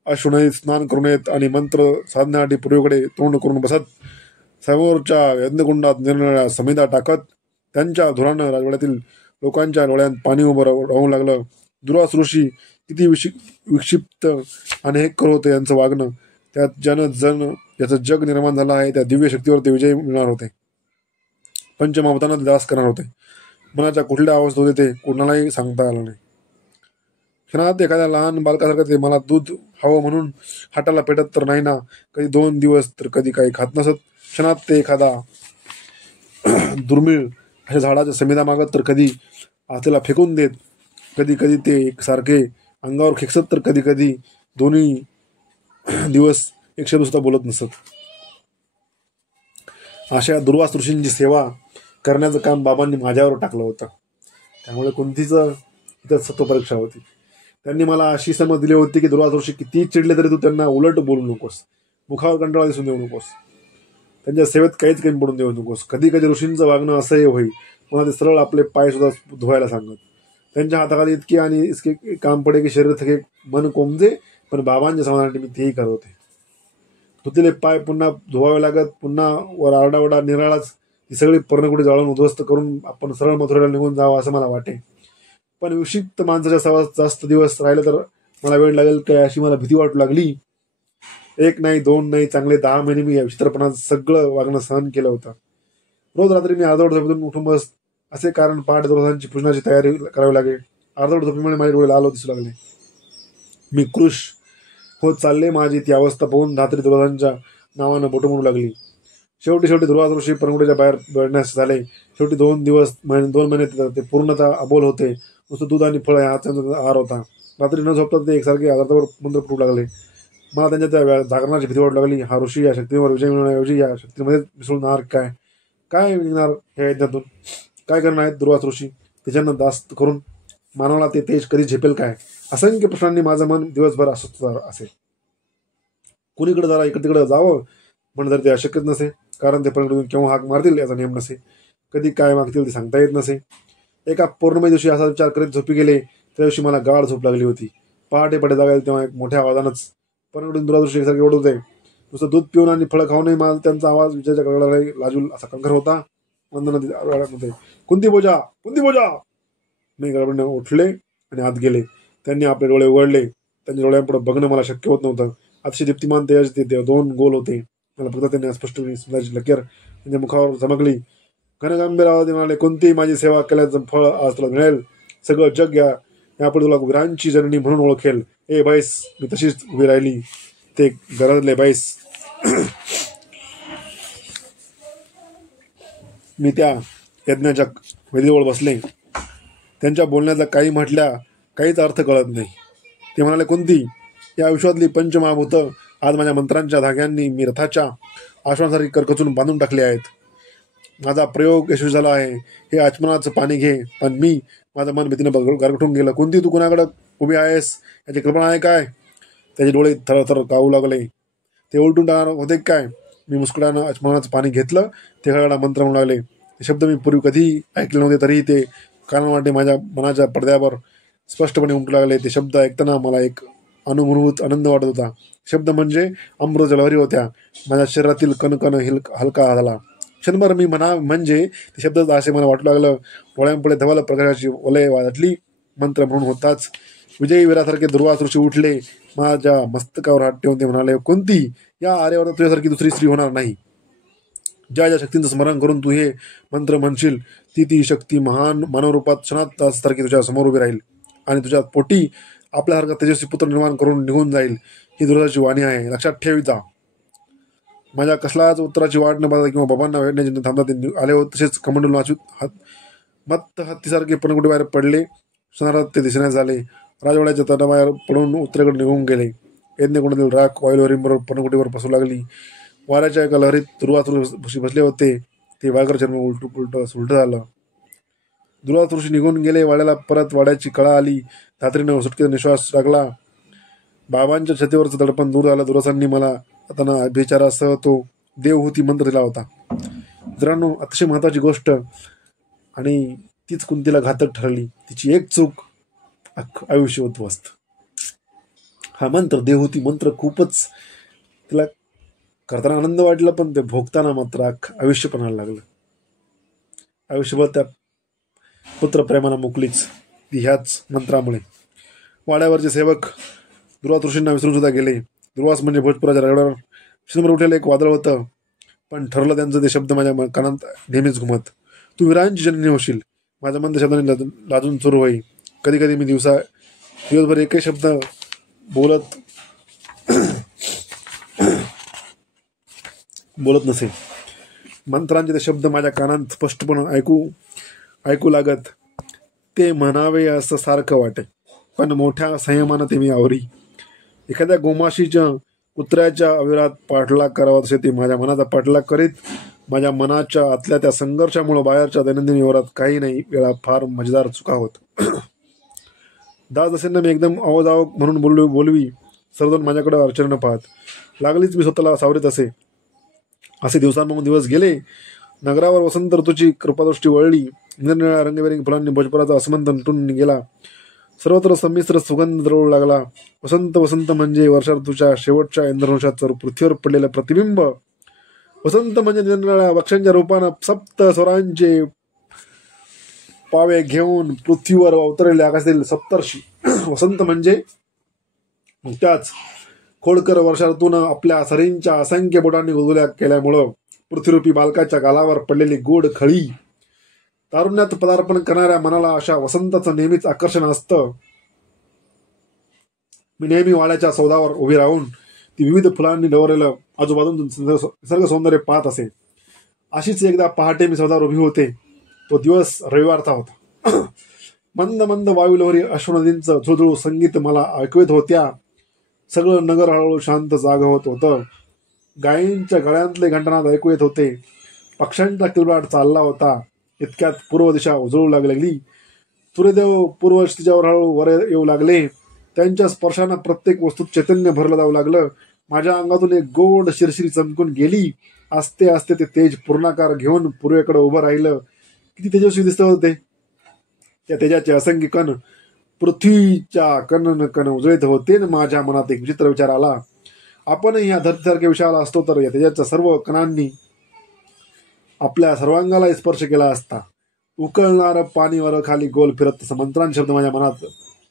अश्वनदीत स्नान करून येत आणि मंत्र साधण्यासाठी पूर्वेकडे तोंड करून बसत. समोरच्या यज्ञकुंडात निरनिराळ्या समिधा टाकत त्यांच्या धुरानं राजवाड्यातील लोकांच्या डोळ्यात पाणी उभं राहू लागलं. दुर्वास ऋषी किती विक्षिप्त आणि हेक्कर होते यांचं वागणं. त्यात याचं जग निर्माण झालं आहे त्या दिव्य शक्तीवर ते विजय मिळणार होते. पंचमहाभूतांना दास करणार होते. मनाच्या कुठल्या अवस्थेत होते ते कोणालाही सांगता आलं नाही. क्षणात एखाद्या लहान बालकासारखं ते मला दूध हवं म्हणून हाताला पेटत तर नाही ना. कधी 2 दिवस तर कधी काही खात नसत. क्षणात ते एखादा दुर्मिळ अशा झाडाच्या समिधा मागत तर कधी आतेला फेकून देत. कधी कधी ते एकसारखे अंगावर खेकसत तर कधी कधी दोन्ही दिवस एक शब्द सुद्धा बोलत नसत. अशा दुर्वास ऋषींची सेवा करण्याचं काम बाबांनी माझ्यावर टाकलं होतं. त्यामुळे कुंतीच इथं सत्वपरीक्षा होती. त्यांनी मला अशी समज दिली होती की दुर्वास ऋषी किती चिडले तरी तू त्यांना उलट बोलू नकोस, मुखावर कंटाळा दिसून देऊ नकोस, त्यांच्या सेवेत काहीच कमी पडून देऊ नकोस. कधी कधी ऋषींचं वागणं असंही होईल. मला ते सरळ आपले पाय सुद्धा धुवायला सांगत. त्यांच्या हाताखाली इतके आणि इतके काम पडे की शरीर थके, मन कोमजे, पण बाबांच्या समाधानासाठी मी तेही करत होते. धुतलेले पाय पुन्हा धुवावे लागत. पुन्हा वर आरडाओरडा निराळाच. ही सगळी पर्णकुटी जाळून उद्ध्वस्त करून आपण सरळ मथुरेला निघून जावं असं मला वाटे. पण विक्षिप्त माणसाच्या सहवासात जास्त दिवस राहिलं तर मला वेळ लागेल काय अशी मला भीती वाटू लागली. 1 नाही 2 नाही चांगले 10 महिने मी या विचित्रपणात सगळं वागणं सहन केलं होतं. रोज रात्री मी अर्धवट झोपेतून उठून बस. असे कारण पहाटे दुर्वासांची पूजनाची तयारी करावी लागेल. अर्धवट झोपेमुळे माझे डोळे लाल दिसू लागले. मी कृश होत चालले. माझी ती अवस्था पाहून धात्री दुर्वासांच्या नावानं बोटं म्हणू लागली. शेवटी दुर्वास ऋषी पर्णकुटीच्या बाहेर पडण्यास झाले. शेवटी 2 महिने ते पूर्णतः अबोल होते. नुसतं दूध आणि फळ हा त्यांचा आहार होता. रात्री न झोपता ते एकसारखे अर्धवट मंत्र फुटू लागले. मला त्यांच्या त्या जागरणाची भीती वाटू लागली. हा ऋषी या शक्तीवर विजय मिळवण्याऐवजी या शक्तीमध्ये मिसळून काय निघणार ह्या यज्ञातून? काय करणार आहेत दुर्वास ऋषी? त्याच्यानं दास्त करून मानवाला ते तेज कधी झेपेल काय? असंख्य प्रश्नांनी माझं मन दिवसभर अस्वस्थ असेल. कुणीकडे जरा इकडे तिकडे जावं पण तर ते अशक्यच नसे. कारण ते पर्यटन केव्हा हाक मारतील याचा नियम नसे. कधी काय मागतील ते सांगता येत नसे. एका पौर्णिमे दिवशी असा विचार करीत झोपी गेले. त्या दिवशी मला गाढ झोप लागली होती. पहाटे जागा तेव्हा एक मोठ्या आवाजानंच पर्यटन दुरादृष्टी एकसारखे ओढत होते. नुसतं दूध पिऊन आणि फळं खाऊनही मला त्यांचा आवाज विजयाच्या कळला लाजूल असा कंकर होता. नंदनमध्ये कुंती बोजा. मी गडबडीने उठले आणि आत गेले. त्यांनी आपले डोळे उघडले. त्यांच्या डोळ्यांपुढे बघणं मला शक्य होत नव्हतं. अतिशय दीप्तिमान तेज ते 2 गोल होते. मला फक्त त्यांनी स्पष्ट समजायची लकीर त्यांच्या मुखावर चमकली. घनगंभीर आवाजाने म्हणाले, कोणतीही माझी सेवा केल्याचं फळ आज तुला मिळेल. सगळं जग यापुढे तुला वीरांची जननी म्हणून ओळखेल. ए बाईस. मी तशीच उभी राहिली. ते गरजले बाईस. मी त्या यज्ञाच्या वेदीजवळ बसले. त्यांच्या बोलण्याचा काहीच अर्थ कळत नाही. ते म्हणाले, कोणती या विश्वातली पंचमहाभूत आज माझ्या मंत्रांच्या धाग्यांनी मी रथाच्या आश्वासासारखी करकचून बांधून टाकले आहेत. माझा प्रयोग यशस्वी झाला आहे. हे आचमनाचं पाणी घे. पण माझं मन भीतीनं गरगठून गेलं. कोणती तू कुणाकडे उभी आहेस याची कल्पना आहे काय? त्याचे डोळे थरथर कावू लागले. ते उलटून टाकणार होते काय? मी मुस्कुरानं आचमनाचं पाणी घेतलं. ते हळहळा मंत्र म्हणू लागले. ते शब्द मी पूर्वी कधी ऐकले नव्हते तरीही ते कानांवाटे माझ्या मनाच्या पडद्यावर स्पष्टपणे उमटू लागले. ते शब्द ऐकताना मला एक अनुभूत आनंद वाटत होता. शब्द म्हणजे अमृत लहरी होत्या. माझ्या शरीरातील कणकण हलका झाला. क्षणभर मी म्हणजे ते शब्द असे मला वाटू लागलं. डोळ्यांपुढे धवल प्रकाशाची वलय वाटली. मंत्र म्हणून होताच विजयी वीरासारखे दुर्वास ऋषी उठले. माझ्या मस्तकावर हात ठेवून ते म्हणाले, कोणती या आर्यावर तुझ्यासारखी दुसरी स्त्री होणार नाही. ज्या ज्या शक्तींचं स्मरण करून तू हे मंत्र म्हणशील ती ती शक्ती महान मानवरूपात क्षणात तासासारखी तुझ्या समोर उभी राहील आणि तुझ्या पोटी आपल्यासारखा तेजस्वी पुत्र निर्माण करून निघून जाईल. ही दुर्गाची वाणी आहे, लक्षात ठेवीचा. माझ्या कसलाच उत्तराची वाट न पाहता किंवा बाबांना भेटण्याची थांबता ते आले होते. तसेच कमंडल नाचूत मत्त हत्तीसारखे पणकुटी बाहेर पडले. क्षणात ते दिसण्यास झाले. राजवाड्याच्या तटाबाहेर पडून उत्तरेकडे निघून गेले. यज्ञकुंडातील राख वायुलहरींबरोबर पणकुटीवर पसरू लागली. वाऱ्याच्या एका लहरीत दुर्वासुशी बसले होते. ते वाघर चर्म उलट झालं. दुर्वासुशी निघून गेले. वाड्याला परत वाड्याची कळा आली. धात्रीनं सुटकेचा निश्वास लागला. बाबांच्या छतीवरचं दडपण दूर झालं. दुर्वासांनी मला आता अभिचारासह तो देवहूती मंत्र दिला होता. मित्रांनो, अतिशय महत्वाची गोष्ट आणि तीच कुंतीला घातक ठरली. तिची एक चूक आयुष्य उद्ध्वस्त. हा मंत्र देवहूती मंत्र खूपच तिला करताना आनंद वाटला, पण ते भोगताना मात्र आयुष्य पणाला लागलं. आयुष्यभर त्या पुत्रप्रेमाला मुकलीच ती ह्याच मंत्रामुळे. वाड्यावरचे सेवक दुर्वास ऋषींना विसरून सुद्धा गेले. दुर्वास म्हणजे भोजपुराच्या रगड्यावर शिंदभर उठलेलं एक वादळ होतं. पण ठरलं त्यांचं ते शब्द माझ्या कानात नेहमीच घुमत. तू वीरांची जननी होशील. माझ्या मन त्या शब्दाने लाजून सुरू होई. कधी कधी मी दिवसभर एकही शब्द बोलत नसे. मंत्रांचे ते शब्द माझ्या कानात स्पष्टपणे ऐकू लागत. ते म्हणावे असं सारखं वाटे, पण मोठ्या संयमानं ते मी आवरी. एखाद्या गोमाशीच्या कुत्र्याच्या अविरात पाठलाग करावा तसे ते माझ्या मनाचा पाठलाग करीत. माझ्या मनाच्या आतल्या त्या संघर्षामुळे बाहेरच्या दैनंदिन व्यवहारात काही नाही वेळा फार मजेदार चुका होत. दास असेंना मी एकदम अवजावक म्हणून बोलवी. सर्वजण माझ्याकडे आश्चर्यानं पाहत. लागलीच मी स्वतःला सावरीत असे दिवसांमधून दिवस गेले. नगरावर वसंत ऋतूची कृपादृष्टी वळली. निरनिळ्या रंगीबेरंगी फुलांनी भोजपुराचा असमंत नटून गेला. सर्वत्र संमिश्र सुगंध दरवळू लागला. वसंत म्हणजे वर्षा ऋतूच्या शेवटच्या इंद्रधनुष्याचं पृथ्वीवर पडलेलं प्रतिबिंब. वसंत म्हणजे निरनिळ्या वृक्षांच्या रूपानं सप्त स्वरांचे पावे घेऊन पृथ्वीवर अवतरलेले आकाशातील सप्तर्षी. वसंत म्हणजे त्याच खोडकर वर्षा ऋतूनं आपल्या सरींच्या असंख्य बोटांनी गुदगुल्या केल्यामुळं पृथ्वीरूपी बालकाच्या गालावर पडलेली गोड खळी. तारुण्यात पदार्पण करणाऱ्या मनाला अशा वसंताचं नेहमीच आकर्षण असतं. मी नेहमी वाड्याच्या सौदावर उभी राहून ती विविध फुलांनी डवरलेलं आजूबाजून निसर्ग सौंदर्य पाहत असे. अशीच एकदा पहाटे मी सौदावर उभी होते. तो दिवस रविवारचा होता. मंद मंद वायुलहरी अश्वनदींचं झुळझुळ संगीत मला ऐकू येत होत्या. सगळं नगर हळूहळू शांत जाग होत होतं. गायींच्या गळ्यांतले घंटनाद ऐकू येत होते. पक्ष्यांचा किलबिलाट चालला होता. इतक्यात पूर्व दिशा उजळू लागली. सूर्यदेव पूर्व क्षितिजावर हळूहळू वर येऊ लागले. त्यांच्या स्पर्शानं प्रत्येक वस्तूत चैतन्य भरलं जाऊ लागलं. माझ्या अंगातून एक गोड शिरशिरी चमकून गेली. आस्ते आस्ते ते तेज पूर्णाकार घेऊन पूर्वेकडे उभं राहिलं. किती तेजस्वी दिसत होते. त्या तेजाचे असंख्य कण पृथ्वीच्या कण उजळीत होते. माझ्या मनात एक विचित्र विचार आला. आपणही ह्या धरतीसारख्या विषयाला असतो तर या तेजाच्या सर्व कणांनी आपल्या सर्वांगाला स्पर्श केला असता. उकळणारं पाणी वर खाली गोल फिरत तसं मंत्रांचे शब्द माझ्या मनात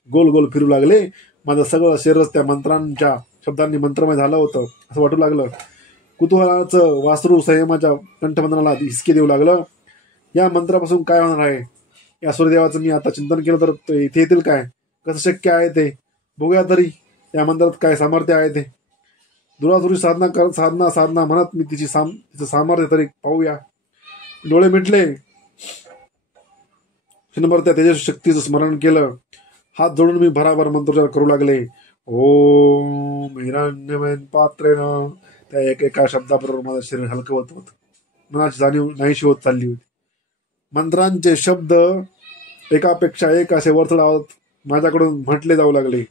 गोल गोल फिरू लागले. माझं सगळं शरीरच त्या मंत्रांच्या शब्दांनी मंत्रमय झालं होतं असं वाटू लागलं. कुतूहलाचं वासरू संयमाच्या कंठबंधनाला हिसके देऊ लागलं. या मंत्रापासून काय होणार आहे? या सूर्यदेवाचं मी आता चिंतन केलं तर इथे येतील काय? कसं शक्य आहे ते? बघूया तरी या मंत्रात काय सामर्थ्य आहे ते. दुरासुरी साधना म्हणत मी तिचं सामर्थ्य तरी पाहूया. डोळे मिटले. क्षणभर त्या तेजस्वी शक्तीचं स्मरण केलं. हात जोडून मी भराभर मंत्रोच्चार करू लागले. ओम हिरण्यमयन पात्रेन. त्या एका शब्दाबरोबर माझं शरीर हलकं होत होतं. मनाची जाणीव नाहीशी होत चालली होती. मंत्रांचे शब्द एकापेक्षा एक असे वरचढावत माझ्याकडून म्हटले जाऊ लागले.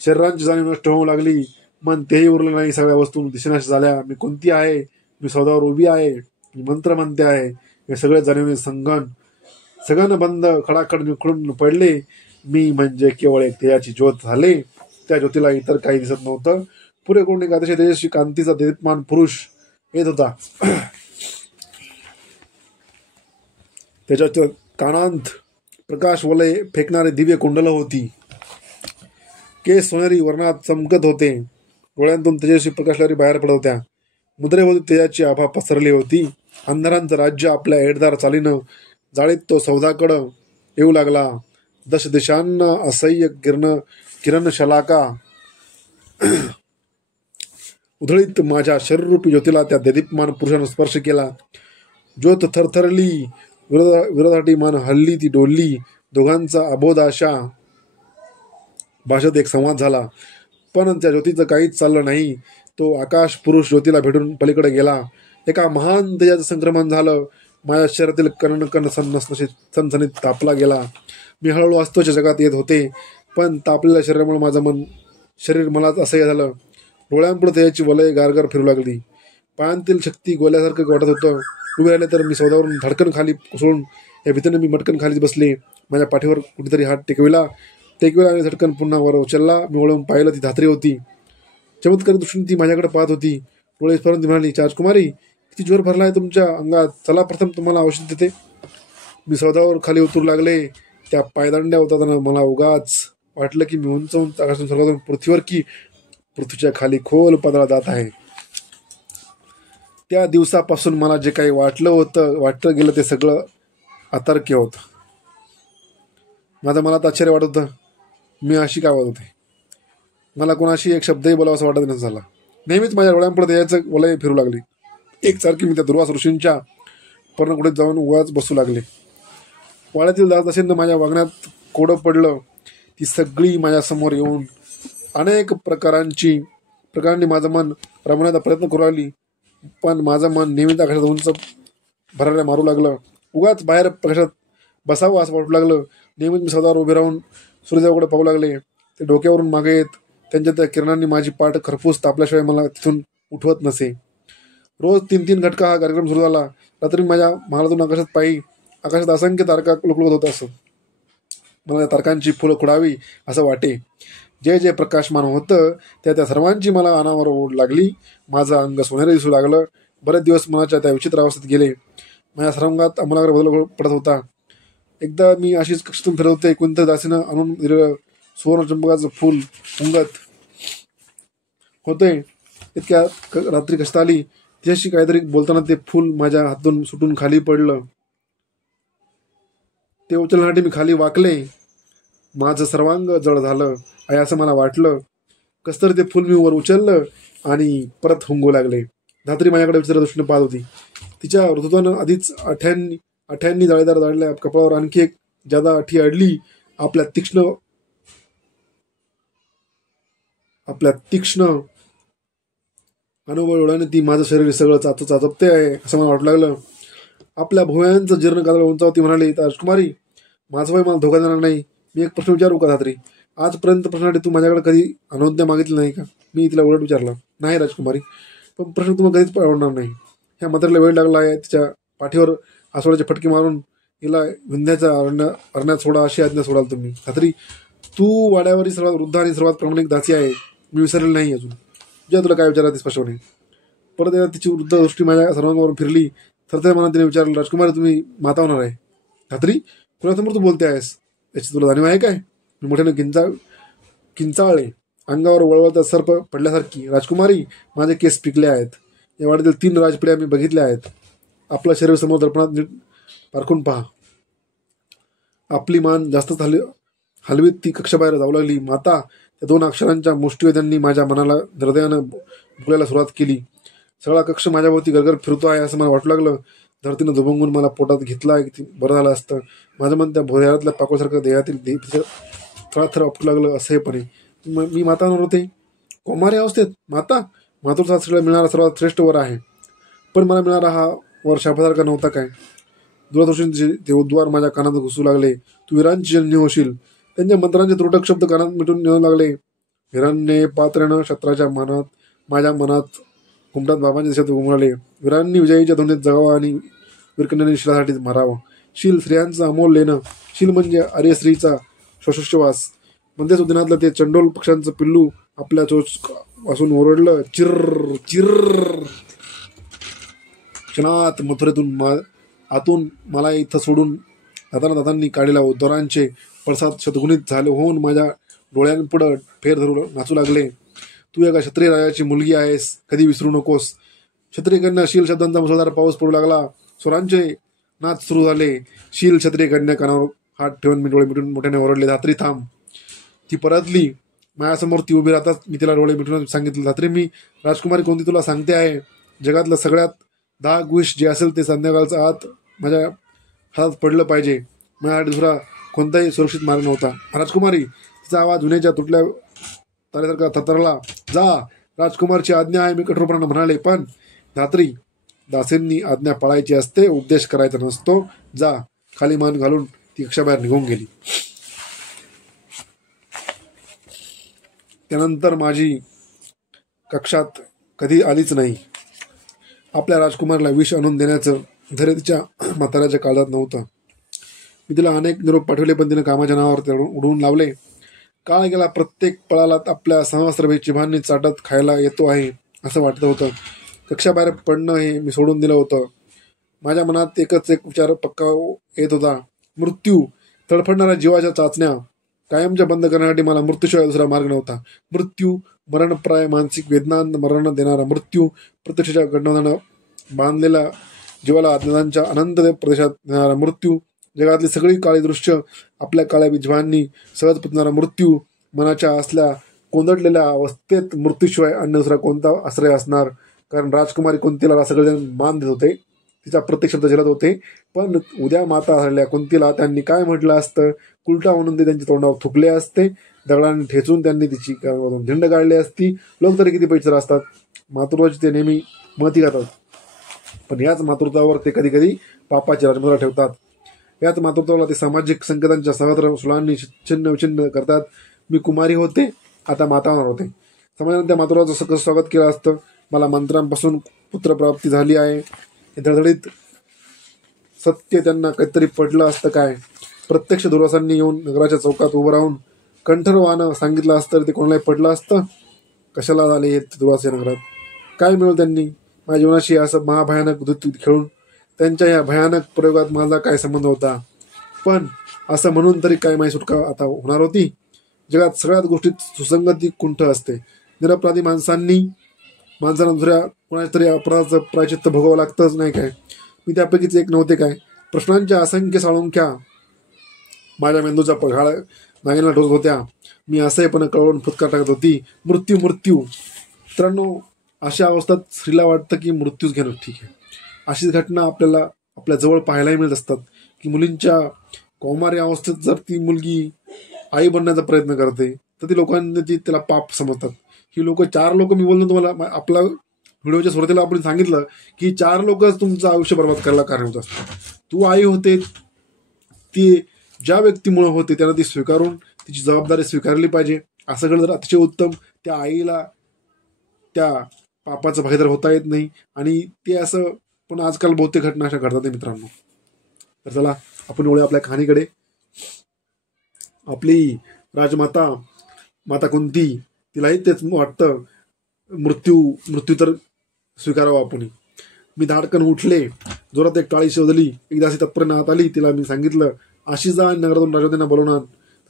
शरीरांची जाणीव नष्ट होऊ लागली. मन तेही उरलं नाही. सगळ्या वस्तू दिसेनाश झाल्या. मी कोणती आहे? मी सौदावर उभी आहे. मी मंत्र म्हणते आहे. हे सगळे जाणीवने सगळं बंद खडाखड निखळून पडले. मी म्हणजे केवळ एक तेजाची ज्योत झाले. त्या ज्योतीला इतर काही दिसत नव्हतं. पुरे करून एक अतिशय तेजस्वी कांतीचा देदीप्यमान पुरुष येत होता. त्याच्या कानांत प्रकाश वलय फेकणारे दिव्य कुंडल होती. केस सोनेरी वर्णात चमकत होते. डोळ्यांतून तेजस्वी प्रकाशलहरी बाहेर पडत होत्या. मुद्रेभोवती तेजाची आभा पसरली होती. अंधारांचं राज्य आपल्या एडदार चालीनं जाळीत तो सौदाकडं येऊ लागला. दश दिशांना असह्य किरण शलाका उधळीत माझ्या शरीररूपी ज्योतीला त्या देदीप्यमान पुरुषानं स्पर्श केला. ज्योत थरथरली, विरोधाटी मान हल्ली, ती डोलली. दोघांचा अबोध अशा भाषेत एक संवाद झाला. पण त्या ज्योतीचं काहीच चाललं नाही. तो आकाश पुरुष ज्योतीला भेटून पलीकडे गेला. एका महान तेजाचं संक्रमण झालं. माझ्या शरीरातील कण सनसनीत तापला गेला. मी हळूहळू वास्तवाच्या जगात येत होते. पण तापलेल्या शरीरामुळे माझं शरीर मलाच असह्य झालं. डोळ्यांपुढे तेजाची वलय गारगार फिरू लागली. पायांतील शक्ती गोल्यासारखं वाटत होतं. उभे राहिले तर मी सौदावरून धडकन खाली कोसळून या भीतीने मी मटकन खाली बसले. माझ्या पाठीवर कुठेतरी हात टेकविला आणि झटकन पुन्हा वर उचलला. मी वळून पाहिलं, ती धात्री होती. चमत्कारी दृष्टीने ती माझ्याकडे पाहत होती. डोळे स्फुरून ती म्हणाली, राजकुमारी, किती जोर भरला आहे तुमच्या अंगात. चला, प्रथम तुम्हाला औषध देते. मी सौदावर खाली उतरू लागले. त्या पायदांड्या उतरताना मला उगाच वाटलं की मी उंच आकाशातून स्वर्गातून पृथ्वीवर की पृथ्वीच्या खाली खोल पदरा जात आहे. त्या दिवसापासून मला जे काही वाटलं गेलं ते सगळं अतर्क्य होतं. माझं मनात आश्चर्य वाटत होतं, मी अशी काय वाटत होते. मला कोणाशी एक शब्दही बोलावं असं वाटत नसं झाला. नेहमीच माझ्या डोळ्यांपुढे याचं वलय फिरू लागली. एकसारखी मी त्या दुर्वास ऋषींच्या पर्णकुडीत जाऊन उगाच बसू लागले. वाड्यातील दासदासींना माझ्या वागण्यात कोडं पडलं. ती सगळी माझ्यासमोर येऊन अनेक प्रकारांनी माझं मन रमवण्याचा प्रयत्न करू लागली. पण माझं मन नेहमीच आकाशात उंच भरायला मारू लागलं. उगाच बाहेर प्रकाशात बसावं असं वाटू लागलं. नेहमीच मी सौदावर उभे राहून सूर्याकडे पाहू लागले. ते डोक्यावरून मागे येत त्यांच्या त्या किरणांनी माझी पाठ खरपूस तापल्याशिवाय मला तिथून उठवत नसे. रोज 3-3 घटका हा कार्यक्रम सुरू झाला. रात्री माझ्या महालातून आकाशात असंख्य तारका लुकलुकत होत्या. असं मला त्या तारकांची फुलं खुडावी असं वाटे. जे जे प्रकाशमान होतं त्या सर्वांची मला अनावर ओढ लागली. माझं अंग सोनेरी दिसू लागलं. बरेच दिवस मनाच्या त्या विचित्र अवस्थेत गेले. माझ्या सर्वांगात अमलागर बदल पडत होता. एकदा मी अशीच कक्षातून फिरत होते. कोणत्या दासीनं आणून दिलेलं सुवर्ण चंपकाचं फूल उंगत होते. इतक्या रात्री कष्ट आली. तिच्याशी काहीतरी बोलताना ते फूल माझ्या हातून सुटून खाली पडलं. ते उचलण्यासाठी मी खाली वाकले. माझं सर्वांग जड झालं आहे असं मला वाटलं. कसतरी ते फूल मी वर उचललं आणि परत हुंगू लागले. धात्री माझ्याकडे विचित्र दृष्टीने पाहत होती. तिच्या ऋतुत्वानं आधीच अठ्यांनी जाळीदार जाळल्या कपाळावर आणखी एक जादा अठी अडली. आपल्या तीक्ष्ण अनुभव डोळ्याने ती माझं शरीर सगळं चाचपते आहे असं मला वाटू लागलं. आपल्या भुवयांचं जीर्ण कातळ उंचावती म्हणाली, राजकुमारी, माझं वय मला धोका देणार नाही. मी एक प्रश्न विचारू का धात्री? आजपर्यंत प्रश्नासाठी तू माझ्याकडे कधी अनुज्ञा मागितली नाही का? मी तिला उलट विचारलं. नाही राजकुमारी, पण प्रश्न तुम्हाला कधीच आवडणार नाही. ह्या मात्रेला वेळ लागला आहे. तिच्या पाठीवर आसोळ्याचे फटके मारून हिला विंध्याच्या अरण्यात सोडा अशी आज्ञा सोडाल तुम्ही. धात्री, तू वाड्यावरील सर्वात वृद्ध आणि सर्वात प्रामाणिक दासी आहे. मी विसरलेली नाही अजून. जेव्हा तुला काय विचारायचं स्पष्टपणे. परत एकदा तिची वृद्ध दृष्टी माझ्या सर्वांगावरून फिरली. थरथर मनात तिने विचारलं, राजकुमारी, तुम्ही माता होणार आहे? धात्री, कुणासमोर तू बोलते आहेस याची तुला जाणीव आहे काय? मी मोठ्याने किंचाळले, अंगावर वळवळता सर्प पडल्यासारखी. राजकुमारी, माझे केस पिकले आहेत. या वाड्यातील 3 राजपिढ्या मी बघितल्या आहेत. आपलं शरीर समोर दर्पणात नीट पारखून पहा. आपली मान जास्तच हलवीत ती कक्षाबाहेर जाऊ लागली. माता, त्या 2 अक्षरांच्या मुष्टिवेद्यांनी माझ्या मनाला हृदयानं भुकल्याला सुरुवात केली. सगळा कक्ष माझ्याभोवती गरगर फिरतो आहे असं मला वाटू लागलं. धरतीनं दुभंगून मला पोटात घेतला किती बरं झालं असतं. माझं मन त्या भोयारातल्या पाकोळसारखं देहातील थराथर आपटू लागलं असह्यपणे. मी माता होणार होते. कौमार्य अवस्थेत माता? मातृत्वात सगळं मिळणारा सर्वात श्रेष्ठ वर आहे. पण मला मिळणारा हा वर शापासारखा नव्हता काय? दूरदर्शनचे ते उद्वार माझ्या कानात घुसू लागले. तू वीरांची जननी होशील. त्यांच्या मंत्रांचे त्रुटक शब्द कानात मिटून येऊ लागले. हिरण्ये पात्रेनं शस्त्राच्या मानात माझ्या मनात घुमटात बाबांच्या देशात उमळले. वीरांनी विजयीच्या धुनीत जगावा आणि वीरकन्यांनी शिलासाठी मारावं. शील स्त्रियांचं अमोल लेणं. शील म्हणजे आर्य स्त्रीचा श्वासोच्छवास. म्हणतेच उद्यानातलं ते चंडोल पक्ष्यांचं पिल्लू आपल्या चोच वासून ओरडलं, चिर्र चिर्र. क्षणात मथुरेतून आतून मला इथं सोडून दातांनी काढलेल्या उद्वारांचे पडसाद शतगुणित झाले होऊन माझ्या डोळ्यांपुढं फेर धरू नाचू लागले. तू एका क्षत्रिय राजाची मुलगी आहेस, कधी विसरू नकोस. क्षत्रियकन्या शील शब्दांचा मुसळधार पाऊस पडू लागला. स्वरांचे नाच सुरू झाले. शील क्षत्रियकन्या कानावर हात ठेवून मी डोळे मिटून मोठ्याने ओरडले, धात्री थांब. ती परतली. माझ्यासमोर ती उभी राहतात मी तिला डोळे मिटून सांगितलं, धात्री मी राजकुमारी कोणती तुला सांगते आहे. जगातलं सगळ्यात धाक विष जे असेल ते संध्याकाळचं आत माझ्या हातात पडलं पाहिजे. माझ्यासाठी दुसरा कोणताही सुरक्षित मार्ग नव्हता. राजकुमारी, तिचा आवाज विनेच्या तुटल्या तारेसारखा थरथरला. जा, राजकुमारची आज्ञा आहे, मी कठोरपणाने म्हणाले. पण धात्री, दासींनी आज्ञा पाळायची असते, उपदेश करायचा नसतो. जा. खाली मान घालून ती कक्षाबाहेर निघून गेली. त्यानंतर माझी कक्षात कधी आलीच नाही. आपल्या राजकुमारला विष आणून देण्याचं धैर्य तिच्या म्हाताऱ्याच्या काळात नव्हतं. मी तिला अनेक निरोप पाठवले, पण तिने कामाच्या नावावर उडवून लावले. काळ गेला. प्रत्येक पळाला आपल्या सहस्रभेची भांडणी चाटत खायला येतो आहे असं वाटत होतं. कक्षाबाहेर पडणं हे मी सोडून दिलं होतं. माझ्या मनात एकच एक विचार पक्का येत होता, मृत्यू. तडफडणाऱ्या जीवाच्या चाचण्या कायमच्या बंद करण्यासाठी मला मृत्यूशिवाय दुसरा मार्ग नव्हता. मृत्यू, मरणप्राय मानसिक वेदना मरण देणारा मृत्यू, प्रत्यक्षाच्या घडणाऱ्यानं बांधलेला जीवाला अज्ञानांच्या अनंत प्रदेशात नेणारा मृत्यू, जगातली सगळी काळी दृश्य आपल्या काळ्या बीजवांनी सहज पुतणारा मृत्यू, मनाच्या असल्या कोंदटलेल्या अवस्थेत मृत्यूशिवाय अन्य दुसरा कोणता आश्रय असणार. कारण राजकुमारी कुंतीला सगळेजण मान देत होते, तिचा प्रत्येक शब्द झेलत होते. पण उद्या माता झालेल्या कुंतीला त्यांनी काय म्हटलं असतं? उलटा म्हणून ते त्यांच्या तोंडावर थुकले असते. दगडाने ठेचून त्यांनी तिची झिंड काढली असती. लोक तरी किती पैसे असतात. मातृत्वाची ते नेहमी महती घातात, पण याच मातृत्वावर ते कधी कधी पापाची राजमुद्रा ठेवतात. याच मातृत्वाला ते सामाजिक संकेतांच्या सहस्र सुलांनी छिन्न विछिन्न करतात. मी कुमारी होते, आता माता होणार होते. समाजाने त्या मातृत्वाचं कसं स्वागत केलं असतं? मला मंत्रांपासून पुत्रप्राप्ती झाली आहे हे धडधडीत सत्य त्यांना काहीतरी पडलं असतं काय? प्रत्यक्ष दुर्वासांनी येऊन नगराच्या चौकात उभं राहून कंठरवानं सांगितलं असतं ते कोणालाही पडलं असतं. कशाला झाले हे दुर्वास या नगरात? काय मिळवलं त्यांनी माझ्या जीवनाशी? असं महाभयानक दूत खेळून त्यांच्या या भयानक प्रयोगात माझा काय संबंध होता? पण असं म्हणून तरी काय माझी सुटका आता होणार होती? जगात सगळ्याच गोष्टीत सुसंगती कुंठ असते. निरपराधी माणसांना दुसऱ्या कोणाच्या तरी अपराधाचं प्रायचित्त भोगावं लागतंच नाही काय? मी त्यापैकीच एक नव्हते काय? प्रश्नांच्या असंख्य साळुंख्या माझ्या मेंदूचा पघाळ नागेला टोचत होत्या. मी असह्यपणे कळवून फुटकार टाकत होती, मृत्यू मृत्यू. मित्रांनो, अशा अवस्थेत स्त्रीला वाटतं की मृत्यूच घेणं ठीक आहे. अशीच घटना आपल्याला आपल्या जवळ पाहायलाही मिळत असतात की मुलींच्या कौमार्य अवस्थेत जर ती मुलगी आई बनण्याचा प्रयत्न करते तर ती लोकांनी त्याला पाप समजतात. ही लोक 4 लोक, मी बोललो तुम्हाला आपला व्हिडिओच्या सुरुवातीला आपण सांगितलं की 4 लोकच तुमचं आयुष्य बर्बाद करायला कारणीभूत असतात. तू आई होते, ती ज्या व्यक्तीमुळे होते त्यानं ती स्वीकारून तिची जबाबदारी स्वीकारली पाहिजे. असं घडलं तर अतिशय उत्तम. त्या आईला त्या पापाचा भागीदार होता येत नाही. आणि ते असं पण आजकाल बहुतेक घटना अशा घडतात मित्रांनो. तर चला आपण वळूया आपल्या कहाणीकडे. आपली राजमाता माता कुंती, तिलाही तेच वाटतं मृत्यू तर स्वीकारावा आपण. मी धाडकन उठले, जोरात एक टाळी शोधली. एकदा अशी तत्परने आत आली. तिला मी सांगितलं, अशी जा नगरातून राजवद्यांना बोलवणार,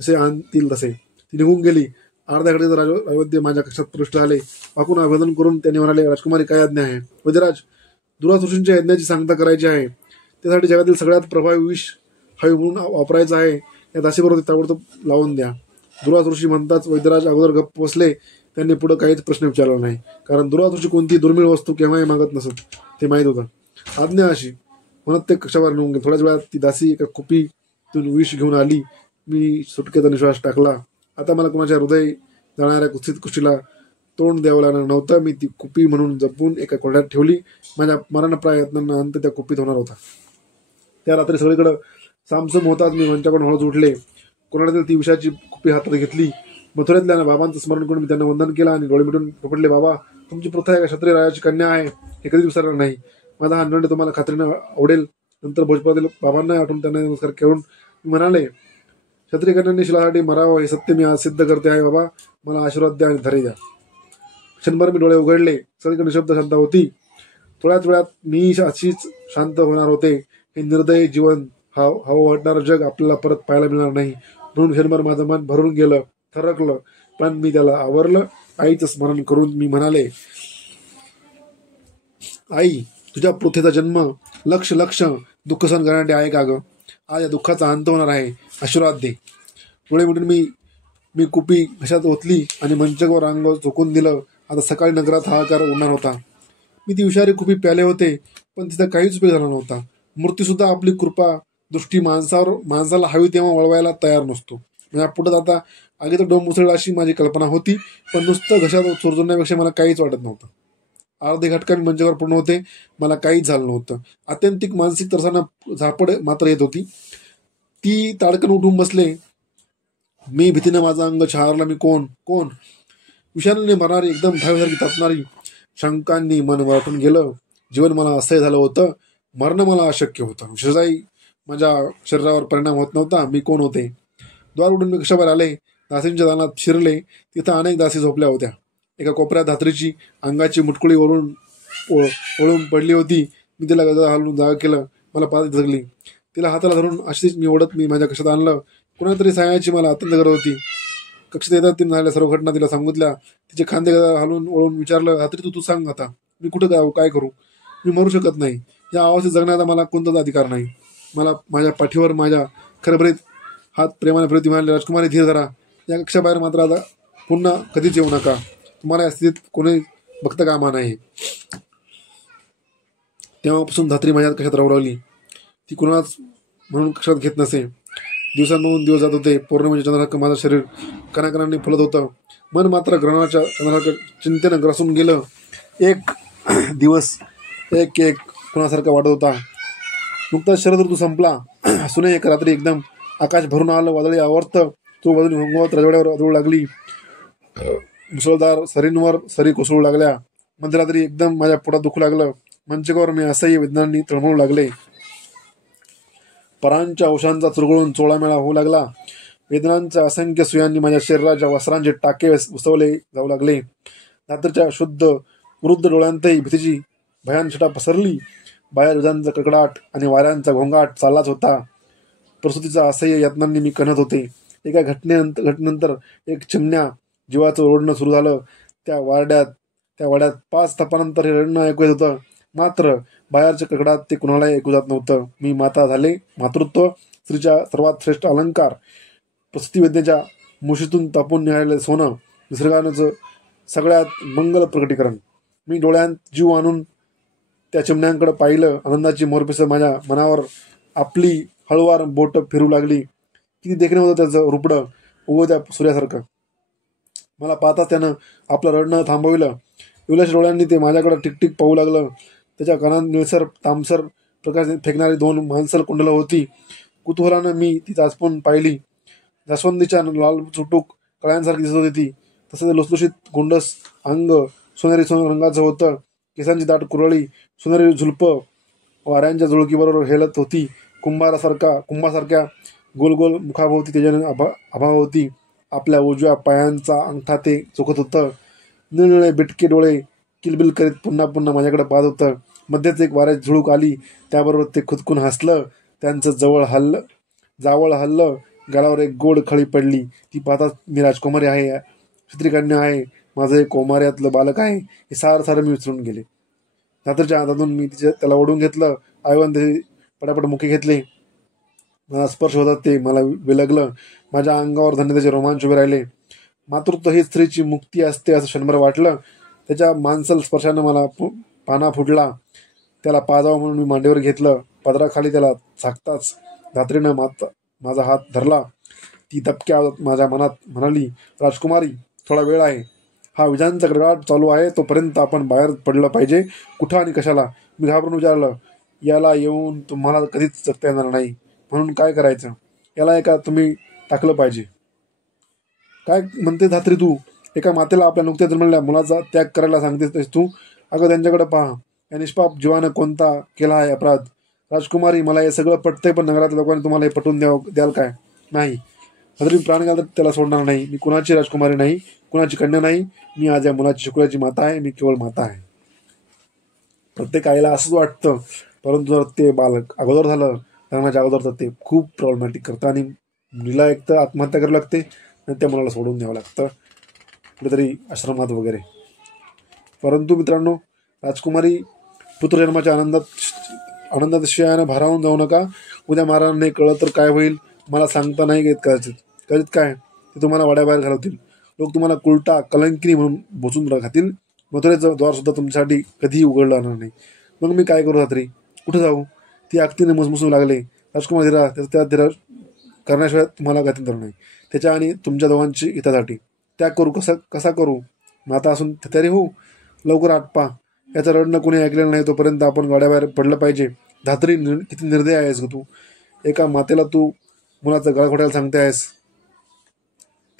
तसे आणतील तसे. ती निघून गेली. अर्ध्या घडीत राजवद्य माझ्या कक्षात प्रविष्ट झाले. वाकून अभिवादन करून त्यांनी म्हणाले, राजकुमारी काय आज्ञा आहे? वैद्यराज, दुर्वास ऋषींच्या यज्ञाची सांगता करायची आहे. त्यासाठी जगातील सगळ्यात प्रभावी विष हवी म्हणून वापरायचं आहे. या दासीबरोबर ताबडतोब लावून द्या. दुर्वास ऋषी म्हणताच वैद्यराज अगोदर गप्प बसले. त्यांनी पुढे काहीच प्रश्न विचारला नाही, कारण दुर्वास ऋषी कोणती दुर्मिळ वस्तू केव्हाही मागत नसत ते माहीत होतं. आज्ञा अशी म्हणत ते कक्षावर निघून गेले. थोड्याच वेळात ती दासी एका कुपीतून विष घेऊन आली. मी सुटकेचा निश्वास टाकला. आता मला कोणाच्या हृदय जाणाऱ्या कुस्तीला तोंड द्यावं लागणार नव्हतं. मी ती कुपी म्हणून जपून एका कोंड्यात ठेवली. माझ्या मरणप्राय यत्नांना अंत त्या कुपीत होणार होता. त्या रात्री सगळीकडे सामसूम होताच मी मंचाकडून हळूच उठले. कोणातील ती विषाची कुपी हातात घेतली. मथुरेतल्या बाबांचं स्मरण करून मी त्यांना वंदन केलं आणि डोळे मिटून पकडले. बाबा, तुमची प्रथा आहे का? क्षत्रिय राजाची कन्या आहे, हे कधी विसरणार नाही. माझा हा निर्णय तुम्हाला खात्रीनं आवडेल. नंतर भोजपुरातील बाबांना आठवून त्यांना नमस्कार करून मी म्हणाले, क्षत्रिय कन्यांनी शिलासाठी मरावं हे सत्य मी आज सिद्ध करते आहे. बाबा, मला आशीर्वाद द्या आणि धैर्य द्या. क्षणभर मी डोळे उघडले. सगळीकडे निशब्द शांत होती. थोड्याच वेळात मी अशीच शांत होणार होते. हे निर्दयी जीवन, हवं वाटणारं जग आपल्याला परत पाहायला मिळणार नाही म्हणून क्षणभर माझं मन भरून गेलं, थरकलं. पण मी त्याला आवरलं. आईचं स्मरण करून मी म्हणाले, आई, तुझ्या पृथ्वीचा जन्म लक्ष लक्ष दुःख सहन करण्यासाठी आहे का ग? आज या दुःखाचा अंत होणार आहे, आशीर्वाद दे. डोळे मिटून मी मी कुपी घशात ओतली आणि मंचकावर अंग झोकून दिलं. आता सकाळी नगरात हाहाकार उडणार होता. मी ती विषारी कुपी प्याले होते, पण तिचा काहीच उपयोग झाला नव्हता. मृत्यूसुद्धा आपली कृपा दृष्टी माणसाला हवी तेव्हा वळवायला तयार नसतो. माझ्या पोटात आता आगीचा डोंब उसळला अशी माझी कल्पना होती, पण नुसतं घशात चुरचुरण्यापेक्षा मला काहीच वाटत नव्हतं. अर्धे घटका मी मंचावर पूर्ण होते, मला काहीच झालं नव्हतं. आत्यंतिक मानसिक तरसाना झापड मात्र येत होती. ती ताडकन उठून बसले. मी भीतीनं माझा अंग छारला. मी कोण कोण? विषाणूने मरणारी, एकदम धावेसारखी तापणारी. शंकांनी मन वाटून गेलं. जीवन मला असह्य झालं होतं, मरणं मला अशक्य होतं. विषाही माझ्या शरीरावर परिणाम होत नव्हता. मी कोण होते? द्वार उडून मी कशावर आले. दासींच्या दानात शिरले. तिथं अनेक दासी झोपल्या होत्या. एका कोपऱ्यात धात्रीची अंगाची मुटकुळी ओळून पडली होती. मी तिला गदा हलवून जागा केलं. मला पाच जगली. तिला हाताला धरून अशीच मी ओढत मी माझ्या कक्षात आणलं. कुणातरी सांगायची मला अत्यंत गरज होती. कक्षात येतात तिने झालेल्या सर्व घटना तिला सांगितल्या. तिचे खांदे गदा हलवून ओळून विचारलं, धात्री तू सांग आता, मी कुठं जाऊ, काय करू? मी मरू शकत नाही. या अवस्थेत जगण्याचा मला कोणताच अधिकार नाही. मला माझ्या पाठीवर माझ्या खरभरीत हात प्रेमाने फिरती म्हणाले, राजकुमारी धीर धरा. या कक्षाबाहेर मात्र आता पुन्हा कधीच येऊ नका. तुम्हाला या स्थितीत कोणी बघता कामा नाही. तेव्हापासून धात्री माझ्या कक्षात रवरवली. ती कुणालाच म्हणून कक्षात घेत नसे. दिवसांमधून दिवस जात होते. पौर्णिमेच्या चंद्रासारखं माझं शरीर कणाकणांनी फुलत होतं. मन मात्र ग्रहणाच्या चंद्रासारखं चिंतेनं ग्रासून गेलं. एक दिवस एक कुणासारखा वाटत होता. नुकताच शरद ऋतू संपला. सुने एक रात्री एकदम आकाश भरून आलं. वादळी आवर्त तो बाजूने घोंगवत राजवाड्यावर आदळू लागली. मुसळधार सरींवर सरी कोसळू लागल्या. मध्यरात्री एकदम माझ्या पोटात दुखू लागलं. मंचकावर मी असह्य वेदनांनी तळमळू लागले. परांच्या औषधांचा चुरगळून चोळामेळा होऊ लागला. वेदनांच्या असंख्य सुयांनी माझ्या शरीराच्या वस्त्रांचे टाके उसवले जाऊ लागले. रात्रीच्या शुद्ध वृद्ध डोळ्यांतही भीतीची भयानछटा पसरली. बाहेर विजांचा कडकडाट आणि वाऱ्यांचा घोंगाट चाललाच होता. प्रसूतीचा असह्य यातनांनी मी कणत होते. एका घटनेनंतर एक चिमण्या जीवाचं ओरडणं सुरू झालं. त्या वाड्यात 5 तापानंतर हे रडणं ऐकू येत होतं. मात्र बाहेरच्या कडकडात ते कुणालाही ऐकू जात नव्हतं. मी माता झाले. मातृत्व स्त्रीच्या सर्वात श्रेष्ठ अलंकार. प्रसूतीवेदनेच्या मुशीतून तापून निघालेलं सोनं. निसर्गाचं सगळ्यात मंगल प्रकटीकरण. मी डोळ्यात जीव आणून त्या चिमण्यांकडे पाहिलं. आनंदाची मोरपिसं माझ्या मनावर आपली हळूवार बोट फिरू लागली. किती देखणं होतं त्याचं रुपडं, उगवत्या सूर्यासारखं. मला पाहताच त्यानं आपलं रडणं थांबविलं. विलास डोळ्यांनी ते माझ्याकडे टिकटिक पाहू लागलं. त्याच्या कानात निळसर तामसर प्रकाश फेकणारी 2 मांसल कुंडलं होती. कुतूहलानं मी ती चाचपून पाहिली. जास्वंदीच्या लाल चुटूक कळ्यांसारखी दिसत होती ती. तसंच लुसलुशीत गोंडस अंग सोनेरी रंगाचं होतं. केसांची दाट कुरळी सोनेरी झुलपं वाऱ्यांच्या झुळकीबरोबर हेलत होती. कुंभासारख्या गोल गोल मुखाभोवती तेजाने आभा होती. आपल्या उजव्या पायांचा अंगठा ते चोखत होतं. निळनिळे बिटके डोळे किलबिल करीत पुन्हा पुन्हा माझ्याकडे पाहत होतं. मध्येच एक वाऱ्याची झुळूक आली. त्याबरोबर ते खुदकून हसलं. त्यांचं जावळ हल्लं. गालावर एक गोड खळी पडली. ती पाहताच मी राजकुमारी आहे, क्षत्रिकन्या आहे, माझं एक कौमार्यातलं बालक आहे, हे सारं मी विसरून गेले. रात्रीच्या हातातून मी त्याला ओढून घेतलं. आईवन ते पटापट मुखे घेतले. मला स्पर्श होतात ते मला विलगलं. माझ्या अंगावर धन्यतेचे रोमांच उभे राहिले. मातृत्व ही स्त्रीची मुक्ती असते असं क्षणभर वाटलं. त्याच्या मांसल स्पर्शानं मला पाना फुटला. त्याला पाजावं म्हणून मी मांडीवर घेतलं. पदराखाली त्याला झाकताच धात्रीनं माझा हात धरला. ती दबक्या माझ्या मनात म्हणाली, राजकुमारी, थोडा वेळ आहे. हा विजांचा गडगडाट चालू आहे, तोपर्यंत आपण बाहेर पडलं पाहिजे. कुठं आणि कशाला? मी घाबरून विचारलं. याला येऊन तुम्हाला कधीच जगता येणार नाही, म्हणून काय करायचं? याला एका तुम्ही टाकलं पाहिजे. काय म्हणते धात्री तू? एका मातेला आपल्या नुकत्याच जन्मलेल्या मुलाचा त्याग करायला सांगतेस तू? अगं त्यांच्याकडे पहा. या निष्पाप जीवानं कोणता केला आहे अपराध? राजकुमारी, मला हे सगळं पटतंय, पण नगरात लोकांनी तुम्हाला हे पटवून द्याल काय? नाही. धात्री प्राण घालतात त्याला सोडणार नाही. मी कुणाची राजकुमारी नाही, कुणाची कन्या नाही. मी आज या मुलाची शुक्राची माता आहे. मी केवळ माता आहे. प्रत्येक आईला असंच वाटतं, परंतु जर ते बालक अगोदर झालं, लग्नाच्या अगोदर, तर ते खूप प्रॉब्लेमॅटिक करतं आणि मुलीला एक तर आत्महत्या करावी लागते आणि त्या मुलाला सोडून द्यावं लागतं कुठेतरी आश्रमात वगैरे. परंतु मित्रांनो, राजकुमारी पुत्रजन्माच्या आनंदात शियानं भारावून जाऊ नका. उद्या महाराजांना नाही कळलं तर काय होईल मला सांगता नाही येत. कदाचित काय ते तुम्हाला वाड्याबाहेर घालवतील. लोक तुम्हाला उलटा कलंकिनी म्हणून बोचून राहतील. मथुरेचं द्वार सुद्धा तुमच्यासाठी कधीही उघडलं जाणार नाही. मग मी काय करू रात्री, कुठे जाऊ? ती आक्तीने मुसमुसू लागले. राजकुमार धीरा त्या धीरा करण्याशिवाय तुम्हाला गत्यंतर नाही. त्याच्या आणि तुमच्या दोघांची हितासाठी त्याग करू. कसा करू? माता असून तयारी होऊ. लवकर आटपा. याचं रडणं कोणी ऐकलेलं नाही तोपर्यंत आपण गाड्याबाहेर पडलं पाहिजे. धात्री किती निर्दय आहेस ग तू. एका मातेला तू मुलाचा गळा घोटायला सांगते आहेस.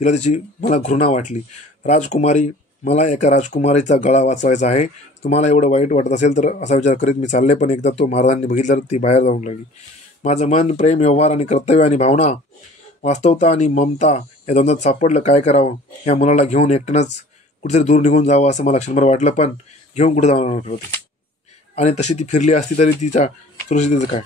तिला तिची मला घृणा वाटली. राजकुमारी, मला एका राजकुमारीचा गळा वाचवायचा आहे. तुम्हाला एवढं वाईट वाटत असेल तर असा विचार करीत मी चालले. पण एकदा तो महाराजांनी बघितलं ती बाहेर जाऊन लागली. माझं मन प्रेम, व्यवहार आणि कर्तव्य आणि भावना, वास्तवता आणि ममता या द्वंद्वात सापडलं. काय करावं? या मुलाला घेऊन एकट्यानंच कुठेतरी दूर निघून जावं असं मला क्षणभर वाटलं. पण घेऊन कुठे जाणार होती? आणि तशी ती फिरली असती तरी तिच्या सुरक्षितेचं काय?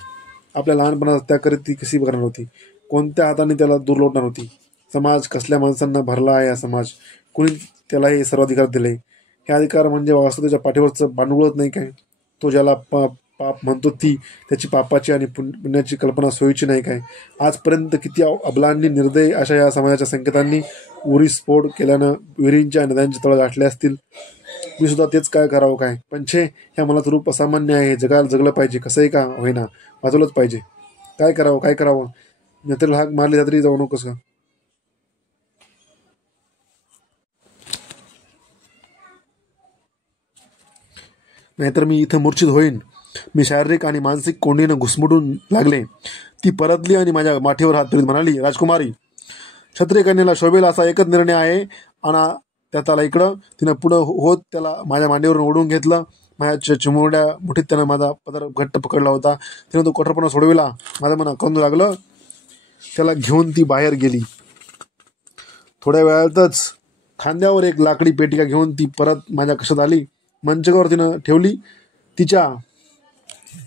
आपल्या लहानपणात त्या करीत ती कशी करणार होती? कोणत्या हाताने त्याला दूर लोटणार होती? समाज कसल्या माणसांना भरला आहे हा समाज? कुणी त्याला हे सर्वाधिकार दिले? हे अधिकार म्हणजे वास्तवतेच्या पाठीवरचं भांडवळच नाही काय? तो ज्याला पाप म्हणतो ती त्याची पापाची आणि पुण्याची कल्पना सोयीची नाही काय? आजपर्यंत किती अबलांनी, निर्दय अशा या समाजाच्या संकेतांनी उरी स्फोट केल्यानं विहिरींच्या नद्यांचे तळ गाठले असतील. मी सुद्धा तेच काय करावं काय? पण छे, ह्या मनाचं रूप असामान्य आहे. जगाला जगलं पाहिजे, कसंही का होईना, वाचवलंच पाहिजे. काय करावं? नेत्रीला हाक मारली तरी जाऊ नकोस का? नाहीतर मी इथं मूर्छित होईन. मी शारीरिक आणि मानसिक कोंडीनं घुसमुटून लागले. ती परतली आणि माझ्या माठीवर हात फिरत म्हणाली, राजकुमारी, क्षत्रिय कन्येला शोभेल असा एकच निर्णय आहे. आणा त्याला इकडं. तिनं पुढं होत त्याला माझ्या मांडीवरून ओढून घेतलं. माझ्या चिमुरड्या मुठीत त्यानं माझा पदर घट्ट पकडला होता. तिनं तो कठोरपणा सोडविला. माझं मन कंदू लागलं. त्याला घेऊन ती बाहेर गेली. थोड्या वेळातच खांद्यावर एक लाकडी पेटिका घेऊन ती परत माझ्या कशात आली. मंचकावर तिनं ठेवली. तिच्या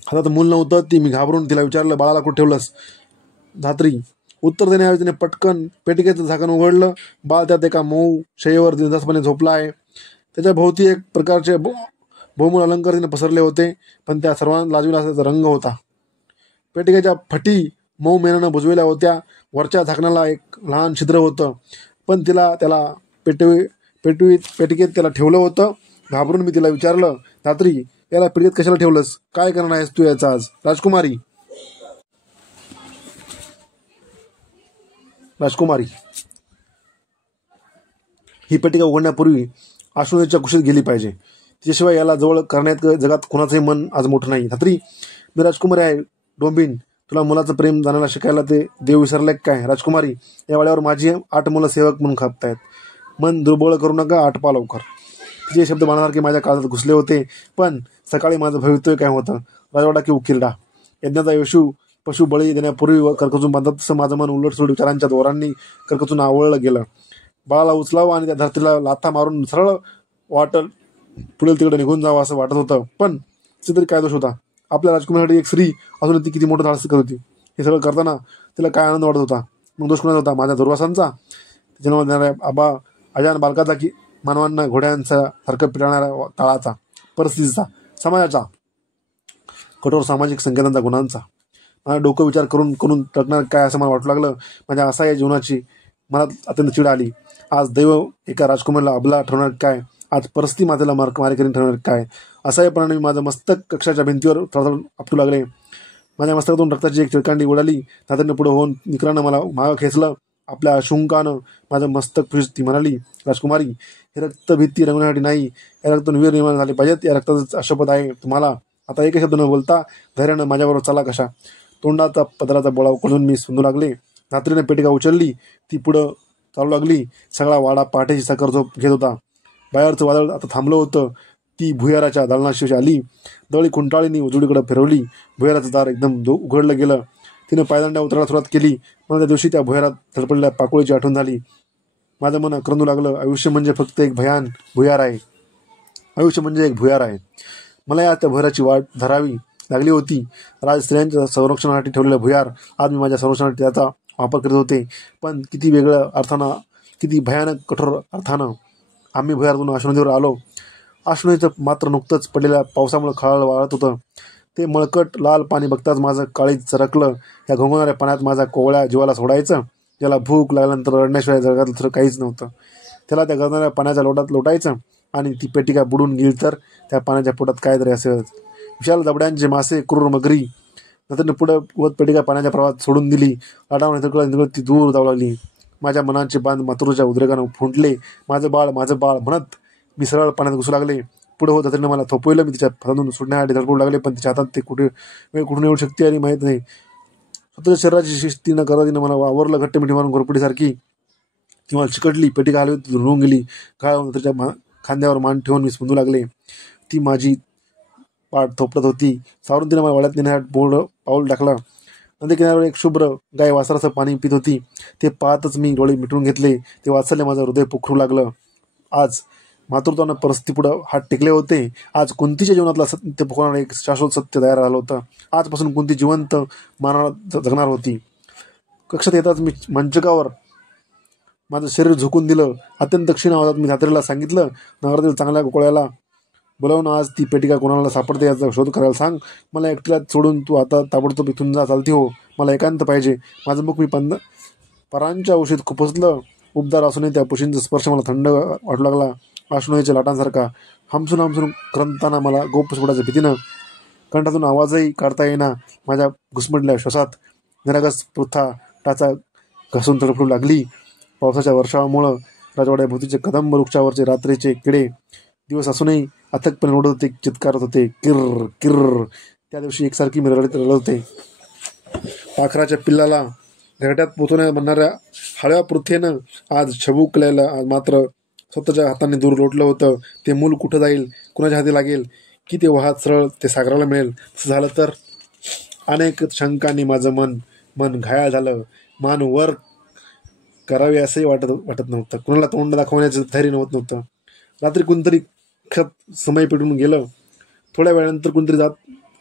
हातात मूल नव्हतं. मी घाबरून तिला विचारलं, बाळाला कुठं ठेवलंस? धात्री उत्तर देण्याऐवजी तिने पटकन पेटिकेचं झाकण उघडलं. बाळ त्यात एका मऊ शयेवर दिनदासपणे झोपला आहे. त्याच्या भोवती एक प्रकारचे बहुमूल अलंकार तिने पसरले होते. पण त्या सर्वांना लाजविला असाचा रंग होता. पेटिकेच्या फटी मऊ मेणानं बुजवल्या होत्या. वरच्या झाकणाला एक लहान छिद्र होतं. पण त्याला पेटिकेत त्याला ठेवलं होतं. घाबरून मी तिला विचारलं, धात्री, याला पेटिकेत कशाला ठेवलंस? काय करणार आहेस तू याचा आज? राजकुमारी, ही पेटिका उघडण्यापूर्वी आश्रुनेच्या कुशीत गेली पाहिजे. तिच्याशिवाय याला जवळ करण्यात जगात कोणाचंही मन आज मोठं नाही. धात्री, मी राजकुमारी आहे. डोंबिन, तुला मुलाचं प्रेम जाणायला शिकायला ते देव विसरले काय? राजकुमारी, या वाड्यावर माझी 8 मुलं सेवक म्हणून खापतायत. मन दुर्बळ करू नका, आटपा लवकर. तिचे शब्द बाणासारखे माझ्या काळजात घुसले होते. पण सकाळी माझं भवितव्य काय होतं? राजवाडा की उकिरडा? यज्ञाचा पशु बळी देण्यापूर्वी करकचून बांधत तसं माझं मन उलटसुलट विचारांच्या दोरांनी करकचून आवळलं गेलं. बाळाला उचलावं आणि त्या धरतीला लाथा मारून सरळ वाटल पुढे तिकडे निघून जावं असं वाटत होतं. पण तिथे तरी काय दोष होता? आपल्या राजकुमारीसाठी एक स्त्री असून ती किती मोठं धाडस करत होती. हे सगळं करताना तिला काय आनंद वाटत होता? मग दोष कोणाचा होता? माझ्या दुर्वासांचा, जन्म देणाऱ्या आबा अजान बालकाचा, की मानवांना घोड्यांचा सारखं पिटाळणाऱ्या काळाचा, परिस्थितीचा, समाजाचा, कठोर सामाजिक संकेतांचा, गुणांचा? माझं डोकं विचार करून टकणार काय असं मला वाटू लागलं. माझ्या असहाय्य जीवनाची मला अत्यंत चिड आली. आज दैव एका राजकुमारीला अबला ठरवणार काय? आज परिस्थिती मातेला मारेकरी ठरवणार काय? असहाय्यपणाने मी माझं मस्तक कक्षाच्या भिंतीवर थरथर आपटू लागले. माझ्या मस्तकातून रक्ताची एक चिळकांडी उडाली. धात्रीनं पुढे होऊन निकरानं मला मागं खेचलं. आपल्या शुंकानं माझं मस्तक फुस. ती म्हणाली, राजकुमारी, हे रक्त भीती रंगवण्यासाठी नाही, या रक्तातून वीर निर्माण झाले पाहिजेत. या रक्ताचा शपथ आहे तुम्हाला. आता एकही शब्द न बोलता धैर्यानं माझ्याबरोबर चला कशा. तोंडाचा पदराचा बोळा उकळून मी समजू लागले. धात्रीने पेटिका उचलली. ती पुढं चालू लागली. सगळा वाडा पहाटेची साखर झोप घेत होता. बाहेरचं वादळ आता थांबलं होतं. ती भुयाराच्या दालनाशिवाय आली. दळी खुंटाळीने उजवीकडे फिरवली. भुयाराचं दार एकदम उघडलं गेलं. तिनं पायदांड्या उतरायला सुरुवात केली. मला त्या दिवशी त्या भुयारात धडपडलेल्या पाकोळीची आठवण झाली. माझं मन करंदू लागलं. आयुष्य म्हणजे फक्त एक भुयार आहे. आयुष्य म्हणजे एक भुयार आहे. मला या त्या भुयाराची वाट धरावी लागली होती. राज स्त्रियांच्या संरक्षणासाठी ठेवलेलं भुयार आज मी माझ्या संरक्षणासाठी त्याचा वापर करीत होते. पण किती वेगळं अर्थानं, किती भयानक कठोर अर्थानं आम्ही भुयारातून आश्रमदेवर आलो. अश्रूचं मात्र नुकतंच पडलेल्या पावसामुळे खळाळ वाळत होतं. ते मळकट लाल पाणी बघताच माझं काळीज चरकलं. या घोंगणाऱ्या पाण्यात माझ्या कोवळ्या जीवाला सोडायचं, ज्याला भूक लागल्यानंतर रडण्याशिवाय जगात दुसरं काहीच नव्हतं. त्याला त्या गरणाऱ्या पाण्याच्या लोटात लोटायचं आणि ती पेटिका बुडून गेली तर त्या पाण्याच्या पोटात काय तरी असेल. विशाल दबड्यांचे मासे, क्रूर मगरी. नंतर पुढे वत पेटिका पाण्याच्या प्रवाहात सोडून दिली. लाटावर ती दूर जाऊ लागली. माझ्या मनाचे बांध मातृच्या उद्रेकानं फुंटले. माझं बाळ म्हणत मी सरळ पाण्यात घुसू लागले. पुढे होत धत्रीनं मला थोपवलं. मी तिच्या हातातून सुटण्यासाठी धडपडू लागले, पण तिच्या हातात ते कुठून येऊ शकते आणि माहीत नाही. स्वतःच्या शरीराची शिस्ती न करता तिनं मला आवरलं घट्ट मिठी मारून घोरपडीसारखी. ती मला चिकटली. पेटिका हलवी रुळून गेली. घाळ तिच्या खांद्यावर मान ठेवून मी स्पंदू लागले. ती माझी पाठ थोपटत होती. सावरून तिने मला वाड्यात नेण्यासाठी पाऊल टाकला. नदी किनाऱ्यावर एक शुभ्र गाय वासराचं पाणी पित होती. ते पाहतच मी डोळे मिटून घेतले. ते वाचले माझं हृदय पोखरू लागलं. आज मातृत्वानं परिस्थितीपुढं हात टेकले होते. आज कुंतीच्या जीवनातला सत्य पोखणारं एक शाश्वत सत्य तयार झालं होतं. आजपासून कुंती जिवंत मानाला जगणार होती. कक्षात येताच मी मंचकावर माझं शरीर झोकून दिलं. अत्यंत क्षीण आवाजात मी धात्रीला सांगितलं, नगरातील चांगल्या गोकळ्याला बोलावून आज ती पेटिका कोणाला सापडते याचा शोध करायला सांग. मला एकटीला सोडून तू आता ताबडतोब इथून जा. चालती हो, मला एकांत पाहिजे. माझं मुख मी परांच्या औषध खुपसलं. उबदार असूनही त्या पुशींचा स्पर्श मला थंड वाटू लागला. अश्रूच्या लाटांसारखा. हमसून क्रंताना मला गोप सोडायच्या भीतीनं कंठातून आवाजही काढता येईना. माझ्या घुसमटल्या श्वासात निरागस पृथा टाचा घासून तडफडू लागली. पावसाच्या वर्षामुळं राजवाड्याभोवतीचे कदंब वृक्षावरचे रात्रीचे किडे दिवस असूनही अथकपणे ओढत होते, चित्कारत होते, किर्र किर्र. त्या दिवशी एकसारखी मी रडत होते. पाखराच्या पिल्लाला घरट्यात पोचवण्या म्हणणाऱ्या हळव्या पृथ्वीनं आज छबुकल्याला आज मात्र स्वतःच्या हाताने दूर लोटलं होतं. ते मूल कुठं जाईल, कुणाच्या हाती लागेल, की ते वाहत सरळ ते सागराला मिळेल. असं झालं तर अनेक शंकांनी माझं मन घायाळ झालं. मान वर करावे असंही वाटत नव्हतं. कुणाला तोंड दाखवण्याचं धैर्य नव्हतं. रात्री कोणतरी खत समय पेटून गेलं. थोड्या वेळानंतर कोणतरी जात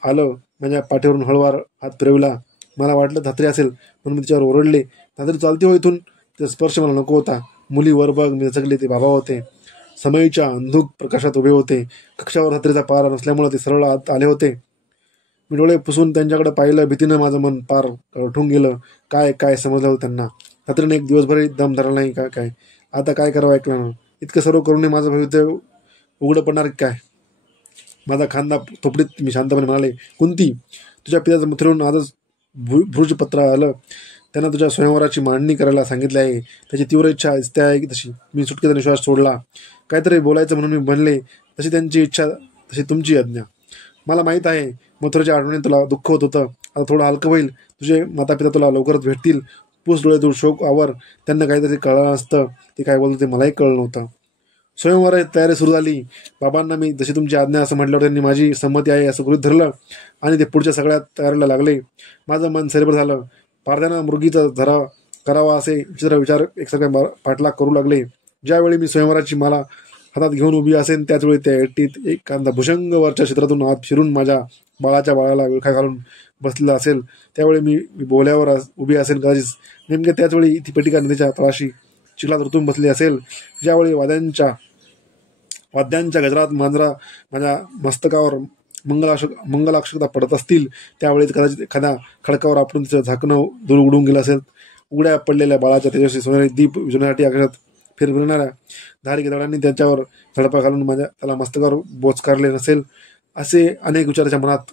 आलं. माझ्या पाठीवरून हळूवार हात फिरवला. मला वाटलं धात्री असेल, म्हणून मी तिच्यावर ओरडले, धात्री चालती हो इथून. ते स्पर्श मला नको होता. मुली वर बघ, मी दचकले. ते बाबा होते. समयीच्या अंधुक प्रकाशात उभे होते. कक्षावर धात्रीचा पारा नसल्यामुळे ते सरळ आत आले होते. मी डोळे पुसून त्यांच्याकडे पाहिलं. भीतीनं माझं मन पार उठून गेलं. काय समजलं होतं त्यांना. धात्रीने एक दिवसभरही दम धरला नाही. काय आता काय करावं ऐकलं ना. इतकं सर्व करूनही माझं भविष्य उघडं पडणार काय. माझा खांदा थोपडीत मी शांतपणे म्हणाले, कुंती, तुझ्या पित्याचं मथुरेहून आजच भृजपत्र आलं. त्यांना तुझ्या स्वयंवराची मांडणी करायला सांगितले आहे. त्याची तीव्र इच्छा त्या आहे की तशी. मी सुटकेचा निश्वास सोडला. काहीतरी बोलायचं म्हणून मी म्हणले, तशी त्यांची इच्छा तशी तुमची आज्ञा. मला माहीत आहे मथुरेच्या आठवणीत तुला दुःख होत होतं. आता थोडं हलकं होईल. तुझे मातापिता तुला लवकरच भेटतील. पूस डोळ्यातून शोक आवर. त्यांना काहीतरी कळलं असतं. ते काय बोलत ते मलाही कळलं नव्हतं. स्वयंवर तयारी सुरू झाली. बाबांना मी जशी तुमची आज्ञा असं म्हटल्यावर त्यांनी माझी संमती आहे असं गृहीत धरलं आणि ते पुढच्या सगळ्यात तयारीला लागले. माझं मन सैरभर झालं. पारध्यानं मुर्गीचा धरा करावा असे विचित्र विचार एकसारख्या पाठलाग करू लागले. ज्यावेळी मी स्वयंवराची माला हातात घेऊन उभी असेन त्याचवेळी त्या एकटीत एखादा भुजंग वरच्या क्षेत्रातून आत शिरून माझ्या बाळाला विळखा घालून बसलेला असेल. त्यावेळी मी बोल्यावर उभी असेल कदाचित. नेमक्या त्याचवेळी ती पेटिका नदीच्या तळाशी चिखलात रुतून बसली असेल. ज्यावेळी वाद्यांच्या गजरात मांजरा माझ्या मस्तकावर मंगलाक्षता पडत असतील त्यावेळी कदाचित एखाद्या खडकावर आपण तिचं झाकणं दूर उडून गेलं असेल. उघड्या पडलेल्या बाळाच्या तेजस्वी सोनेरी दीप विजवण्यासाठी आकाशात फिरणाऱ्या धारी गिधाडांनी त्याच्यावर झडपा घालून त्याला मस्तकावर बोचकारले नसेल. असे अनेक विचाराच्या मनात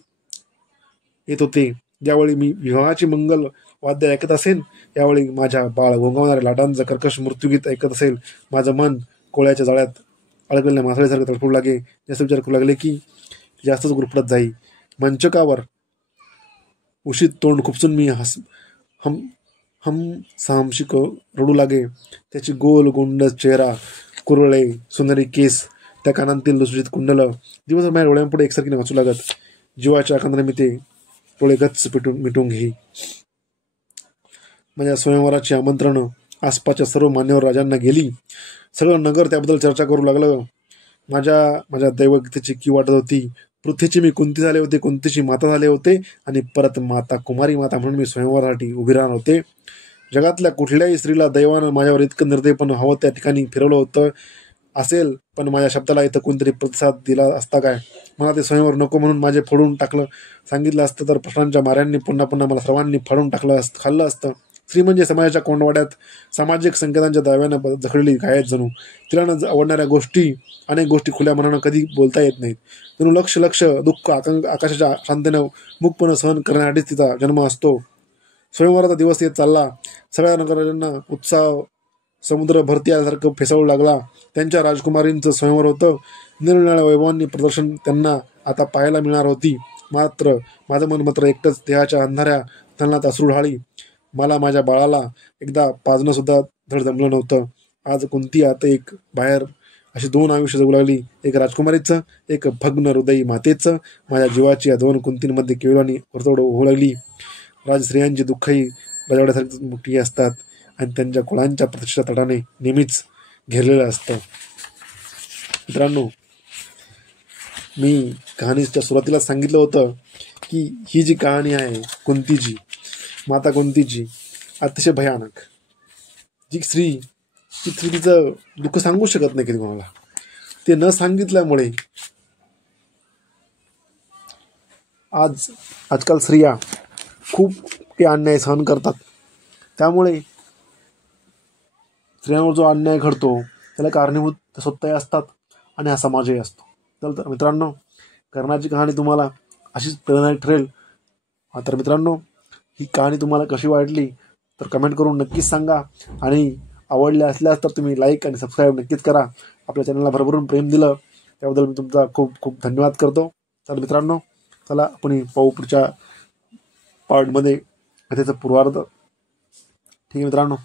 येत होते. ज्यावेळी मी विवाहाची मंगल वाद्य ऐकत असेल यावेळी माझ्या बाळ घोंगावणाऱ्या लाटांचं कर्कश मृत्यूगीत ऐकत असेल. माझं मन कोळ्याच्या जाळ्यात अडकलेल्या मासळीसारखं तडफडू लागे. जास्त विचार करू लागले की जास्तच गुरफटत जाई. मंचकावर उशीत तोंड खुपसून मी साहमशी रडू लागे. त्याची गोल गुंड चेहरा, कुरळे सोनेरी केस, त्या कानांतील लुसलुशीत कुंडलं दिवसभर माझ्या डोळ्यांपुढे एकसारखीने वाचू लागत. जीवाच्या आकांताने मी ते डोळे गच्च मिटून घेई. माझ्या स्वयंवराची आमंत्रणं आसपासच्या सर्व मान्यवर राजांना गेली. सगळं नगर त्याबद्दल चर्चा करू लागलं. माझ्या दैवगतीची की वाटत होती. पृथ्वीची मी कुंती झाले होते, कुंतीची माता झाले होते आणि परत माता कुमारी माता म्हणून मी स्वयंवरासाठी उभी राहणार होते. जगातल्या कुठल्याही स्त्रीला दैवानं माझ्यावर इतकं निर्दयपण हवं त्या ठिकाणी फिरवलं होतं असेल, पण माझ्या शब्दाला इथं कोणतरी प्रतिसाद दिला असता काय? मला ते स्वयंवर नको म्हणून माझे फोडून टाकलं सांगितलं असतं तर प्रश्नांच्या माऱ्यांनी पुन्हा पुन्हा मला सर्वांनी फाडून खाल्लं असतं. स्त्री म्हणजे समाजाच्या कोंडवाड्यात सामाजिक संकेतांच्या दाव्यानं जखडलेली गायत जणू. तिला न आवडणाऱ्या गोष्टी, अनेक गोष्टी खुल्या मनानं कधी बोलता येत नाहीत. जणू लक्ष दुःख आकाशाच्या शांतीनं मुकपणे सहन करण्यासाठीच तिचा जन्म असतो. स्वयंवराचा दिवस येत चालला. सगळ्या नगरांना उत्साह समुद्र भरती आल्यासारखं फेसाळू लागला. त्यांच्या राजकुमारींचं स्वयंवर होतं. निरनिराळ्या वैभवांनी प्रदर्शन त्यांना आता पाहायला मिळणार होती. मात्र माझं मन मात्र एकटंच देहाच्या अंधाऱ्या तलनात अश्रू ढाळी. मला माझ्या बाळाला एकदा पाजणं सुद्धा धड जमलं नव्हतं. आज कुंती आता एक बाहेर अशी दोन आयुष्य जगू लागली. एक राजकुमारीचं, एक भग्न हृदयी मातेचं. माझ्या जीवाची या दोन कुंतींमध्ये केवळानी वर्तवड होऊ लागली. राजस्त्रियांची दुःखही राजवाड्यासारखी मोठी असतात आणि त्यांच्या कुळांच्या प्रतिष्ठा तटाने नेहमीच घेरलेलं असतं. मित्रांनो, मी कहाणीच्या सुरुवातीला सांगितलं होतं की ही जी कहाणी आहे कुंतीची, माता कुंतीची, अतिशय भयानक. जी स्त्री तिचं दुःख सांगू शकत नाही कधी कोणाला. ते न सांगितल्यामुळे आजकाल स्त्रिया खूप ते अन्याय सहन करतात. त्यामुळे स्त्रियांवर जो अन्याय घडतो त्याला कारणीभूत स्वतःही असतात आणि हा समाजही असतो. तर मित्रांनो, कर्णाची कहाणी तुम्हाला अशीच प्रेरणादायक ठरेल. तर मित्रांनो, ही कहाणी तुम्हाला कशी वाटली तर कमेंट करून नक्कीच सांगा. आणि आवडले असल्यास तर तुम्ही लाईक आणि सबस्क्राईब नक्कीच करा. आपल्या चॅनलला भरभरून प्रेम दिलं त्याबद्दल मी तुमचा खूप खूप धन्यवाद करतो. तर मित्रांनो, चला आपण पाहू पुढच्या पार्टमध्ये कथेचं पूर्वार्ध. ठीक आहे मित्रांनो.